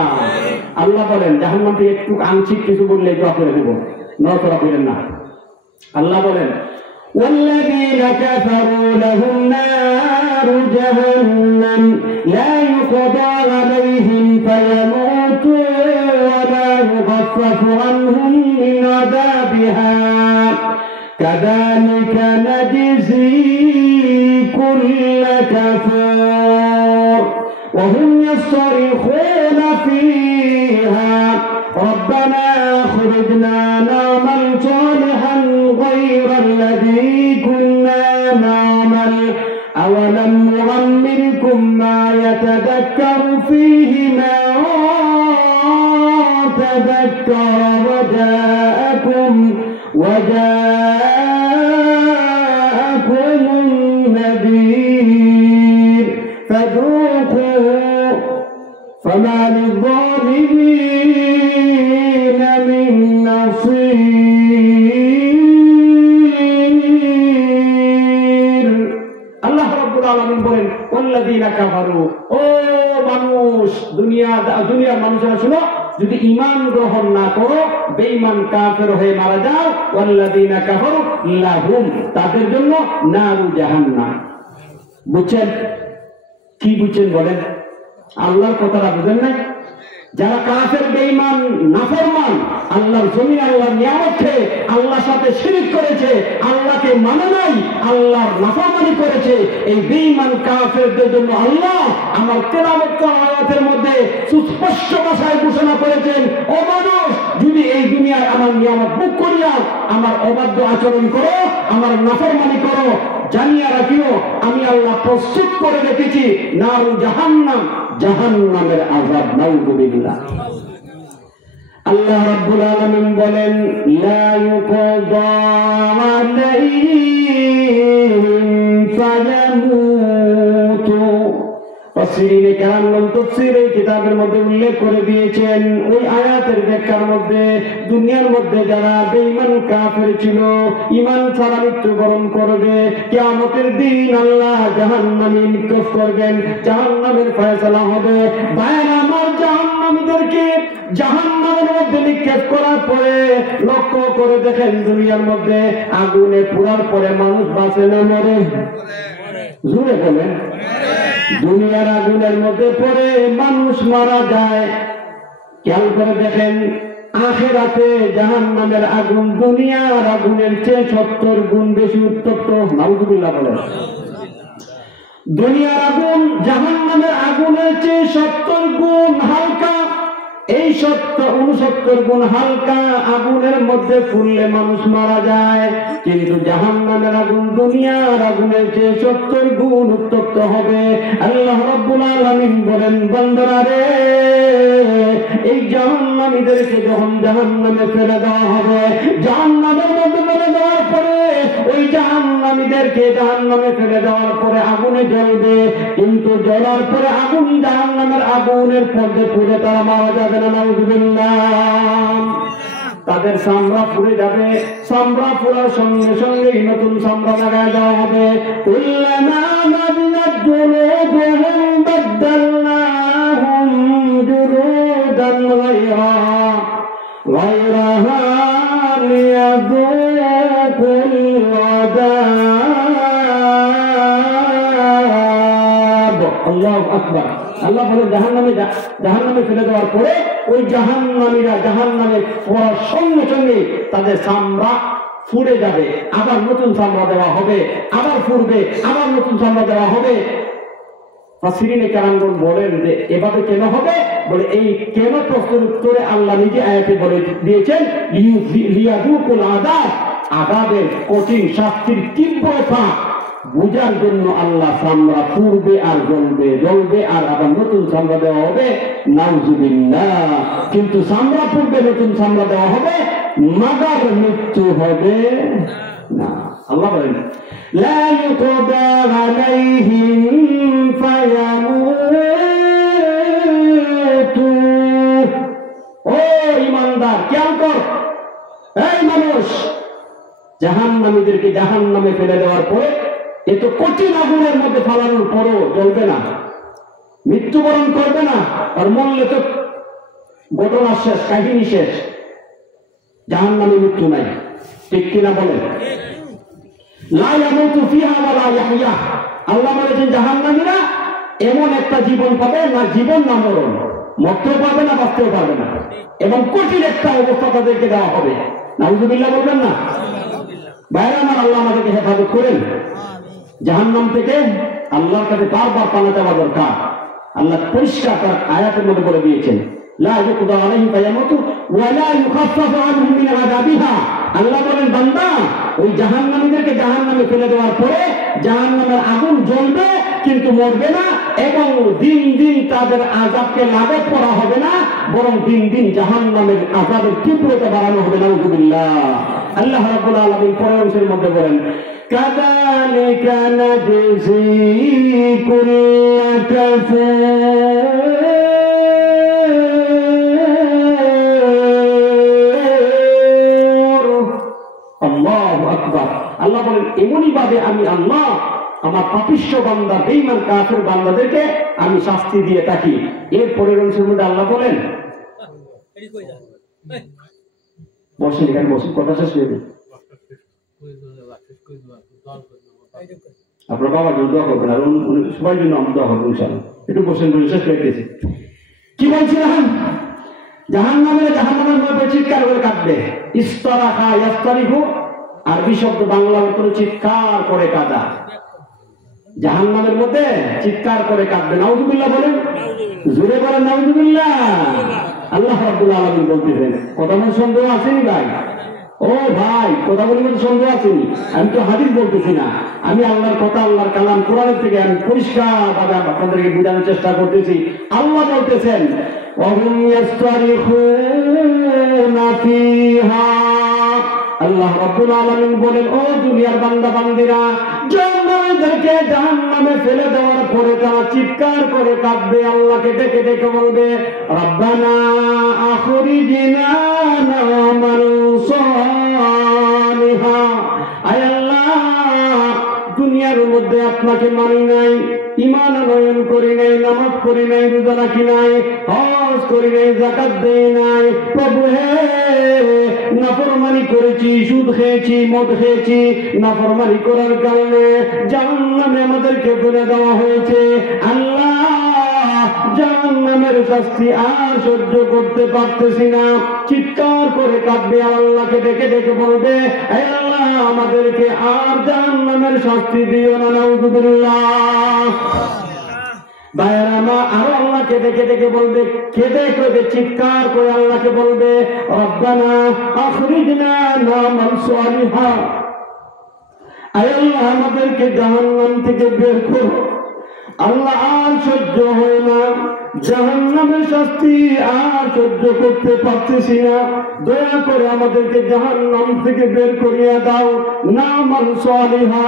আল্লাহ বলেন, জাহান্নাম থেকে একটু আংশিক কিছু বললে দোয়া করে দেব, নড়াচড়া করেন না। আল্লাহ বলেন, والذين كفروا لهم نار جهنم لا يقضى عليهم فيموتوا ولا يخفف عنهم من عذابها كذلك نجزي كل كفور وهم يصرخون فيها ربنا أخرجنا نعمل صالحا غير أَوَلَمْ نُعَمِّرْكُمْ مَا يَتَذَكَّرُ فِيهِ مَن تَذَكَّرَ وَجَاءَكُمُ النَّذِيرُ فَذُوقُوا فَمَا لِلظَّالِمِينَ مِن نَصِيرٍ। আল্লাহ রাব্বুল আলামিন বলেন, ওয়াল্লাযীনা কাফারু, ও মানুষ, দুনিয়ার মানুষেরা শুনো, যদি ঈমান গ্রহণ না করো, বেঈমান কাফের হয়ে মারা যাও, ওয়াল্লাযীনা কাফারু লাহুম, তাদের জন্য নারু জাহান্নাম। বুঝছেন? কি বুঝছেন বলেন? আল্লাহর কথাটা বুঝেন না? যারা কাফের, বেঈমান, নাফরমান, আল্লাহর জমিন, আল্লাহর নিয়ামত খেয়ে আল্লাহর সাথে শিরক করেছে, আল্লাহকে মানে নাই, আল্লাহর নাফরমানি করেছে, এই বেঈমান কাফেরদের জন্য আল্লাহ আমার তেলাওয়াত আয়াতের মধ্যে সুস্পষ্ট ভাষায় ঘোষণা করেছেন, ও মানুষ, যদি এই দুনিয়ায় আমার নিয়ামত ভোগ করিয়া আমার অবাধ্য আচরণ করো, আমার নাফরমানি করো, জানিয়া রাখিও আমি আল্লাহ প্রস্তুত করে রেখেছি নারু জাহান্নাম, জাহান্নামের আযাব। নাউযুবিল্লাহ। আল্লাহ রাব্বুল আলামিন বলেন, লা ইউকদা আলাইহিম ফায়ামুতু। তাফসীরে কেরাম তাফসীর এই কিতাবের মধ্যে উল্লেখ করে দিয়েছেন, ওই আয়াতের ব্যাখ্যার মধ্যে দুনিয়ার মধ্যে যারা বেঈমান কাফের ছিল, ঈমান ছাড়া মৃত্যুবরণ করবে, কিয়ামতের দিন আল্লাহ জাহান্নামে নিক্ষেপ করবেন, জাহান্নামের ফয়সালা হবে। ভাইরা আমার, জাহান্নামীদেরকে জাহান্নামের মধ্যে নিক্ষেপ করার পরে লক্ষ্য করে দেখেন, দুনিয়ার মধ্যে আগুনে পোড়ার পরে মানুষ বাঁচে না মরে? জোরে বলেন। দুনিয়ার আগুনের মধ্যে পড়ে মানুষ মারা যায়। খেয়াল করে দেখেন, আখিরাতে জাহান্নামের আগুন দুনিয়ার আগুনের চেয়ে 70 গুণ বেশি উত্তপ্ত। নাউযুবিল্লাহ বলেন। দুনিয়ার আগুন জাহান্নামের আগুনের চেয়ে 70 গুণ হালকা। এই 69 গুণ হালকা আগুনের মধ্যে ফুললে মানুষ মারা যায়, কিন্তু জাহান্নামের আগুন দুনিয়ার আগুনের চেয়ে 70 গুণ উত্তপ্ত হবে। আল্লাহ রাব্বুল আলামিন বলেন, বান্দারা রে, এই জাহান্নামীদেরকে যখন জাহান্নামে ফেলে দেওয়া হবে, জাহান্নামের মধ্যে ফেলে দেওয়ার পরে ওই জাহান্নামীদেরকে জাহান্নামে ফেলে দেওয়ার পরে আগুনে জ্বলবে, কিন্তু জ্বলার পরে আগুন জাহান্নামের আগুনের মধ্যে পুড়ে তারা মারা যাবে না। নাউযুবিল্লাহ। তাদের চামড়া পুড়ে যাবে, চামড়া পুড়ার সঙ্গে সঙ্গে নতুন চামড়া লাগায় দেওয়া হবে। কুল্লামা নাদিয়াত জুলুদুহুম বাদদালনাহুম জুলুদান গায়রাহা লিয়াযুকুল আযাব। আল্লাহু আকবার। আল্লাহ বলে, জাহান্নামে ফেলে দেওয়ার পরে ওই জাহান্নামীরা জাহান্নামে পড়ার সঙ্গে সঙ্গে তাদের চামড়া ফুড়ে যাবে, আবার নতুন চামড়া দেওয়া হবে, আবার ফুরবে, আবার নতুন চামড়া দেওয়া হবে। ফাসিরিনে কেরামগণ বলেন যে এভাবে কেন হবে? বলে, এই কেন প্রশ্নের উত্তরে আল্লাহ নিজে আয়াতে বলে দিয়েছেন, লিয়াযুকুল আযাব, আযাবের কঠিন শাস্তির তীব্রতা বুঝার জন্য আল্লাহ চামড়া পুড়বে আর জ্বলবে আর আবার নতুন চামড়া দেওয়া হবে। নাউযুবিল্লাহ। কিন্তু চামড়া পুড়বে, নতুন চামড়া দেওয়া হবে, মাগার মৃত্যু হবে না। আল্লাহ বলেন, লা ইউকদা আলাইহিম ফায়ামুতু। ও ঈমানদার, খেয়াল কর, এই মানুষ, জাহান্নামীদেরকে জাহান্নামে ফেলে দেওয়ার পরে এত কঠিন আগুনের মধ্যে ফালানোর পরও জ্বলবে না, মৃত্যুবরণ করবে না, আর মরলে তো ঘটনা শেষ, কাহিনী শেষ, জাহান্নামে মৃত্যু নাই। ঠিক কিনা বলেন? লা ইয়ামুতু ফিহা ওয়া লা ইয়াহইয়া। আল্লাহ বলেছেন, জাহান্নামীরা এমন একটা জীবন পাবে, না জীবন না মরণ, মরতেও পারবে না, বাঁচতেও পারবে না, এবং কঠিন একটা অবস্থা তাদেরকে দেওয়া হবে। নাউযুবিল্লাহ বলবেন না? বাইরে আমার, আল্লাহ আমাদেরকে হেফাজত করেন জাহান্নাম থেকে। আল্লাহর কাছে বারবার পানা চাওয়া দরকার। আল্লাহ পরিষ্কার তার আয়াতের মধ্যে বলে দিয়েছেন, লা ইউকদা আলাইহিম ফায়ামুতু ওয়া লা ইউখাফফাফু আনহুম মিন আযাবিহা। আল্লাহ বলেন, বান্দা, ওই জাহান্নামীদেরকে জাহান্নামে ফেলে দেওয়ার পরে জাহান্নামের আগুন জ্বলবে কিন্তু মরবে না, এবং দিন দিন তাদের আযাবকে লাঘব করা হবে না, বরং দিন দিন জাহান্নামের আযাবের তীব্রতা বাড়ানো হবে। নাউযুবিল্লাহ। আল্লাহ রাব্বুল আলামিন পরের অংশের মধ্যে বলেন, কাযালিকা নাজজি কুল্লা কাফুর। আল্লাহু আকবার। আল্লাহ বলেন, এমনই ভাবে আমি আল্লাহ আমার পাপিষ্ঠ বান্দা, বেঈমান কাফের বান্দাদেরকে আমি শাস্তি দিয়ে থাকি। এর পরের অংশের মধ্যে আল্লাহ বলেন, বসেন এখানে, বসেন, কথা শেষ হয়ে যাবে। আপনার বাবার জন্য দোয়া করবেন, আর সবাই জন্য আমি দোয়া করবো ইনশাআল্লাহ। একটু বসেন, বলে শেষ করে দিয়েছি। কি বলছিলাম? জাহান্নামের মধ্যে চিৎকার করে কাঁদবে। ইস্তারাহা ইয়াস্তারিহু, আরবি শব্দ, বাংলা অর্থ চিৎকার করে কাঁদা। জাহান্নামের মধ্যে চিৎকার করে কাঁদবে। নাউযুবিল্লাহ বলেন, জোরে বলেন নাউযুবিল্লাহ। আল্লাহ রাব্বুল আলামিন বলতেছেন, কথা বলে সন্দেহ আসেনি ভাই? ও ভাই, কথা বলে সন্দেহ আসেনি? আমি তো হাদিস বলতেছি না, আমি আল্লাহর কথা, আল্লাহর কালাম, কোরআন থেকে আমি পরিষ্কার ভাবে আপনাদেরকে বোঝানোর চেষ্টা করতেছি। আল্লাহ বলতেছেন, ওয়াহুম ইয়াস্তারিখুনা ফিহা। আল্লাহ রাব্বুল আলামিন বলেন, ও দুনিয়ার বান্দা বান্দিরা, জাহান্নামীদেরকে জাহান্নামে ফেলে দেওয়ার পরে তারা চিৎকার করে কাঁদবে, আল্লাহকে ডেকে ডেকে বলবে, রাব্বানা আখরিজনা না'মাল সালিহা। আয় আল্লাহ, দুনিয়ার মধ্যে আপনাকে মানি নাই, ঈমান আনয়ন করি নাই, নামাজ পড়ি নাই, রোজা রাখি নাই, হজ করি নাই, যাকাত দেই নাই, প্রভু হে, নাফরমানি করেছি, সুদ খেয়েছি, মদ খেয়েছি, নাফরমানি করার কারণে জাহান্নামে আমাদেরকে ফেলে দেওয়া হয়েছে। আল্লাহ, জাহান্নামের শাস্তি আর সহ্য করতে পারতেছি না। চিৎকার করে কাঁদবে, আর আল্লাহকে ডেকে ডেকে বলবে, হে আল্লাহ, আমাদেরকে আর জাহান্নামের শাস্তি দিও না। নাউযুবিল্লাহ। ভাইয়েরা, আরো আল্লাহকে ডেকে ডেকে বলবে, কেঁদে কেঁদে চিৎকার করে আল্লাহকে বলবে, রব্বানা আখরিজনা না'মাল সালিহা। আয় আল্লাহ, আমাদেরকে জাহান্নাম থেকে বের করো। আল্লাহ, আর সহ্য হয় না, জাহান্নামের শাস্তি আর সহ্য করতে পারতেছি না, দয়া করে আমাদেরকে জাহান্নাম থেকে বের করিয়া দাও। না'মাল সালিহা,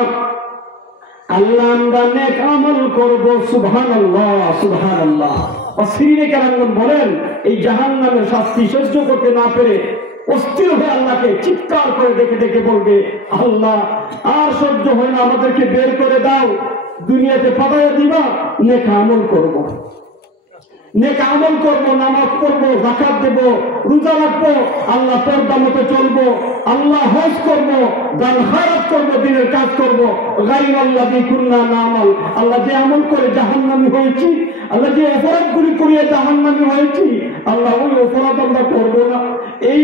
আল্লাহ আমরা নেক আমল করব। সুবহানাল্লাহ, সুবহানাল্লাহ। অস্থিরে কেরামগণ বলেন, এই জাহান্নামের শাস্তি সহ্য করতে না পেরে অস্থির হয়ে আল্লাহকে চিৎকার করে ডেকে ডেকে বলবে, আল্লাহ আর সহ্য হয় না, আমাদেরকে বের করে দাও, দুনিয়াতে পাঠাইয়া দিবা, নেক আমল করব, নেক আমল করব, নামাজ পড়বো, যাকাত দেব, রোজা রাখবো, আল্লাহ পর্দা মতো চলবো, আল্লাহ হজ করবো, দান খায়রাত করবো, দিনের কাজ করবো। গায়রাল্লাযী কুননা না'মাল, আল্লাহ যে আমল করে জাহান্নামী হয়েছি, আল্লাহ যে অপরাধগুলি করিয়া জাহান্নামী হয়েছি, আল্লাহ ওই অপরাধ আমরা করবো না, এই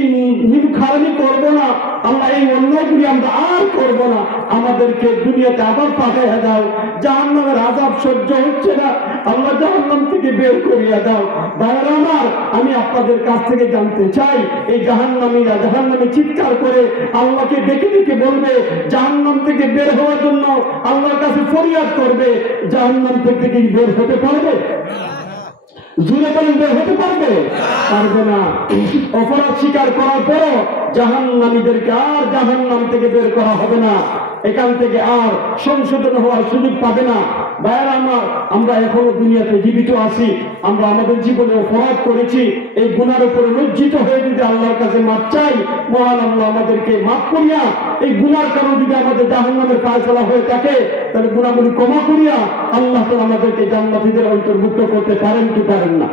নিমখারামি করবো না, আল্লাহ এই অন্যায়গুলি আমরা আর করবো না, আমাদেরকে দুনিয়াতে আবার পাঠাইয়া দাও, জাহান্নামের আযাব সহ্য হচ্ছে না, আল্লাহ জাহান্নাম থেকে বের করিয়া দাও। ভাইরা আমার, আমি আপনাদের কাছ থেকে জানতে চাই, এই জাহান্নামীরা জাহান্নামে চিৎকার করে আল্লাহকে ডেকে ডেকে বলবে, জাহান্নাম থেকে বের হওয়ার জন্য আল্লাহর কাছে ফরিয়াদ করবে, জাহান্নাম থেকে কি বের হতে পারবে? জুড়ে বলেন, বের হতে পারবে? পারবে না। অপরাধ স্বীকার করার পরও জাহান্নামীদেরকে আর জাহান্নাম থেকে বের করা হবে না, এখান থেকে আর সংশোধন হওয়ার সুযোগ পাবে না। ভাইয়েরা আমার, আমরা এখনো দুনিয়াতে জীবিত আছি, আমরা আমাদের জীবনে অপরাধ করেছি, এই গুনার উপরে লজ্জিত হয়ে যদি আল্লাহর কাছে মাপ চাই, মহান আল্লাহ আমাদেরকে মাফ করিয়া, এই গুনার কারণে যদি আমাদের জাহান্নামের ফায়সালা হয়ে থাকে, তাহলে গুনাহগুলি ক্ষমা করিয়া আল্লাহ তো আমাদেরকে জান্নাতীদের অন্তর্ভুক্ত করতে পারেন কি পারেন না?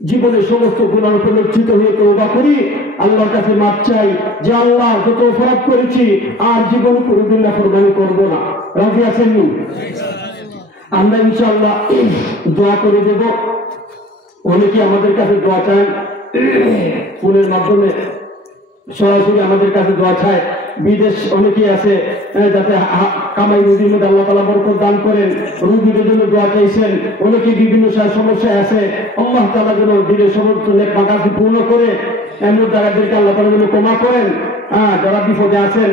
জীবনে সমস্ত গুনাহ উপরে লজ্জিত হয়ে তওবা করি, আল্লাহর কাছে মাপ চাই যে আল্লাহ যত অপরাধ করেছি আর জীবন কোনোদিন নাফরমানি করব না। রাজি আছেন? আমরা ইনশাআল্লাহ দোয়া করে দেব। অনেকে আমাদের কাছে দোয়া চান, ফোনের মাধ্যমে সরাসরি আমাদের কাছে দোয়া চায়। বিদেশ অনেকেই আছে, যাতে কামাই রুজির মধ্যে আল্লাহ তাআলা বরকত দান করেন, রুগীদের জন্য দোয়া চাইছেন। অনেকে বিভিন্ন সমস্যায় আছে, আল্লাহ তাআলা যেন দিনের সমস্ত নেক মাকাসিদ পূর্ণ করে, এমন যাদেরকে আল্লাহ তাআলা যেন ক্ষমা করেন, যারা বিপদে আছেন